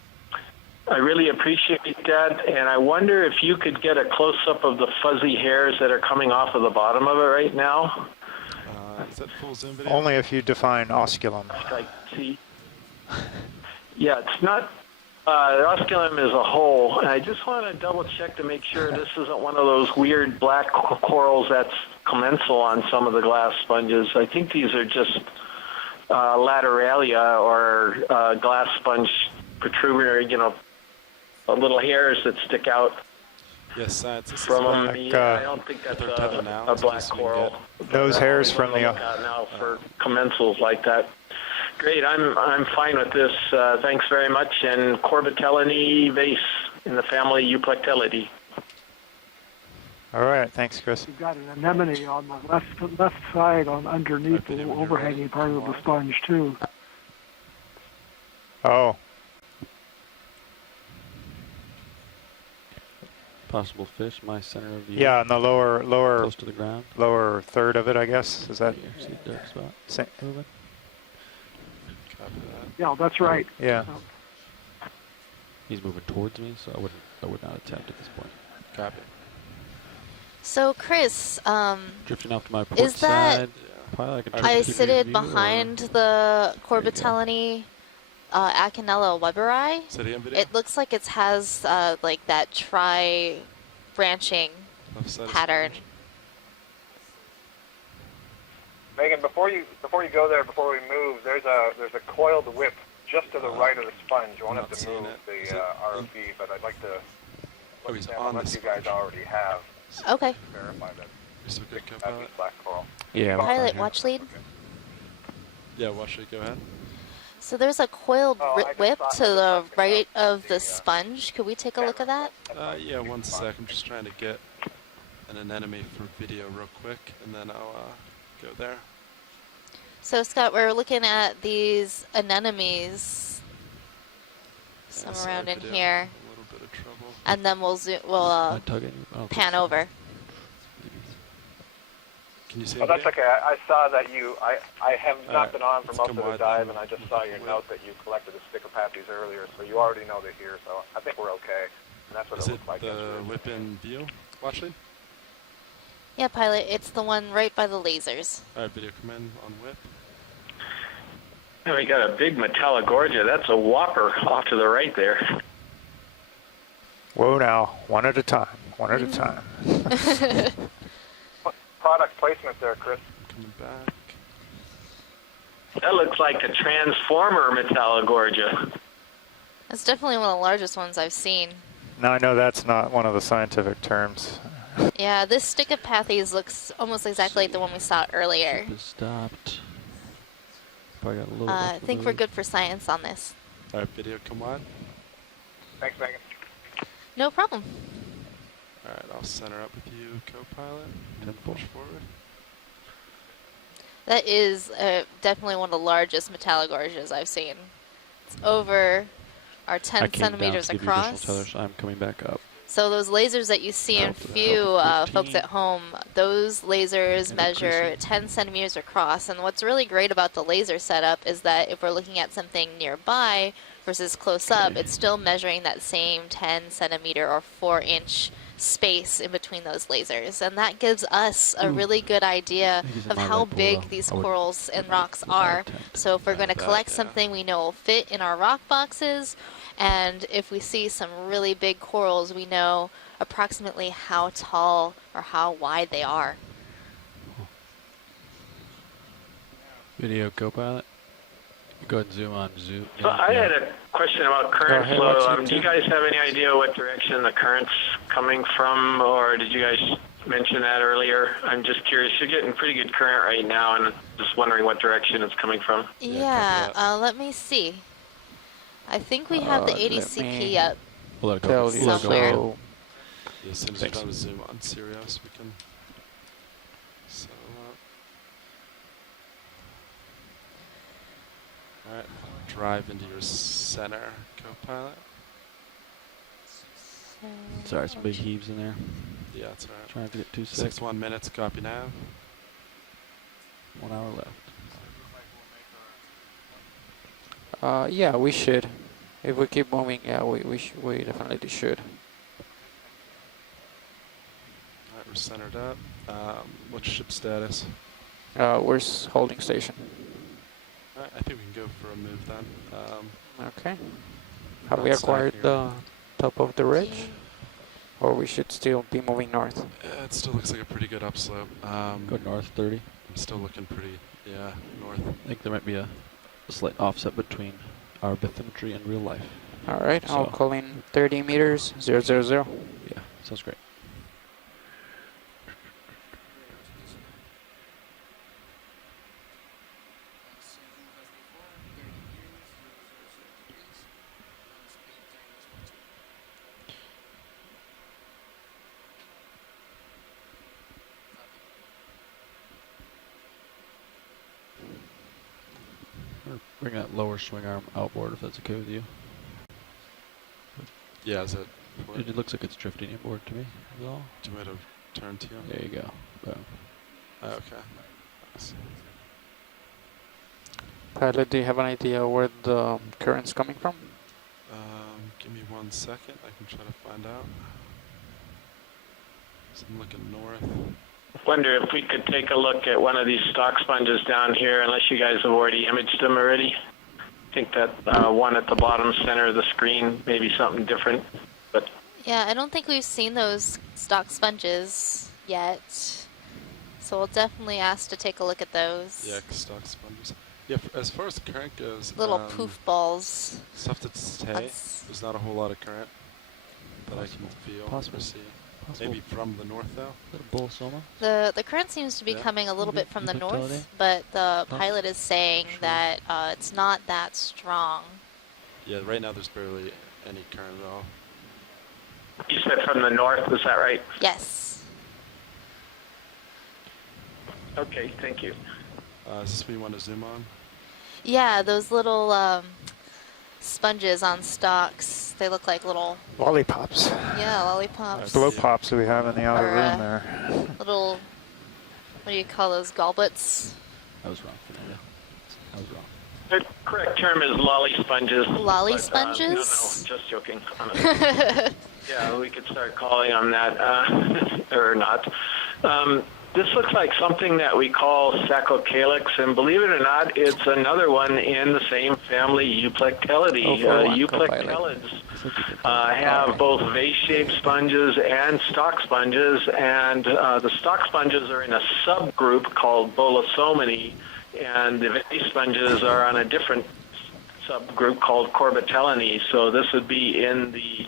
really appreciate that, and I wonder if you could get a close-up of the fuzzy hairs that are coming off of the bottom of it right now. Is that full zoom video? Only if you define osculum. Like, see? Yeah, it's not. Osculum is a hole, and I just want to double-check to make sure this isn't one of those weird black corals that's commensal on some of the glass sponges. I think these are just lateralia or glass sponge protuberant, little hairs that stick out from them. Yeah, I don't think that's a black coral. Those hairs from the now for commensals like that. Great, I'm fine with this. Thanks very much. And Corbitellinae vase in the family Euplectellidae. All right, thanks, Chris. You've got an anemone on the left side on underneath the overhanging part of the sponge too. Oh. Possible fish, my center of view. Yeah, in the lower close to the ground. Lower third of it, I guess. Is that? See the dark spot? Moving. Yeah, that's right. Yeah. He's moving towards me, so I would not attempt at this point. Copy. So, Chris, drifting off to my port is that side. I isited behind the Corbitellinae Acanella weberi? It looks like it has like that tri-branching pattern. Megan, before you go there, before we move, there's a coiled whip just to the right of the sponge. You won't have to move the ROV, but I'd like to look at them unless you guys already have. Okay. Verify that. So good, black coral. Yeah. Pilot, watch lead. Okay. Yeah, watch lead. Go ahead. So there's a coiled whip to the right of the sponge. Could we take a look at that? Yeah, 1 sec. I'm just trying to get an anemone for video real quick, and then I'll go there. So Scott, we're looking at these anemones, some around in here, A little bit of trouble. and then we'll pan over. Can you see? Oh, that's okay. I saw that I have not been on for most of the dive, and I just saw your note that you collected the Sticopathes earlier, so you already know they're here. So I think we're okay. And that's what Is it looks like. the whip in view? Watch lead. Yeah, pilot, it's the one right by the lasers. All right, video come in on whip. And we got a big Metallogorgia. That's a whopper off to the right there. Whoa now, one at a time, one at a time. Product placement there, Chris. Coming back. That looks like a transformer Metallogorgia. That's definitely one of the largest ones I've seen. Now I know that's not one of the scientific terms. Yeah, this Stichopathes looks almost exactly like the one we saw earlier. Stopped. Probably got a little I think we're good for science on this. All right, video, come on. Thanks, Megan. No problem. All right, I'll center up with you, co-pilot. 10 push forward. That is definitely one of the largest Metallogorgias I've seen. It's over our 10 centimeters across. Tethers. I'm coming back up. So those lasers that you see in few folks at home, those lasers measure 10 centimeters across. And what's really great about the laser setup is that if we're looking at something nearby versus close up, it's still measuring that same 10 centimeter or 4-inch space in between those lasers. And that gives us a really good idea of how big these corals and rocks are. So if we're going to collect something we know will fit in our rock boxes, and if we see some really big corals, we know approximately how tall or how wide they are. Video, co-pilot. Go ahead and zoom on. Zoom. So I had a question about current flow. Do you guys have any idea what direction the current's coming from, or did you guys mention that earlier? I'm just curious. You're getting pretty good current right now, and just wondering what direction it's coming from. Yeah, let me see. I think we have the ADCP up Tell somewhere. Yeah, as soon as you're done with zoom on Sirius, we can set them up. All right, drive into your center, co-pilot. Sorry, some big heaves in there. Yeah, that's all right. Trying to get 2 seconds. 61 minutes, copy now. 1 hour left. Yeah, we should. If we keep moving, yeah, we definitely should. All right, we're centered up. What's ship status? We're holding station. All right, I think we can go for a move then. Okay. Have we acquired the top of the ridge? Or we should still be moving north? It still looks like a pretty good upslope. Go north 30. I'm still looking pretty, north. I think there might be a slight offset between our bathymetry and real life. All right, I'll call in 30 meters, 000. Yeah, sounds great. Bring that lower swing arm outboard if that's okay with you. Yeah, is it? It looks like it's drifting inboard to me. Is all. Do you want me to turn to you? There you go. Boom. Okay. Nice. Pilot, do you have an idea where the current's coming from? Give me 1 second. I can try to find out. So I'm looking north. Wonder if we could take a look at one of these stock sponges down here, unless you guys have already imaged them already. I think that one at the bottom center of the screen, maybe something different. But yeah, I don't think we've seen those stock sponges yet. So we'll definitely ask to take a look at those. Yeah, stock sponges. Yeah, as far as current goes, little poof balls. Stuff that's there's not a whole lot of current that I can feel or see. Maybe from the north, though. Little bull soma. The current seems to be coming a little bit from the north, but the pilot is saying that it's not that strong. Yeah, right now there's barely any current at all. You said from the north, is that right? Yes. Okay, thank you. Is this what you want to zoom on? Yeah, those little sponges on stalks. They look like little lollipops. Yeah, lollipops. Blow pops that we have in the outer room there. Little, what do you call those, gallbits? I was wrong, Fernanda. I was wrong. The correct term is lolly sponges. Lolly sponges? No, just joking. Yeah, we could start calling them that, or not. This looks like something that we call Sacocalix, and believe it or not, it's another one in the same family, Euplectellidae. Euplectellids have both vase-shaped sponges and stalk sponges, and the stalk sponges are in a subgroup called Bolosomini, and the vase sponges are on a different subgroup called Corbitellinae. So this would be in the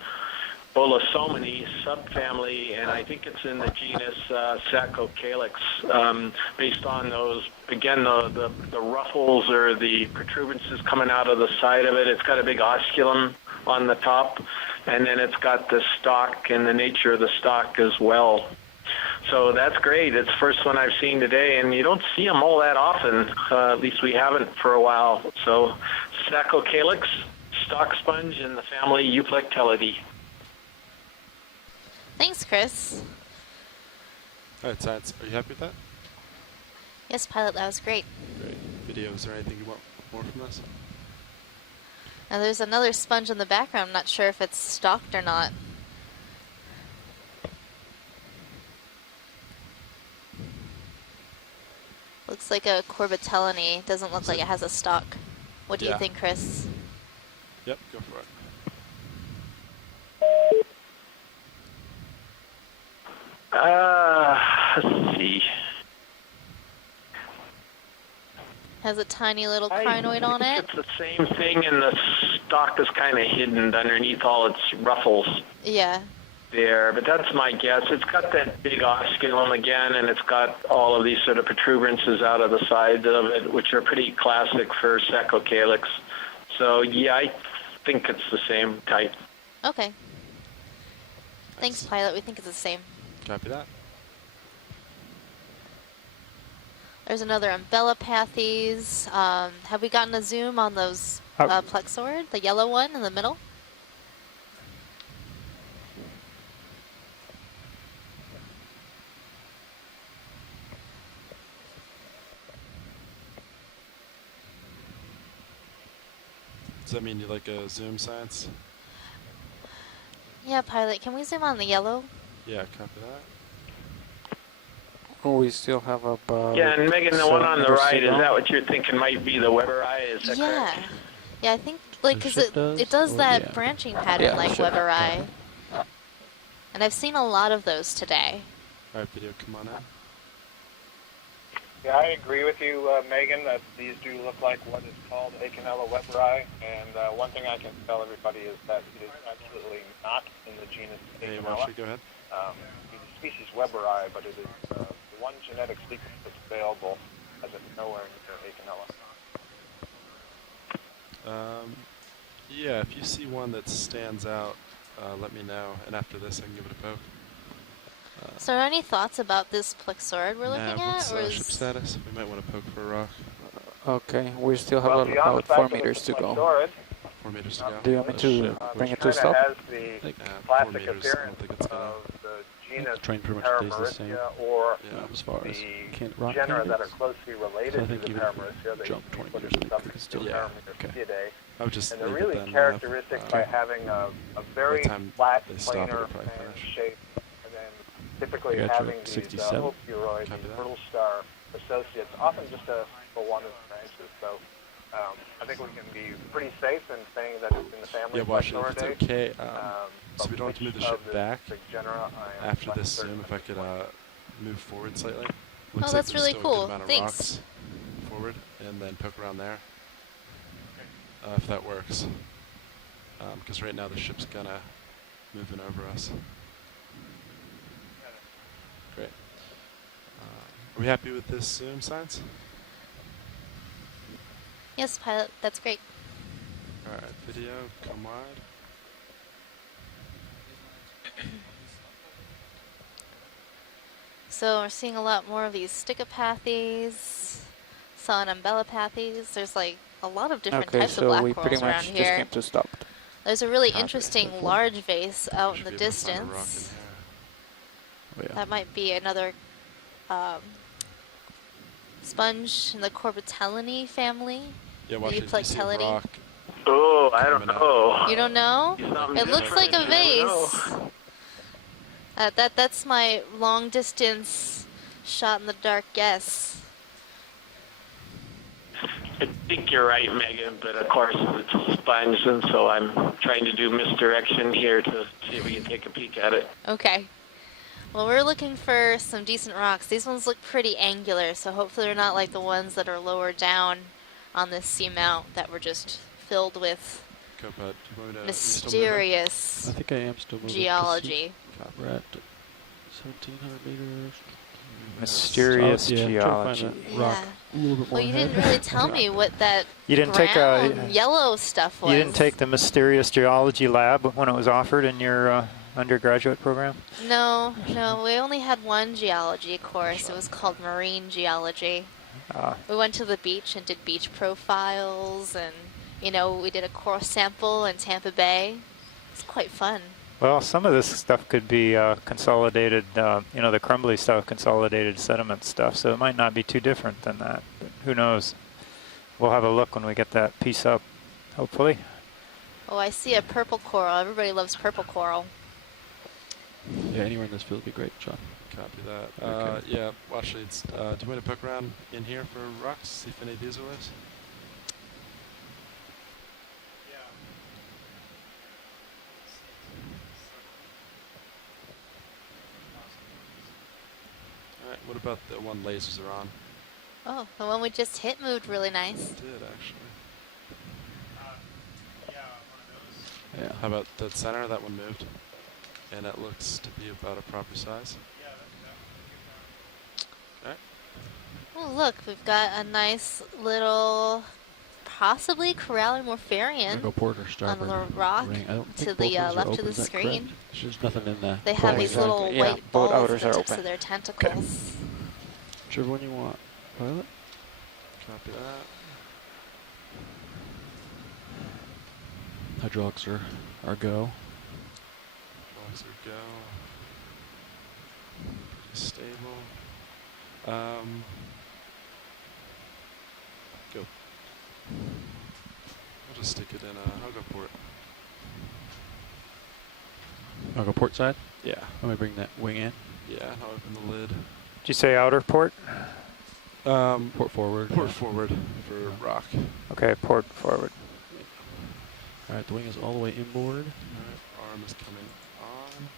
Bolosomini subfamily, and I think it's in the genus Saccocalyx, based on those, again, the ruffles or the protuberances coming out of the side of it. It's got a big osculum on the top, and then it's got the stalk and the nature of the stalk as well. So that's great. It's the first one I've seen today, and you don't see them all that often. At least we haven't for a while. So Saccocalyx, stalk sponge in the family Euplectellidae. Thanks, Chris. All right, Science, are you happy with that? Yes, Pilot, that was great. Great. Video, is there anything you want more from us? Now there's another sponge in the background. I'm not sure if it's stalked or not. Looks like a Corbitellinae. Doesn't look like it has a stalk. What do you think, Chris? Yep, go for it. Let's see. Has a tiny little crinoid on it. It's the same thing, and the stalk is kind of hidden underneath all its ruffles. Yeah. There, but that's my guess. It's got that big osculum again, and it's got all of these sort of protuberances out of the sides of it, which are pretty classic for Saccocalyx. So yeah, I think it's the same type. Okay. Thanks, Pilot. We think it's the same. Copy that. There's another Umbellapathes. Have we gotten a zoom on those plexaurid, the yellow one in the middle? Does that mean you like a zoom, Science? Yeah, Pilot. Can we zoom on the yellow? Yeah, copy that. Oh, we still have about... Yeah, and Megan, the one on the right, is that what you're thinking might be the Weberi? Is that correct? Yeah, I think, like, because it does that branching pattern like Weberi. And I've seen a lot of those today. All right, video, come on out. Yeah, I agree with you, Megan, that these do look like what is called Okeanos Weberi. And one thing I can tell everybody is that it is absolutely not in the genus Hey, Okeanos. Washer, go ahead. It is species Weberi, but it is the one genetic sequence that's available as it's nowhere near Okeanos. Yeah, if you see one that stands out, let me know, and after this I can give it a poke. So are there any thoughts about this plexaurid we're looking at? What's ship status? We might want to poke for a rock. Okay, we still have about 4 meters to go. 4 meters to go. Do you want me to bring it to a stop? It has the Like, classic 4 meters, I appearance don't think it's gonna... of the genus Train pretty much stays the same. or as far as the genera that are closely related so I to think the you Paramaricia. They jump 20 put meters, it I think it's still Paramaricia. I would just And they're leave it really then, characteristic by having a very flat, planar fan shape, and then typically having these ophiuroid, these brittle star associates, often just for one of the branches. So I think we can be pretty safe in saying that it's in the family of Washington, if Plexauridae. it's okay, so we don't have to move the ship back genera, after this zoom, if I could move forward slightly. Oh, Looks that's like really there's still a cool. good amount of Thanks. rocks forward, and then poke around there, if that works. Because right now the ship's kind of moving over us. Great. Are we happy with this zoom, Science? Yes, Pilot. That's great. All right, video, come wide. So we're seeing a lot more of these Stichopathes, saw an Umbellapathes. There's like a lot of different types of black we corals pretty around much here. just came to stop. There's a really interesting large vase out in the distance. That might be another sponge in the Corbitellinae family. Yeah, the watch it. If you see a Euplectellidae. rock, Oh, I don't know. You don't know? It looks like a vase. That's my long distance shot in the dark guess. I think you're right, Megan, but of course it's a sponge, and so I'm trying to do misdirection here to see if we can take a peek at it. Okay. Well, we're looking for some decent rocks. These ones look pretty angular, so hopefully they're not like the ones that are lower down on this seamount that were just filled with mysterious I think I am still moving. geology. We're at 1,700 meters. Mysterious geology. Rock a little bit more Well, you didn't really tell me what that You didn't brown, yellow stuff was. You didn't take the mysterious geology lab when it was offered in your undergraduate program? No, we only had one geology course. It was called marine geology. We went to the beach and did beach profiles, and we did a coral sample in Tampa Bay. It's quite fun. Well, some of this stuff could be consolidated, the crumbly stuff, consolidated sediment stuff, so it might not be too different than that. But who knows? We'll have a look when we get that piece up, hopefully. Oh, I see a purple coral. Everybody loves purple coral. Yeah, anywhere in this field would be great, John. Copy that. Yeah, well, actually, do you want me to poke around in here for rocks, see if any of these are loose? Alright, what about the one lasers are on? Oh, the one we just hit moved really nice. It did, actually. Yeah. How about the center? That one moved. And it looks to be about a proper size. Alright. Oh, look, we've got a nice little, possibly Corallimorpharian Go port or starboard on the rock ring. I don't to think the both ones are left open, of the is that screen. correct? There's nothing in the They have these little white both balls outers at the are tips open. of their tentacles. Whichever one you want. Pilot? Copy that. Hydraulics are go. Hydraulics are go. Pretty stable. Go. I'll just stick it in I'll go port. I'll go port side? Yeah. Let me bring that wing in. Yeah, and I'll open the lid. Did you say outer port? Port forward. Port forward for rock. Okay, port forward. Alright, the wing is all the way inboard. Alright, arm is coming on.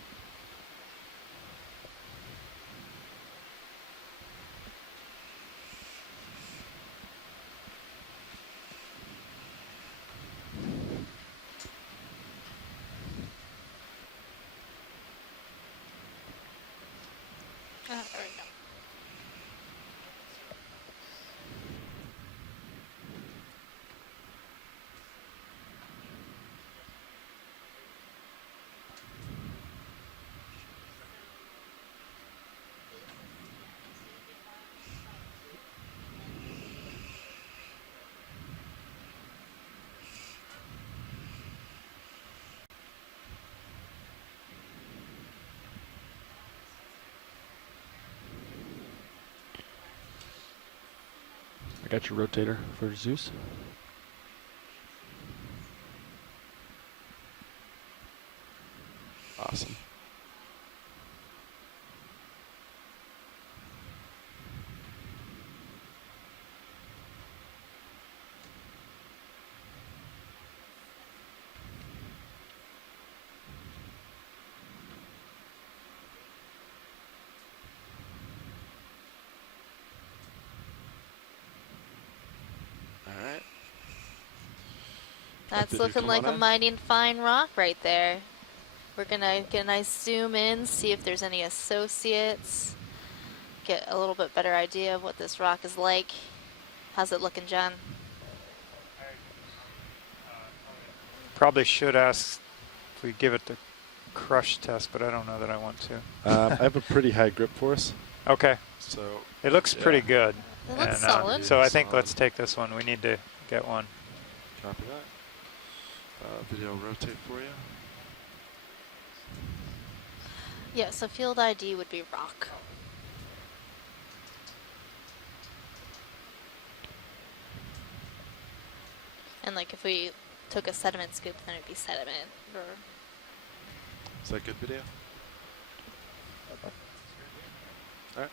There we go. I got your rotator for Zeus. Awesome. Alright. That's Did you looking come like on a in? mighty fine rock right there. We're gonna get a nice zoom in, see if there's any associates, get a little bit better idea of what this rock is like. How's it looking, John? Probably should ask if we give it the crush test, but I don't know that I want to. I have a pretty high grip force. Okay. So it looks pretty good. It looks And, solid. So I think let's take this one. We need to get one. Copy that. Video rotate for you. Yeah, so field ID would be rock. And like if we took a sediment scoop, then it'd be sediment. Or Is that good video? Alright.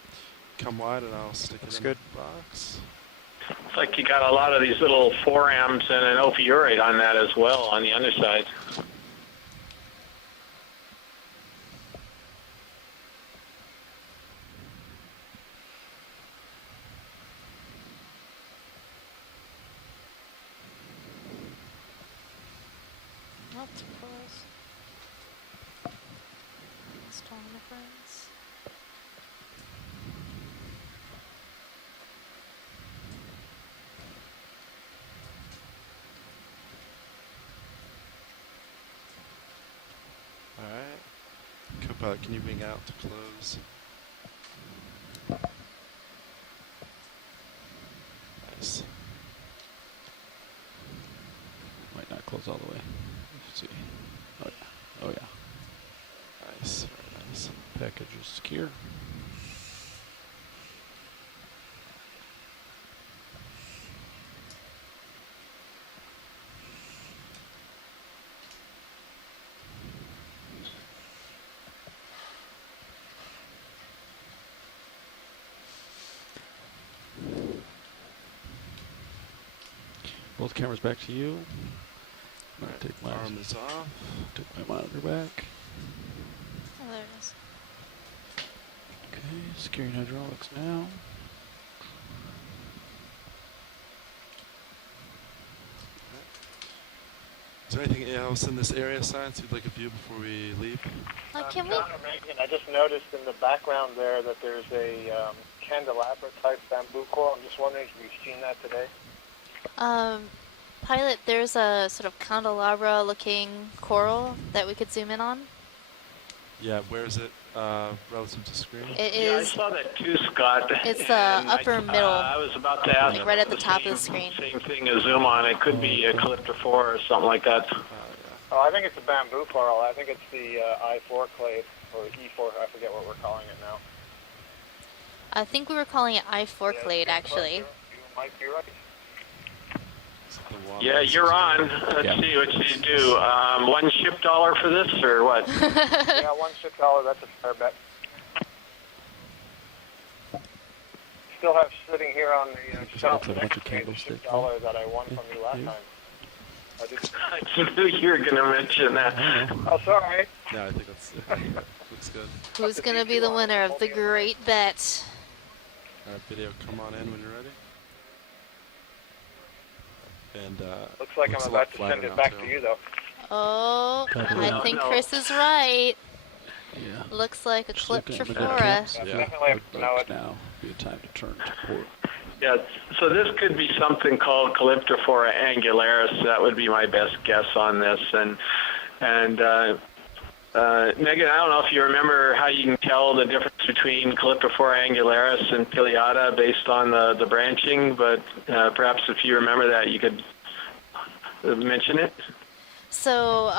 Come wide and I'll stick it in the box. Looks like you got a lot of these little forams and an ophiurate on that as well on the underside. Lots of corals. Stormifers. Alright. Copilot, can you wing out to close? Nice. Might not close all the way. Let's see. Oh yeah. Oh yeah. Nice. Very nice. Package is secure. Both cameras back to you. I'm gonna take my arm is off. Take my monitor back. Oh, there it is. Okay, securing hydraulics now. Is there anything else in this area, Science, you'd like a view before we leave? Can we? I just noticed in the background there that there's a candelabra type bamboo coral. I'm just wondering if you've seen that today. Pilot, there's a sort of candelabra looking coral that we could zoom in on. Yeah, where is it relative to screen? It Yeah, I is. saw that too, Scott. It's the upper middle. I was about to ask. Like right at the top of the screen. Same thing as zoom on. It could be a calyptrophora or something like that. Oh, I think it's a bamboo coral. I think it's the I4 clade, or E4. I forget what we're calling it now. I think we were calling it I4 clade, actually. You might be right. Yeah, you're on. Let's see what you do. One ship dollar for this, or what? Yeah, one ship dollar. That's a fair bet. Still have sitting here on the shelf a bunch of next to me the candlestick. ship dollar that I won from you last time. I knew you were going to mention that. Oh, sorry. Yeah, I think that's looks good. Who's going to be the winner of the great bet? Video, come on in when you're ready. And looks like I'm about to send it back to you, though. Oh, I think Chris is right. Yeah. Looks like a calyptrophora. Yeah. Now be a time to turn to port. Yeah, so this could be something called Calyptrophora angularis. That would be my best guess on this. And Megan, I don't know if you remember how you can tell the difference between Calyptrophora angularis and pileata based on the branching, but perhaps if you remember that, you could mention it. So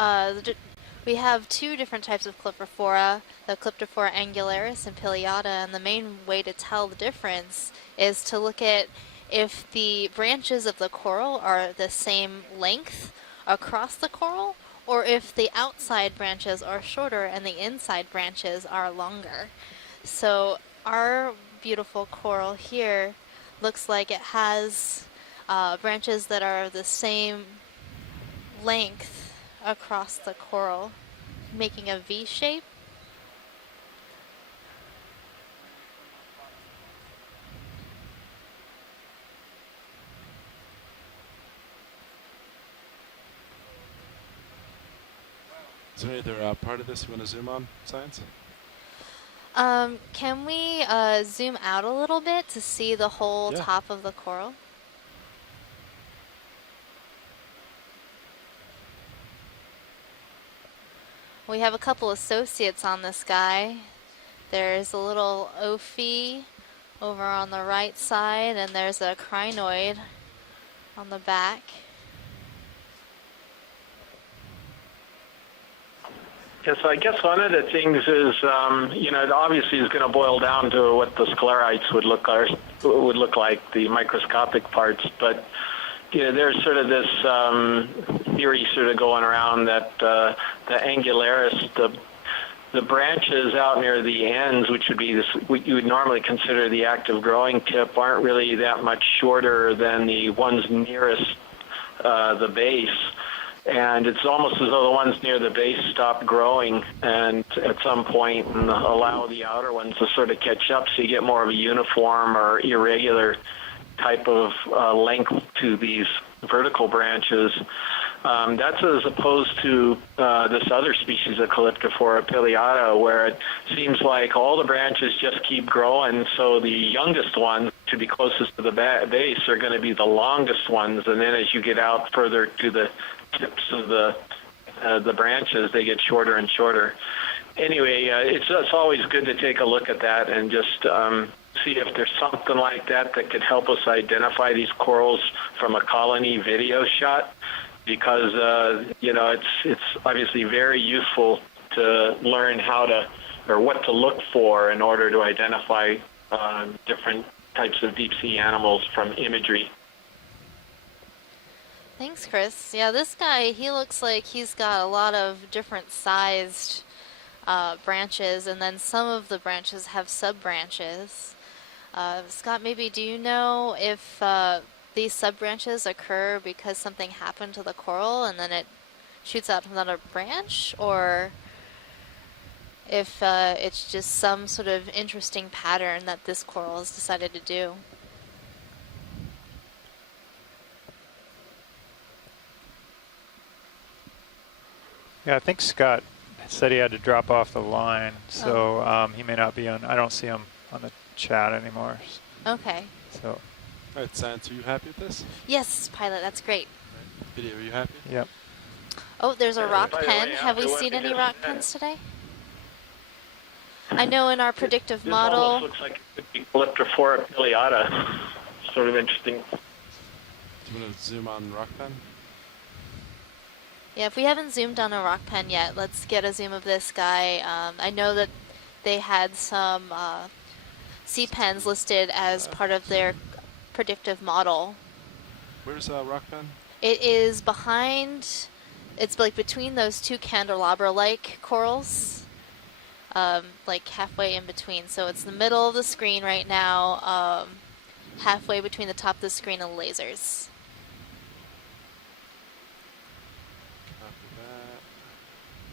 we have two different types of Calyptrophora, the Calyptrophora angularis and pileata, and the main way to tell the difference is to look at if the branches of the coral are the same length across the coral, or if the outside branches are shorter and the inside branches are longer. So our beautiful coral here looks like it has branches that are the same length across the coral, making a V shape. Is there any other part of this you want to zoom on, Science? Can we zoom out a little bit to see the whole top of the coral? We have a couple associates on this guy. There's a little ophi over on the right side, and there's a crinoid on the back. Yeah, so I guess one of the things is, it obviously is going to boil down to what the sclerites would look like, the microscopic parts. But there's sort of this theory sort of going around that the angularis, the branches out near the ends, which would be what you would normally consider the active growing tip, aren't really that much shorter than the ones nearest the base. And it's almost as though the ones near the base stop growing and at some point and allow the outer ones to sort of catch up, so you get more of a uniform or irregular type of length to these vertical branches. That's as opposed to this other species of Calyptrophora pileata, where it seems like all the branches just keep growing, so the youngest ones, to be closest to the base, are going to be the longest ones, and then as you get out further to the tips of the branches, they get shorter and shorter. Anyway, it's always good to take a look at that and just see if there's something like that that could help us identify these corals from a colony video shot, because it's obviously very useful to learn how to, or what to look for in order to identify different types of deep sea animals from imagery. Thanks, Chris. Yeah, this guy, he looks like he's got a lot of different sized branches, and then some of the branches have sub-branches. Scott, maybe do you know if these sub-branches occur because something happened to the coral and then it shoots out another branch, or if it's just some sort of interesting pattern that this coral has decided to do? Yeah, I think Scott said he had to drop off the line, so he may not be on. I don't see him on the chat anymore. Okay. So. All right, Science, are you happy with this? Yes, Pilot, that's great. Right. Video, are you happy? Yep. Oh, there's a rock pen. Have we seen any rock pens today? I know in our predictive model. This almost looks like it could be Calyptrophora pileata. Sort of interesting. Do you want to zoom on rock pen? Yeah, if we haven't zoomed on a rock pen yet, let's get a zoom of this guy. I know that they had some sea pens listed as part of their predictive model. Where's rock pen? It is behind, it's like between those two candelabra-like corals, like halfway in between. So it's the middle of the screen right now, halfway between the top of the screen and lasers.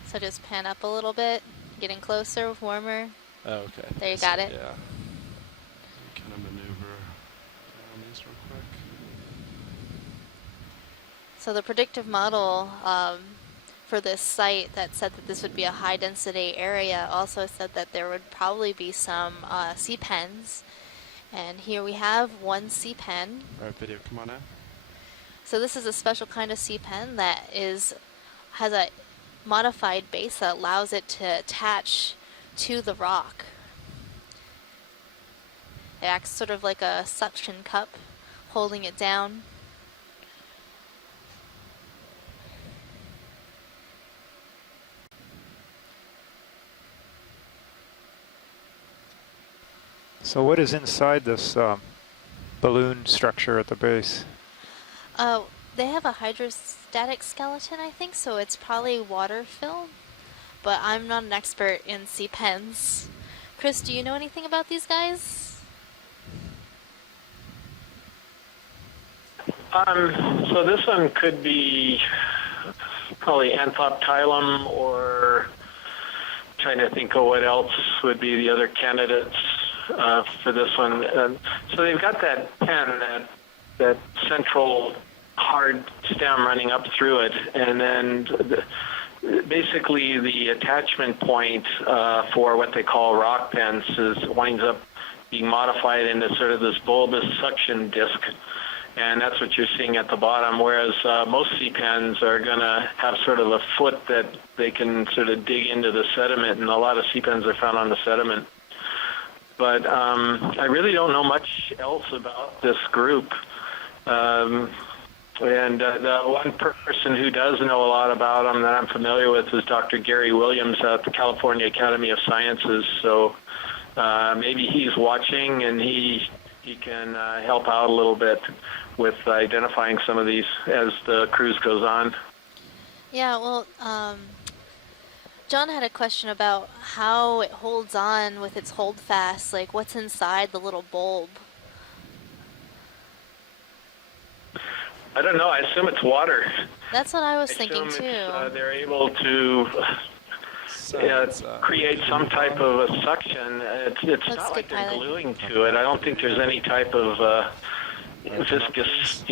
So just pan up a little bit, getting closer, warmer. Oh, okay. There, you got it. Yeah. Kind of maneuver around these real quick. So the predictive model for this site that said that this would be a high density area also said that there would probably be some sea pens. And here we have one sea pen. All right, video, come on now. So this is a special kind of sea pen that has a modified base that allows it to attach to the rock. It acts sort of like a suction cup, holding it down. So what is inside this balloon structure at the base? They have a hydrostatic skeleton, I think, so it's probably water film, but I'm not an expert in sea pens. Chris, do you know anything about these guys? So this one could be probably Anthoptylum, or trying to think of what else would be the other candidates for this one. So they've got that pen, that central hard stem running up through it, and then basically the attachment point for what they call rock pens winds up being modified into sort of this bulbous suction disc, and that's what you're seeing at the bottom, whereas most sea pens are going to have sort of a foot that they can sort of dig into the sediment, and a lot of sea pens are found on the sediment. But I really don't know much else about this group. And the one person who does know a lot about them that I'm familiar with is Dr. Gary Williams at the California Academy of Sciences. So maybe he's watching and he can help out a little bit with identifying some of these as the cruise goes on. Yeah, well, John had a question about how it holds on with its holdfast, like what's inside the little bulb. I don't know. I assume it's water. That's what I was thinking too. They're able to create some type of a suction. It's not like they're gluing to it. I don't think there's any type of viscous,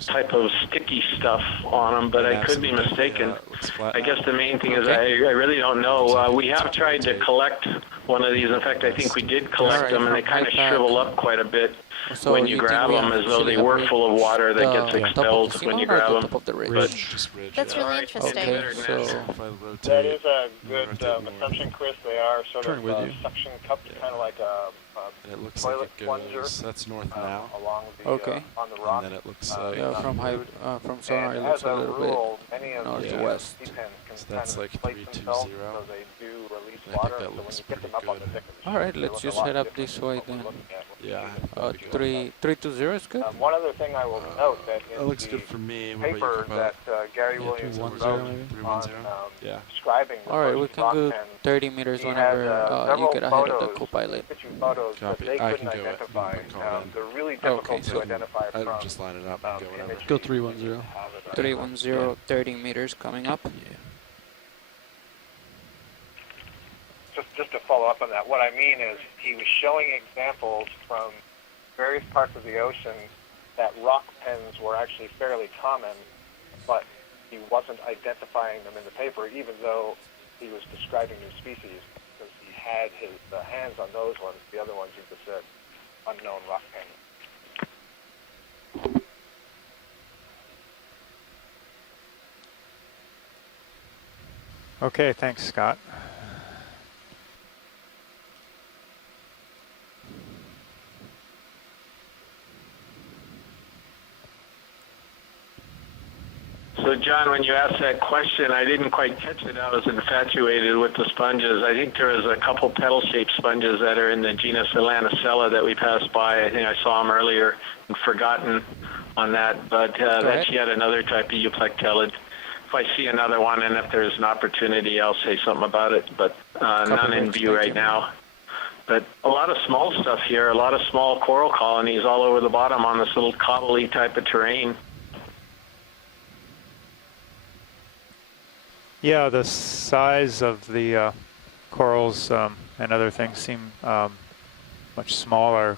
type of sticky stuff on them, but I could be mistaken. I guess the main thing is I really don't know. We have tried to collect one of these. In fact, I think we did collect them, and they kind of shrivel up quite a bit when you grab them, as though they were full of water that gets expelled when you grab them. But that's really interesting. That is a good assumption, Chris. They are sort of suction cupped, kind of like a and it looks toilet like it plunger. goes, that's north now. Along the, on the rock. And then it looks like... from sonar it looks a little bit northwest. So that's like 320. So they do release I water. think that looks So when you pretty get them up on the good. thick, Alright, let's just head up this way then. Yeah. 320 is good? One other thing I will note that in That looks the good for me. paper that Gary Williams wrote on describing the Alright, we first can rock go pen, 30 meters he whenever had, you get ahead of the photos, co-pilot. photos that Copy. they I couldn't can go identify. it. They're really difficult to identify I'll from just line it up and go whatever. Go 310. 310, 30 meters coming up. Just to follow up on that, what I mean is he was showing examples from various parts of the ocean that rock pens were actually fairly common, but he wasn't identifying them in the paper, even though he was describing new species, because he had his hands on those ones. The other ones he just said unknown rock pens. Okay, thanks, Scott. So, John, when you asked that question, I didn't quite catch it. I was infatuated with the sponges. I think there is a couple petal-shaped sponges that are in the genus Elanicella that we passed by. I think I saw them earlier and forgotten on that, but that's yet another type of euplectellid. If I see another one and if there's an opportunity, I'll say something about it, but none in view right now. But a lot of small stuff here, a lot of small coral colonies all over the bottom on this little cobbly type of terrain. Yeah, the size of the corals and other things seem much smaller,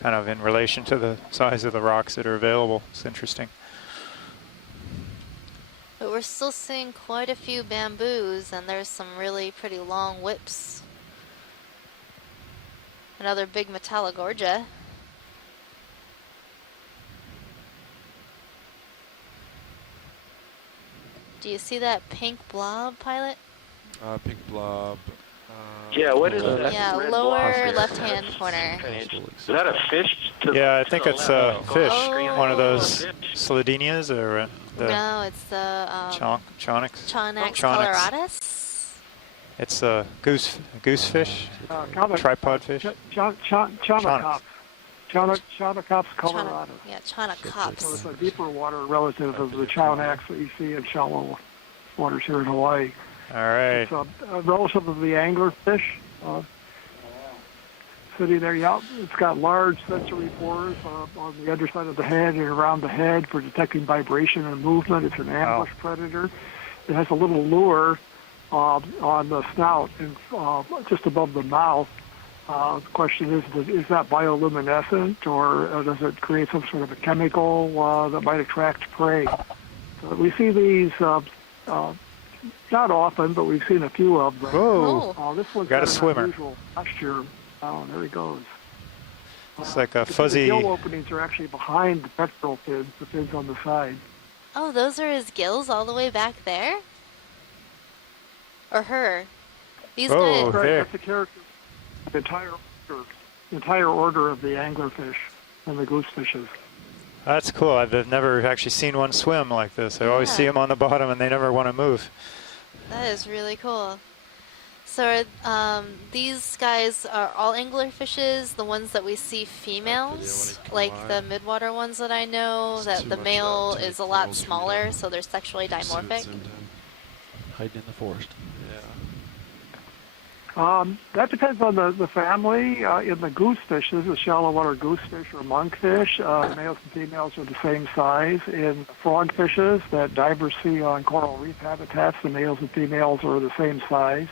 kind of in relation to the size of the rocks that are available. It's interesting. But we're still seeing quite a few bamboos, and there's some really pretty long whips. Another big Metallogorgia. Do you see that pink blob, Pilot? Pink blob. Yeah, what is that? Yeah, lower left-hand corner. Is that a fish? Yeah, I think it's a fish. One of those Slidinias or no, it's the Chonyx coloratus. It's a goosefish, tripod fish. Chonycops. Chonycops coloratus. Yeah, Chonycops. So it's a deeper water relative of the Chonyx that you see in shallow waters here in Hawaii. All right. It's a relative of the anglerfish. Sitting there, yeah, it's got large sensory pores on the underside of the head and around the head for detecting vibration and movement. It's an ambush predator. It has a little lure on the snout and just above the mouth. The question is that bioluminescent, or does it create some sort of a chemical that might attract prey? So we see these not often, but we've seen a few of them. Whoa! This one's got a an swimmer. unusual posture. Oh, there he goes. It's like a fuzzy. The gill openings are actually behind the pectoral fins, the fins on the side. Oh, those are his gills all the way back there? Or her? These guys. Right, that's the character. The entire order of the anglerfish and the goosefishes. That's cool. I've never actually seen one swim like this. I always see them on the bottom and they never want to move. That is really cool. So these guys are all anglerfishes, the ones that we see females, like the midwater ones that I know, that the male is a lot smaller, so they're sexually dimorphic. Hiding in the forest. That depends on the family. In the goosefishes, the shallow water goosefish or monkfish, males and females are the same size. In frogfishes that divers see on coral reef habitats, the males and females are the same size.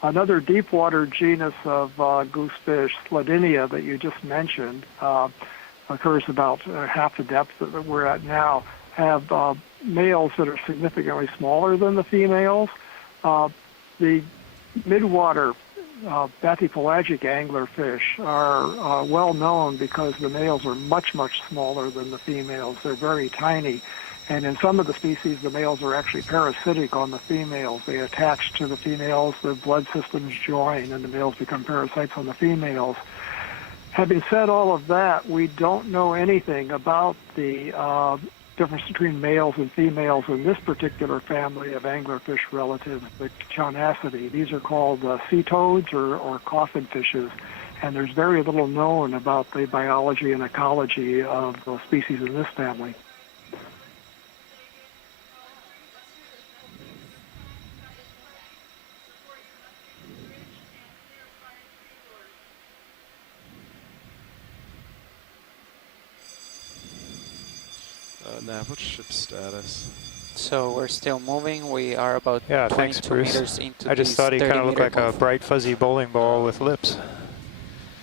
Another deep water genus of goosefish, Sladinia, that you just mentioned, occurs about half the depth that we're at now, have males that are significantly smaller than the females. The midwater bathypelagic anglerfish are well known because the males are much, much smaller than the females. They're very tiny. And in some of the species, the males are actually parasitic on the females. They attach to the females, the blood systems join, and the males become parasites on the females. Having said all of that, we don't know anything about the difference between males and females in this particular family of anglerfish relatives, the Chaunacidae. These are called sea toads or coffin fishes, and there's very little known about the biology and ecology of the species in this family. Nav, what's ship status? So we're still moving. We are about Yeah, 22 thanks, Bruce. meters into I just thought he kind of looked like a bright fuzzy bowling ball with lips.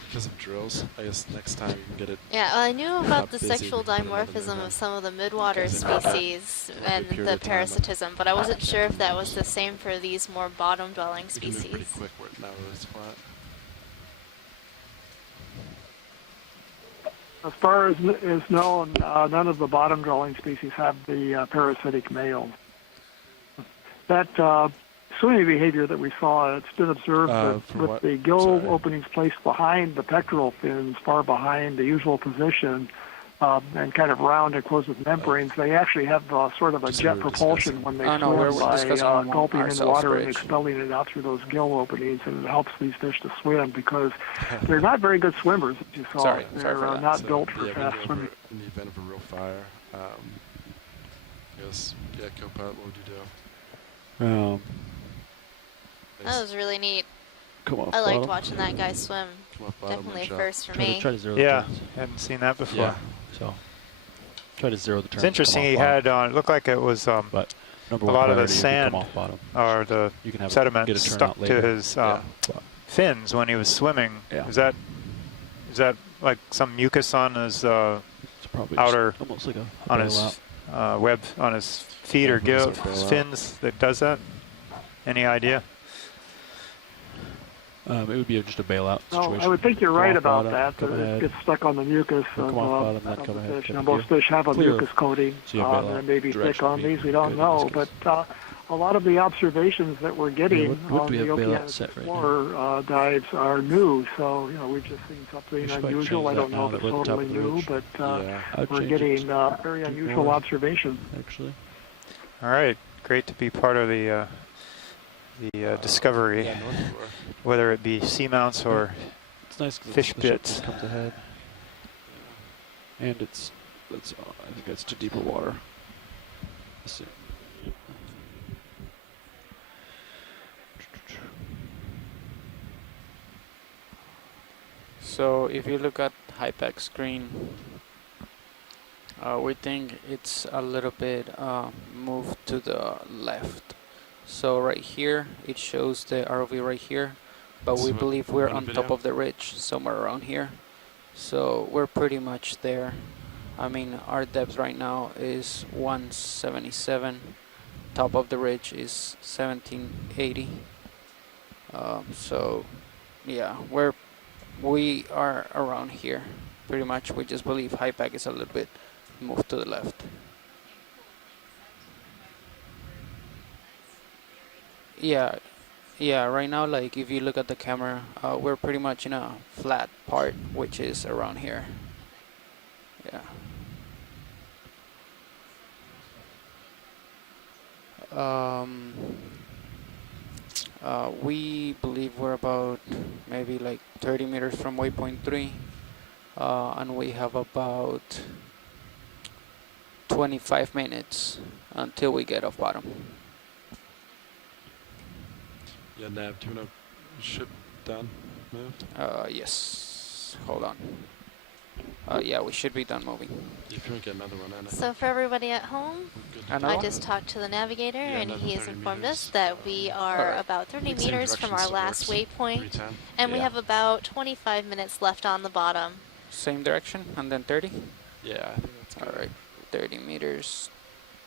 Because of drills, I guess next time you can get it. Yeah, well, I knew about the busy, sexual we can put another dimorphism move of some of the midwater Because in species and period the of time, parasitism, but I wasn't sure if that was the same for these more bottom-dwelling we can move pretty species. quick where now it's flat. As far as is known, none of the bottom-dwelling species have the parasitic males. That swimming behavior that we saw, it's been observed with the gill openings placed behind the pectoral fins, far behind the usual position, and kind of round and closed with membranes. They actually have sort of a jet propulsion when they swim by gulping in the water and expelling it out through those gill openings, and it helps these fish to swim because they're not very good swimmers, as you saw. They're not built for fast swimming. In the event of a real fire, yes, yeah, co-pilot, what would you do? That was really neat. Come off I liked bottom. watching that guy swim. Come off bottom Definitely a and jump. first for me. Try to zero Yeah, the turns. hadn't seen that before. Yeah, so try to zero the turns. It's interesting. He had it looked like it was a lot of the sand or the sediment stuck to his fins when he was swimming. Yeah. Is that like some mucus on his outer, almost like on his web, on his feet or fins that does that? Any idea? It would be just a bailout situation. I would think you're right about bottom, that. come It ahead. gets stuck on the mucus of Come off bottom, then of come the ahead, fish. come Now, here. most fish have a Clear. mucus coating. So you have bailout. That may be thick Direction on would be these. We don't good, know. that's But a lot of the observations that we're getting what do on we the have bailout Okeanos set right Explorer dives are new. So, we've just seen something should probably unusual. change I don't that know now if it's that we're at the top totally of the new, ridge. but I'd we're change getting it very unusual observations. Actually. All right, great to be part of the discovery, whether it be seamounts or It's nice 'cause fish the ship bits. comes ahead, and it's I think it's to deeper water. Let's see. So if you look at HYPAC screen, we think it's a little bit moved to the left. So right here, it shows the ROV right here, but we believe we're on top of the ridge, somewhere around here. So we're pretty much there. I mean, our depth right now is 177. Top of the ridge is 1780. So yeah, we are around here. Pretty much, we just believe HYPAC is a little bit moved to the left. Yeah, right now, like if you look at the camera, we're pretty much in a flat part, which is around here. Yeah. We believe we're about maybe like 30 meters from waypoint 3, and we have about 25 minutes until we get off bottom. Yeah, Nav, do you want to ship done? Moved? Yes. Hold on. Yeah, we should be done moving. If you want to get another one in. So for everybody at home, Another I one? just talked to the navigator, Yeah, and another he has 30 informed meters. us that we are Alright. about 30 Same meters from direction our still last works. waypoint, 310. and we Yeah. have about 25 minutes left on the bottom. same direction, and then 30? Yeah, I think that's good. All right, 30 meters,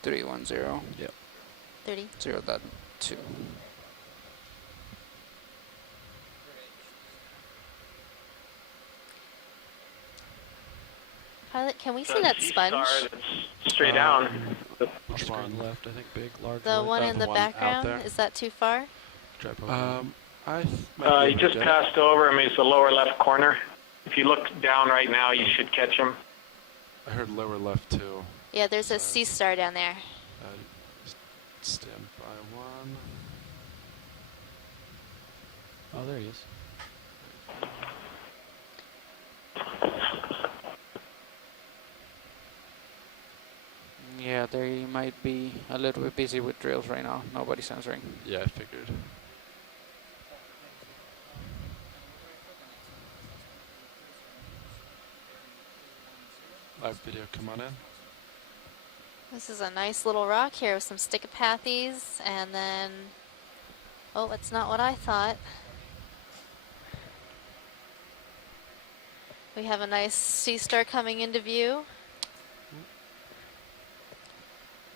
310. Yep. 30. 0.2. Pilot, can we see that sponge? Straight down. Which one left? I think big, large. The one in the background, is that too far? You just passed over him. He's the lower left corner. If you look down right now, you should catch him. I heard lower left too. Yeah, there's a sea star down there. Stand by one. Oh, there he is. Yeah, they might be a little bit busy with drills right now. Nobody's answering. Yeah, I figured. Live video, come on in. This is a nice little rock here with some stichopathes, and then, oh, it's not what I thought. We have a nice sea star coming into view.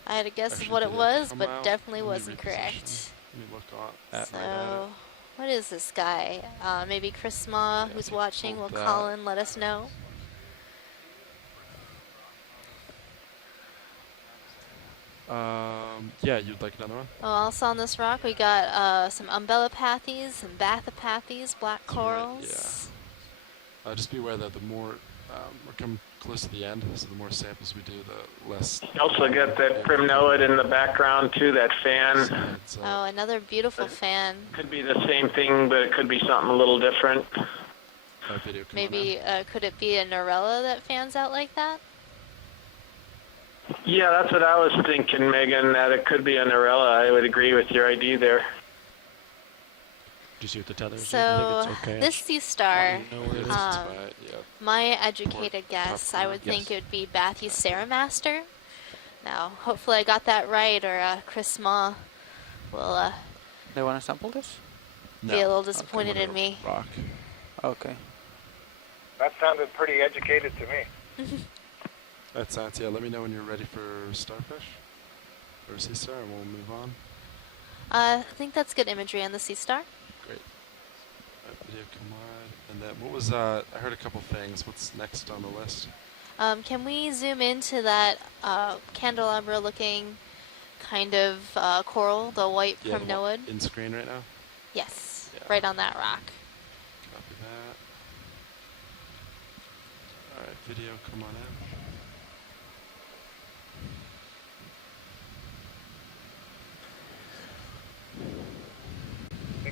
I had a guess of what it was, but definitely wasn't correct. Let me look at So, what is this guy? Maybe Chris Ma, who's watching, will call in, let us know. Yeah, you'd like another one? Oh, also on this rock, we got some umbellapathes and bathopathes, black corals. Yeah. Just be aware that the more we're coming close to the end, so the more samples we do, the less. You also got that primnoid in the background too, that fan. Oh, another beautiful fan. Could be the same thing, but it could be something a little different. Maybe, could it be a Norella that fans out like that? Yeah, that's what I was thinking, Megan, that it could be a Norella. I would agree with your ID there. Do you see what the tether is? So, this sea star, my educated guess, I would think it would be Bathyceramaster. Now, hopefully I got that right, or Chris Ma will They want to sample this? be a little disappointed in me. Rock. Okay. That sounded pretty educated to me. That sounds, yeah, let me know when you're ready for starfish or sea star, and we'll move on. I think that's good imagery on the sea star. Great. Video come wide. And then what was, I heard a couple things. What's next on the list? Can we zoom into that candelabra looking kind of coral, the white primnoid? In screen right now? Yes, right on that rock. Copy that. Alright, video, come on in.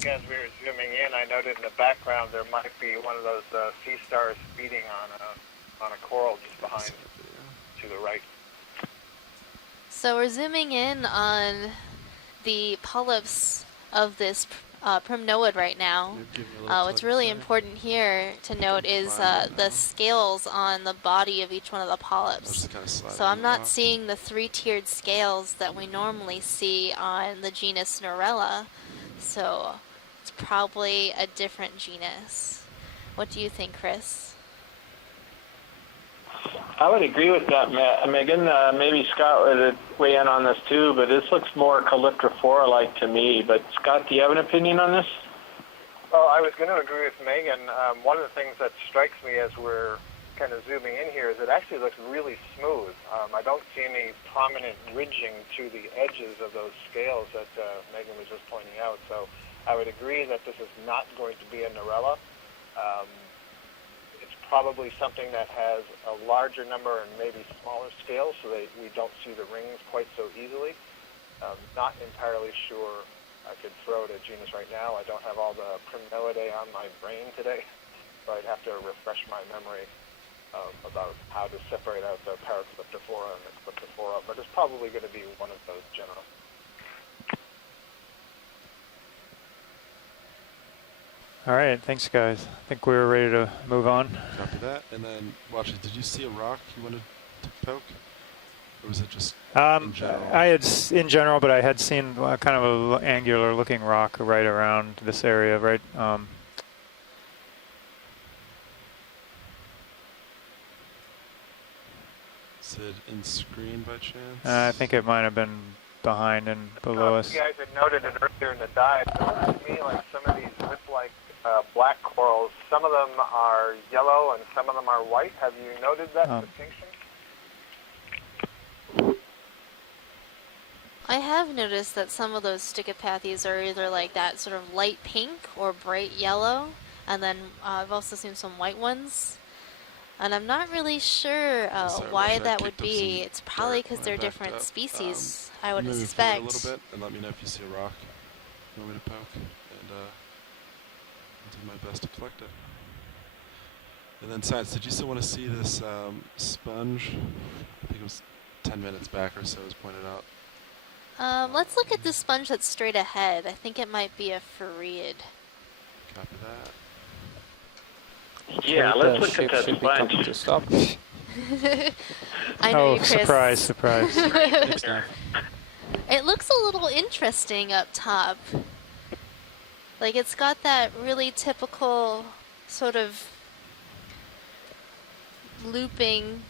As we were zooming in, I noted in the background there might be one of those sea stars feeding on a coral just behind, to the right. So we're zooming in on the polyps of this primnoid right now. What's really important here to note is the scales on the body of each one of the polyps. So I'm not seeing the three-tiered scales that we normally see on the genus Norella. So it's probably a different genus. What do you think, Chris? I would agree with that, Megan. Maybe Scott would weigh in on this too, but this looks more Calyptrophora-like to me. But Scott, do you have an opinion on this? Well, I was going to agree with Megan. One of the things that strikes me as we're kind of zooming in here is it actually looks really smooth. I don't see any prominent ridging to the edges of those scales that Megan was just pointing out. So I would agree that this is not going to be a Norella. It's probably something that has a larger number and maybe smaller scales so that we don't see the rings quite so easily. Not entirely sure I could throw it a genus right now. I don't have all the Primnoidae on my brain today, so I'd have to refresh my memory about how to separate out the Paracalyptrophora and the Calyptrophora, but it's probably going to be one of those genera. All right, thanks guys. I think we're ready to move on. Copy that. And then, Watch, did you see a rock you wanted to poke? Or was it just in general? I had in general, but I had seen kind of an angular looking rock right around this area, right? Is it in screen by chance? I think it might have been behind and below us. You guys had noted it earlier in the dive. It looks to me like some of these whip-like black corals, some of them are yellow and some of them are white. Have you noted that distinction? I have noticed that some of those Stichopathes are either like that sort of light pink or bright yellow, and then I've also seen some white ones. And I'm not really sure why that would be. It's probably because they're different species, I would suspect. A little bit, and let me know if you see a rock you want me to poke, and I'll do my best to collect it. And then, Science, did you still want to see this sponge? I think it was 10 minutes back or so, as pointed out. Let's look at the sponge that's straight ahead. I think it might be a Farreid. Copy that. Yeah, let's look at that sponge. I know you, Chris. Surprise, surprise. It looks a little interesting up top. Like it's got that really typical sort of looping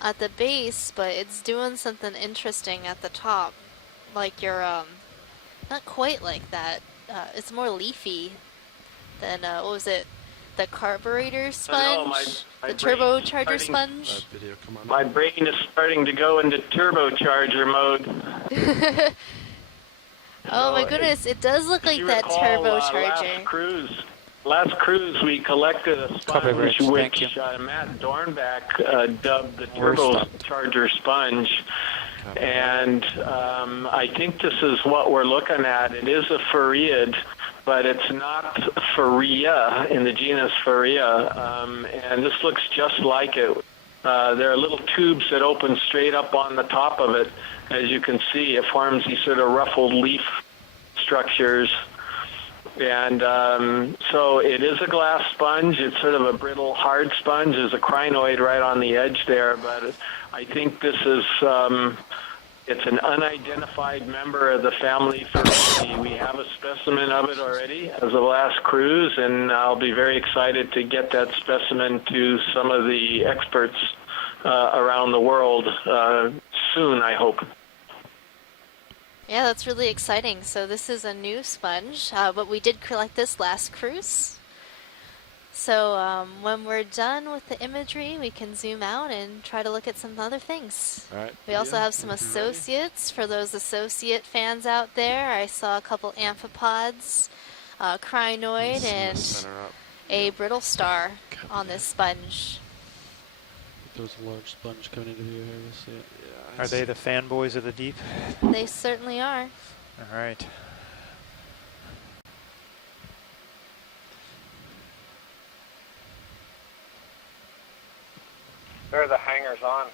at the base, but it's doing something interesting at the top. Like you're, not quite like that. It's more leafy than, what was it? The carburetor sponge? The turbocharger sponge? My brain is starting to go into turbocharger mode. Oh my goodness, it does look like that turbocharger. Last cruise we collected a sponge which Matt Dornbach dubbed the turbocharger sponge. And I think this is what we're looking at. It is a Farreid, but it's not Farrea in the genus Farrea. And this looks just like it. There are little tubes that open straight up on the top of it. As you can see, it forms these sort of ruffled leaf structures. And so it is a glass sponge. It's sort of a brittle, hard sponge. There's a crinoid right on the edge there, but I think this is, it's an unidentified member of the family Farreid. We have a specimen of it already as of last cruise, and I'll be very excited to get that specimen to some of the experts around the world soon, I hope. Yeah, that's really exciting. So this is a new sponge, but we did collect this last cruise. So when we're done with the imagery, we can zoom out and try to look at some other things. All right. We also have some associates. For those associate fans out there, I saw a couple amphipods, crinoid, and a brittle star on this sponge. There's a large sponge coming into view here. We'll see it. Are they the fanboys of the deep? They certainly are. All right. They're the hangers-on.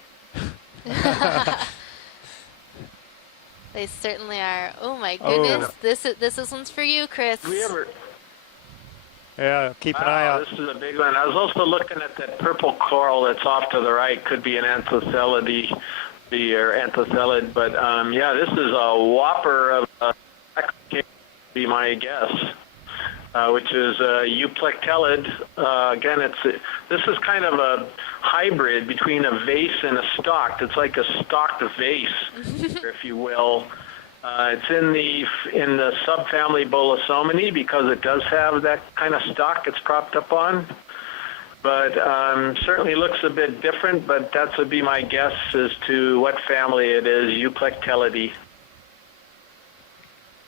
They certainly are. Oh my goodness! This one's for you, Chris. Have we ever? Yeah, keep an eye out. This is a big one. I was also looking at that purple coral that's off to the right. Could be an Anthocellid, or Anthocellid, but yeah, this is a whopper of be my guess, which is Euplectellid. Again, this is kind of a hybrid between a vase and a stalked. It's like a stalked vase, if you will. It's in the subfamily Bolosomini because it does have that kind of stalk it's propped up on. But certainly looks a bit different, but that would be my guess as to what family it is, Euplectellidae.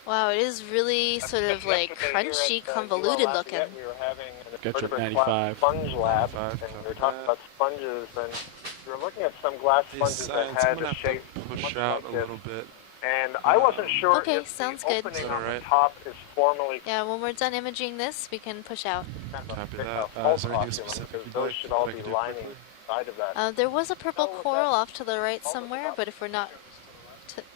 Wow, it is really sort of like crunchy, convoluted looking. We were having an Gotcha, invertebrate 95. sponge lab, and we were talking about sponges, and we were looking at some glass sponges that had a shape push out a little bit. And I wasn't sure Okay, if sounds the good. opening on the top is formally Yeah, when we're done imaging this, we can push out. Copy that. pulse Is there anything osculum, specific because you'd those like should all that I be can do lining quickly? the side of that. There was a purple coral off to the right somewhere, but if we're not,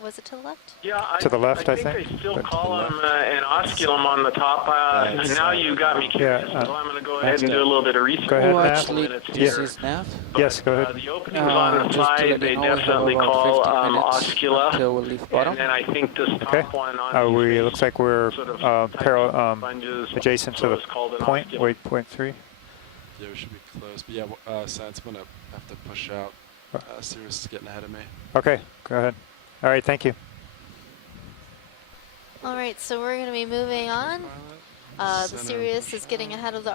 was it to the left? Yeah, To the left, I I think. they still call them an osculum on the top. Now you got me curious, so I'm going to go ahead and do a little bit of research. Go ahead, Well, Nav. actually, this is Nav. Yes, go ahead. The openings on the Just to side, let they you know, we have definitely about call 15 minutes oscula. until we leave bottom. And then I think this top Okay. one on We looks like we're sort of sponges, adjacent so to it's called the an point. osculum. Wait, point 3. Yeah, we should be close. But yeah, Science, I'm gonna have to push out. Sirius is getting ahead of me. Okay, go ahead. All right, thank you. All right, so we're going to be moving on. The Sirius is getting ahead of the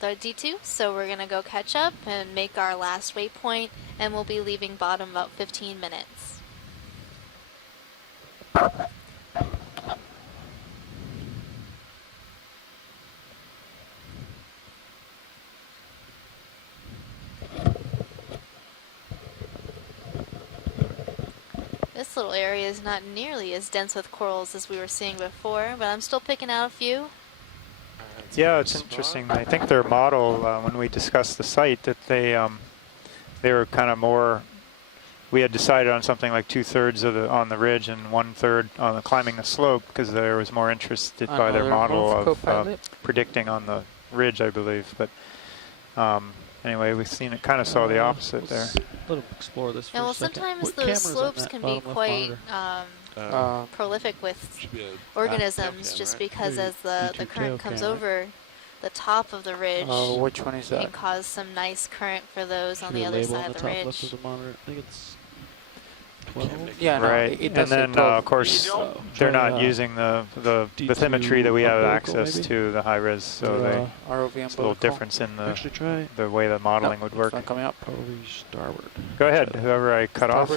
D2, so we're going to go catch up and make our last waypoint, and we'll be leaving bottom about 15 minutes. This little area is not nearly as dense with corals as we were seeing before, but I'm still picking out a few. Yeah, it's interesting. I think their model, when we discussed the site, that they were kind of more. We had decided on something like 2/3 of on the ridge and 1/3 on the climbing the slope, because there was more interested by their model of predicting on the ridge, I believe. But anyway, we've seen it. Kind of saw the opposite there. Let them explore this. Yeah, well, sometimes those slopes can be quite prolific with organisms, just because as the current comes over the top of the ridge, which one is that? can cause some nice current for those on the other side of the ridge. Left of the monitor. I think it's 12. Yeah, no, right. it And then, of course, they're not using the bathymetry that we have access to, the high res, so ROV there's a little difference in the way the modeling would work. Not coming up. Probably starboard. Go ahead, whoever I cut off.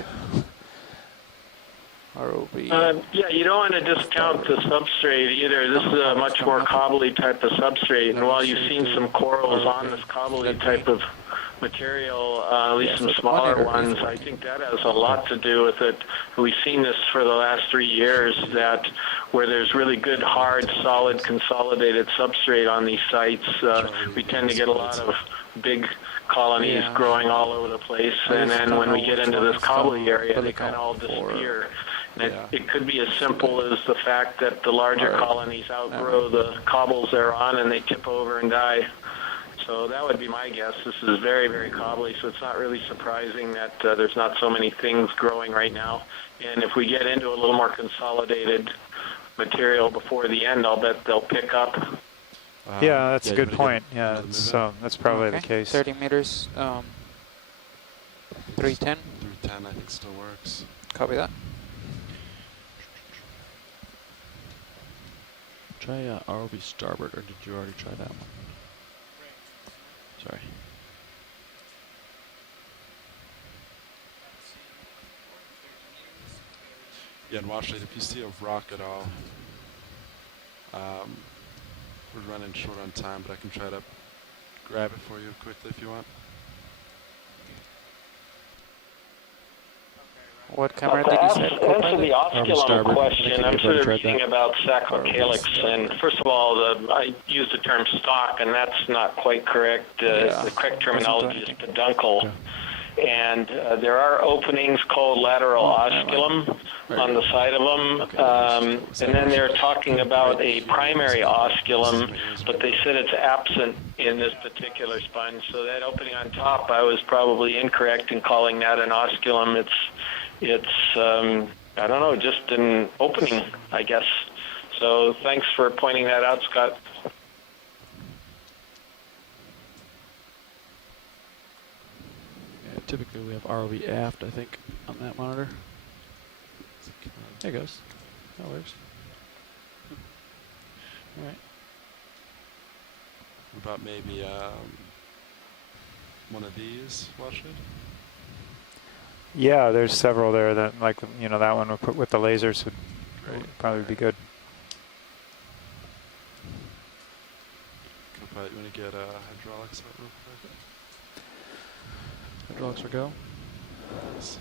ROV. Yeah, you don't want to discount the substrate either. This is a much more cobbly type of substrate, and while you've seen some corals on this cobbly type of material, at least some smaller ones, I think that has a lot to do with it. We've seen this for the last 3 years, that where there's really good, hard, solid, consolidated substrate on these sites, we tend to get a lot of big colonies growing all over the place, and then when we get into this cobbly area, they kind of all disappear. And it could be as simple as the fact that the larger colonies outgrow the cobbles they're on and they tip over and die. So that would be my guess. This is very, very cobbly, so it's not really surprising that there's not so many things growing right now. And if we get into a little more consolidated material before the end, I'll bet they'll pick up. Yeah, that's a good point. Yeah, that's probably the case. 30 meters, 310. 310, I think still works. Copy that. Try ROV starboard, or did you already try that one? Sorry. Yeah, and watch it. If you see a rock at all, we're running short on time, but I can try to grab it for you quickly if you want. What camera did you say? To answer the osculum question, I'm sort of reading about sacrocalyx, and first of all, I use the term stock, and that's not quite correct. The correct terminology is peduncle. And there are openings called lateral osculum on the side of them, and then they're talking about a primary osculum, but they said it's absent in this particular sponge. So that opening on top, I was probably incorrect in calling that an osculum. It's I don't know, just an opening, I guess. So thanks for pointing that out, Scott. Yeah, typically we have ROV aft, I think, on that monitor. There it goes. That works. All right. What about maybe one of these? Watch it. Yeah, there's several there that, like, that one with the lasers would probably be good. You want to get hydraulics out real quick? Hydraulics are go. Yes.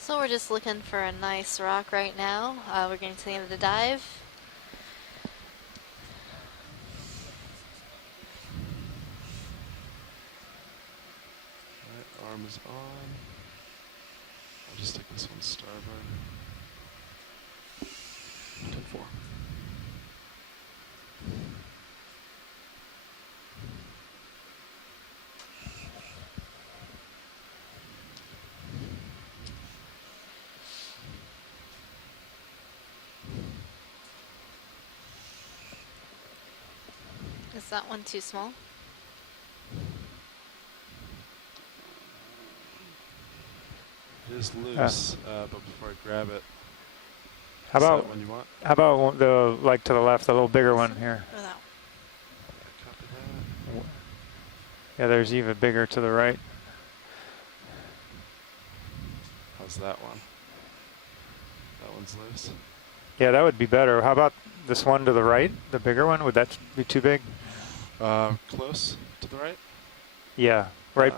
So we're just looking for a nice rock right now. We're getting to the end of the dive. Alright, arm is on. I'll just take this one starboard. 10-4. Is that one too small? It is loose, but before I grab it, How is about that one you want? How about the like to the left, the little bigger one here? Or that Copy that. Yeah, there's even bigger to the right. How's that one? That one's loose. Yeah, that would be better. How about this one to the right, the bigger one? Would that be too big? Close to the right? Yeah, right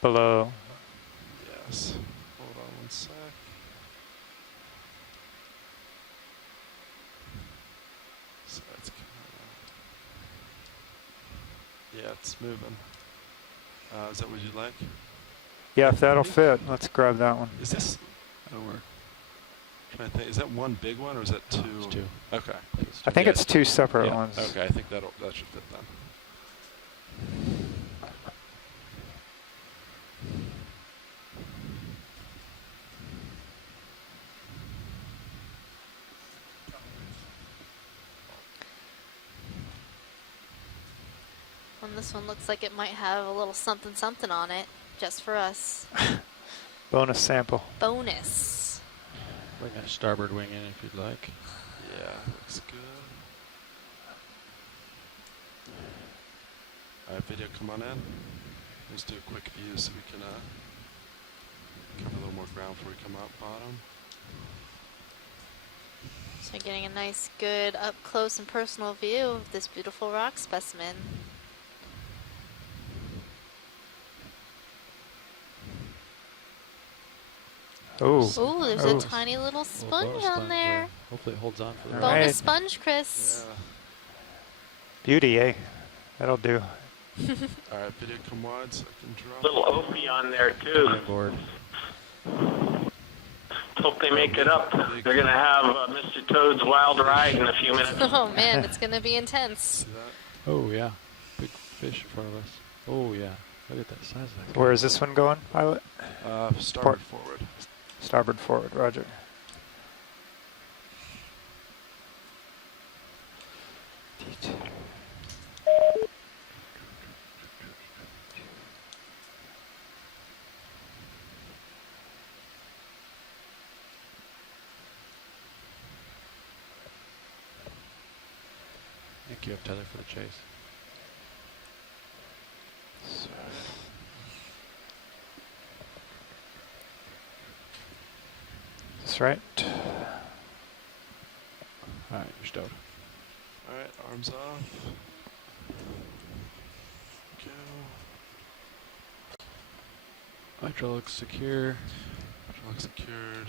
below. Yes. Hold on one sec. So it's yeah, it's moving. Is that what you'd like? Yeah, if that'll fit, let's grab that one. Is this? That'll work. Trying to think. Is that one big one or is that two? It's two. Okay. I think it's two separate Yeah, ones. Okay, I think that should fit then. And this one looks like it might have a little something something on it, just for us. Bonus sample. Bonus. Bring a starboard wing in if you'd like. Yeah, looks good. Alright, video, come on in. Let's do a quick view so we can cover a little more ground before we come out bottom. So you're getting a nice, good, up close and personal view of this beautiful rock specimen. Oh. Ooh, there's a tiny little sponge on there. Hopefully it holds on for the Bonus right. sponge, Chris. Yeah. Beauty, eh? That'll do. Alright, video, come wide so I can drop. Little Opie on there too. board. Hope they make it up. They're gonna have Mr. Toad's Wild Ride in a few minutes. Oh man, it's gonna be intense. See that? Oh yeah, big fish in front of us. Oh yeah, look at that size of that guy. Where is this one going, pilot? Starboard forward. Starboard forward, roger. Thank you, tether for the chase. That's right. Alright, you're stowed. Alright, arms off. Go. Hydraulics secure. Hydraulic secured.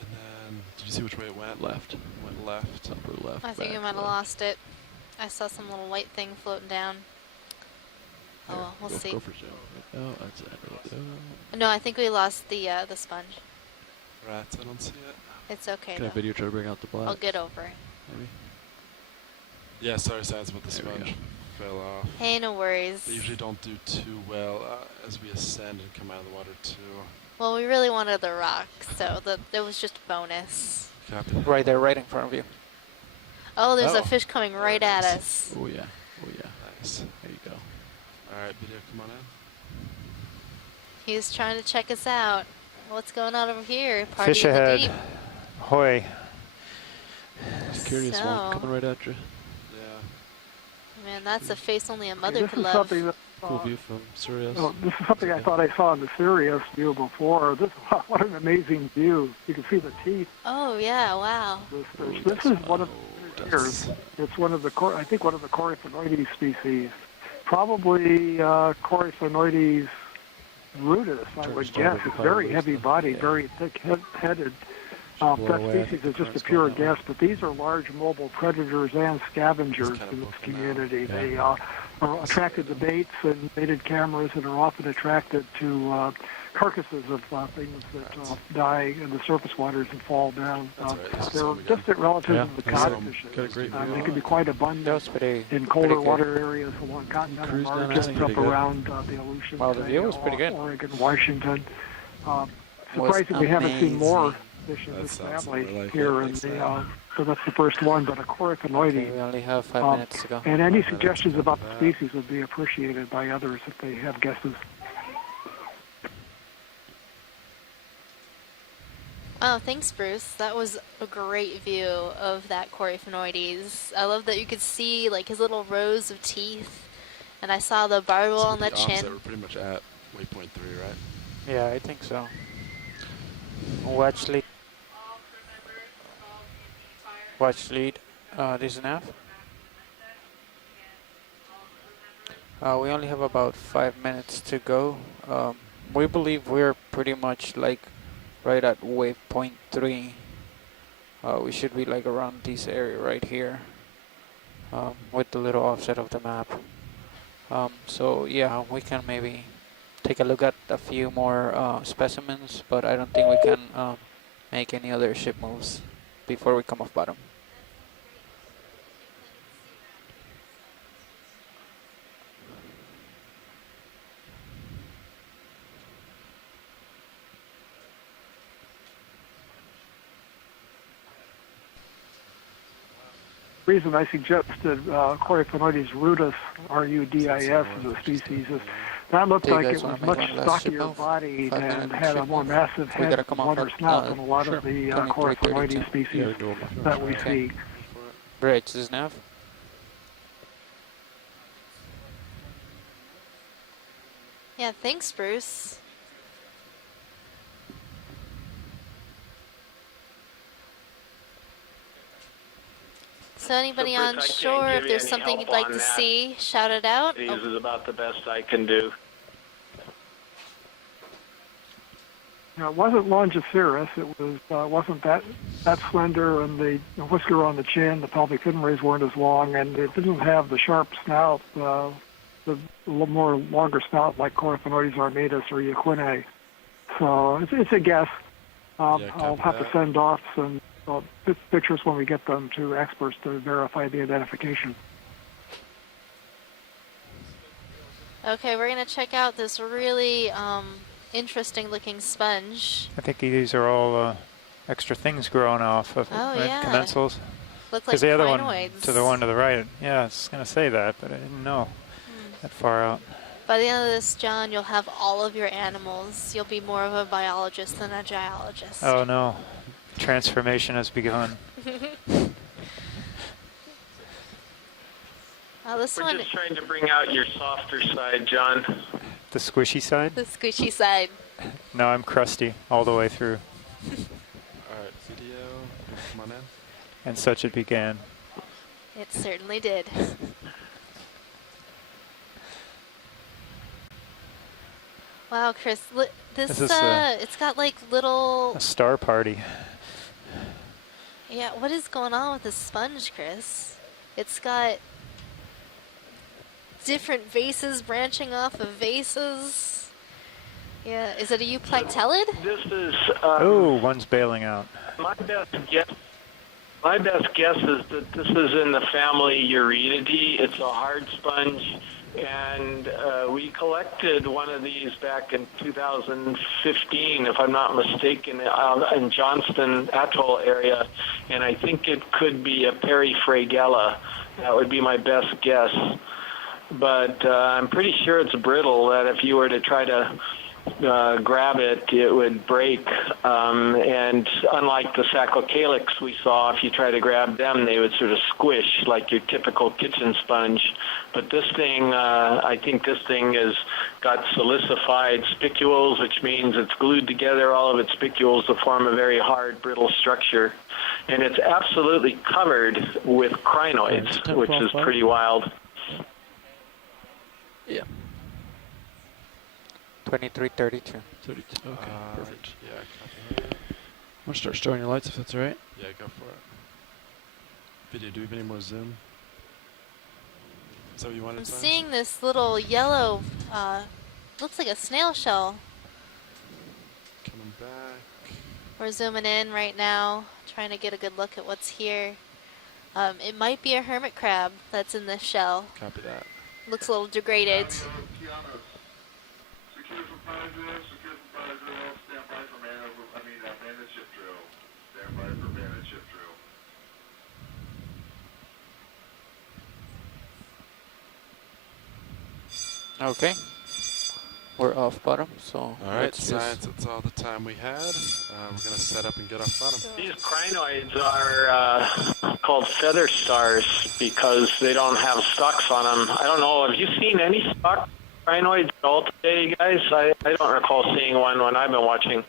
And then, did you see which way it went? Left. It went left. Upper left. I think you might have lost it. I saw some little white thing floating down. Oh, well, we'll see. Go for zoom. Oh, that's it. No, I think we lost the sponge. Rats, I don't see it. It's okay Can I though. video try to bring out the black? I'll get over it. Maybe. Yeah, sorry, Sans, but the There we sponge fell off. Hey, no worries. They usually don't do too well as we ascend and come out of the water too. Well, we really wanted the rock, so it was just a bonus. Copy. Right there, right in front of you. Oh, there's Oh. a fish coming right at us. Oh yeah. Oh yeah. Nice. There you go. Alright, video, come on in. He's trying to check us out. What's going on over here? Party Fish in the ahead. deep. Hoy. Curious one coming right at you. Yeah. Man, that's a face only a mother This could is love. something that Cool view from Sirius. oh, this is something I thought I saw in the Sirius view before. This what an amazing view! You can see the teeth. Oh yeah, wow. This is one of the It's one of the I think one of the Coryphonoides species, probably Coryphonoides rudis. I would guess. It's very heavy-bodied, very thick-headed. That species is just a pure guess, but these are large mobile predators and scavengers in this community. They are attracted to baits and baited cameras and are often attracted to carcasses of things that die in the surface waters and fall down. They're distant relatives of the codfishes. They can be quite abundant in colder water areas along continental margins up around the Aleutian, Wow, the view was pretty good. Oregon, Washington. Surprising we haven't seen more fish in That this sounds family more like here it. in Thanks, the. man. So that's the first one, but a coryphonoides. Okay, we only have 5 minutes to go. And any 5 minutes, suggestions copy about the that. species would be appreciated by others if they have guesses. Oh, thanks, Bruce. That was a great view of that coryphonoides. I love that you could see like his little rows of teeth, and I saw the barbel So on the the opposite, chin. we're pretty much at waypoint 3, right? Yeah, I think so. Watch lead. Watch lead. This is Nav. We only have about 5 minutes to go. We believe we're pretty much like right at waypoint 3. We should be like around this area right here, with the little offset of the map. So yeah, we can maybe take a look at a few more specimens, but I don't think we can make any other ship moves before we come off bottom. The reason I suggested Coryphonoides rudis, R-U-D-I-S, as a species is that looked Do you like guys it wanna was make much one last ship stockier move? body 5 and minute had a ship more move? massive We head gotta come and off longer at, snout than a lot sure. of the 23:32. Coryphonoides species that we see. Bridge, this is Nav. Yeah, thanks, Bruce. So anybody Bruce, I on can't shore, give if you there's any something help you'd like on to that. see, shout it out. These Oh, is about the best I can do. Now, it wasn't Longicerus. It wasn't that slender, and the whisker on the chin, the pelvic fin rays weren't as long, and it didn't have the sharp snout, the little more longer snout like Coryphonoides armatus or Equinae. So it's a guess. I'll have to send off some pictures when we get them to experts to verify the identification. okay, we're gonna check out this really interesting looking sponge. I think these are all extra things growing off of it, Oh, right? yeah. Commensals. Look like Because the other one crinoids. to the one to the right, yeah, I was going to say that, but I didn't know that far out. By the end of this, John, you'll have all of your animals. You'll be more of a biologist than a geologist. Oh no, transformation has begun. This We're one, just trying to bring out your softer side, John. The squishy side? the squishy side. No, I'm crusty all the way through. Alright, video, come on in. And such it began. It certainly did. Wow, Chris, this is it's got like little. A star party. Yeah, what is going on with this sponge, Chris? It's got different vases branching off of vases. Yeah, is it a euplectellid? This is Oh, one's bailing out. my best guess. My best guess is that this is in the family Euretidae. It's a hard sponge, and we collected one of these back in 2015, if I'm not mistaken, in Johnston Atoll area, and I think it could be a perifragella. That would be my best guess. But I'm pretty sure it's brittle, that if you were to try to grab it, it would break. And unlike the sacrocalyx we saw, if you try to grab them, they would sort of squish like your typical kitchen sponge. But this thing, I think this thing has got silicified spicules, which means it's glued together all of its spicules to form a very hard, brittle structure. And it's absolutely covered with crinoids, which is pretty wild. Yeah. 23:32. 32. Okay, perfect. Yeah, copy that. I'm going to start showing your lights if that's all right. Yeah, go for it. Video, do we have any more zoom? Is that what you wanted I'm to say? seeing this little yellow, looks like a snail shell. Coming back. We're zooming in right now, trying to get a good look at what's here. It might be a hermit crab that's in this shell. Copy that. Looks a little degraded. Okay. We're off bottom, so All right, let's science, that's all the time we had. We're going to set up and get off bottom. These crinoids are called feather stars because they don't have stalks on them. I don't know, have you seen any stalk crinoids at all today, guys? I don't recall seeing one when I've been watching.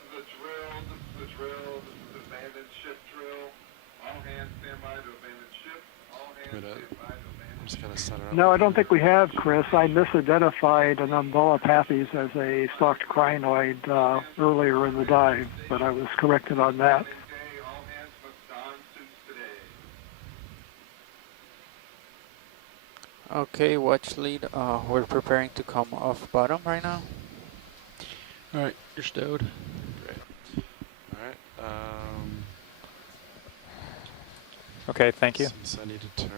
I'm just going to set her up. No, I don't think we have, Chris. I misidentified an Umbellapathes as a stalked crinoid earlier in the dive, but I was corrected on that. Okay, watch lead. We're preparing to come off bottom right now. All right, you're stowed. Great. All right. Okay, thank you. Since I need to turn.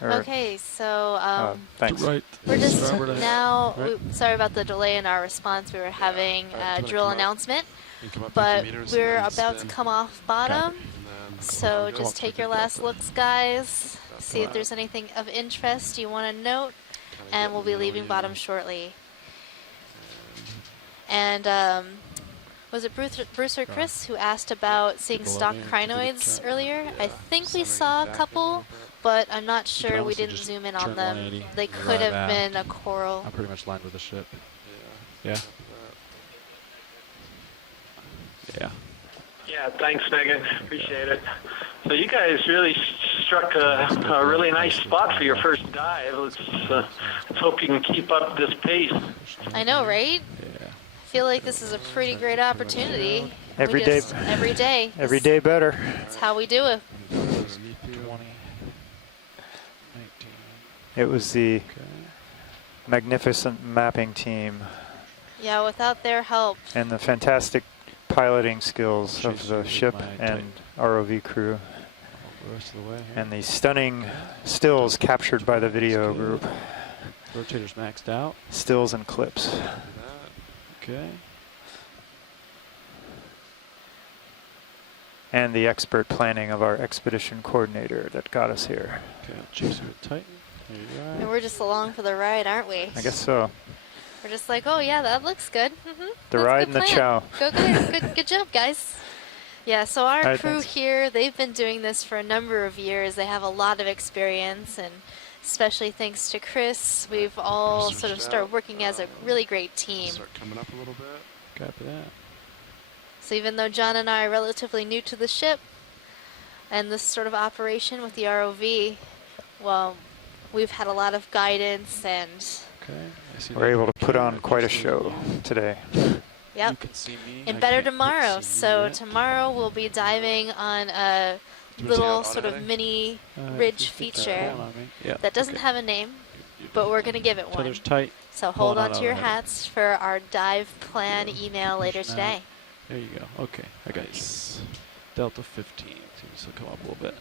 Okay, so thanks. Right. we're just Starboard now, right. sorry about the delay in our response. We were having a drill announcement, Come up but 50 meters we're and then about to spin. come off bottom. And So then just take your last looks, guys. See if there's anything of interest you want to note, and we'll be leaving bottom shortly. And was it Bruce or Chris who asked about seeing stock crinoids earlier? I think we saw a couple, but I'm not sure. We didn't zoom in on them. They could have been a coral. I'm pretty much lined with the ship. Yeah. Yeah. Yeah, thanks, Megan. Appreciate it. So you guys really struck a really nice spot for your first dive. Let's hope you can keep up this pace. I know, right? Yeah. I feel like this is a pretty great opportunity. Every day. Every day. Every day better. That's how we do it. 20. It was the magnificent mapping team. Yeah, without their help. And the fantastic piloting skills of the ship and ROV crew. And the stunning stills captured by the video group. Rotator's maxed out. Stills and clips. Okay. And the expert planning of our expedition coordinator that got us here. Okay, I'll chase you with Titan. There you go. And we're just along for the ride, aren't we? I guess so. We're just like, oh yeah, that looks good. The ride and the chow. Good job, guys. Yeah, so our crew thanks. here, they've been doing this for a number of years. They have a lot of experience, and especially thanks to Chris, we've all sort of started working as a really great team. Start coming up a little bit. Copy that. So even though John and I are relatively new to the ship and this sort of operation with the ROV, well, we've had a lot of guidance and we're able to put on quite a show today. Yep. And better tomorrow. So tomorrow we'll be diving on a little sort of mini ridge feature that doesn't have a name, but we're going to give it one. Tight. So hold on to your hats for our dive plan email later today. There you go. Okay, I got you. Delta 15 seems to come up a little bit.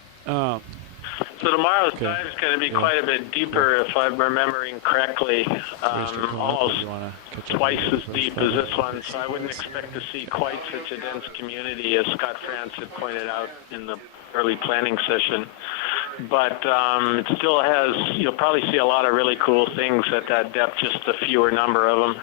So tomorrow's dive is going to be quite a bit deeper, if I'm remembering correctly, almost twice as deep as this one. So I wouldn't expect to see quite such a dense community as Scott France had pointed out in the early planning session. But it still has, you'll probably see a lot of really cool things at that depth, just a fewer number of them.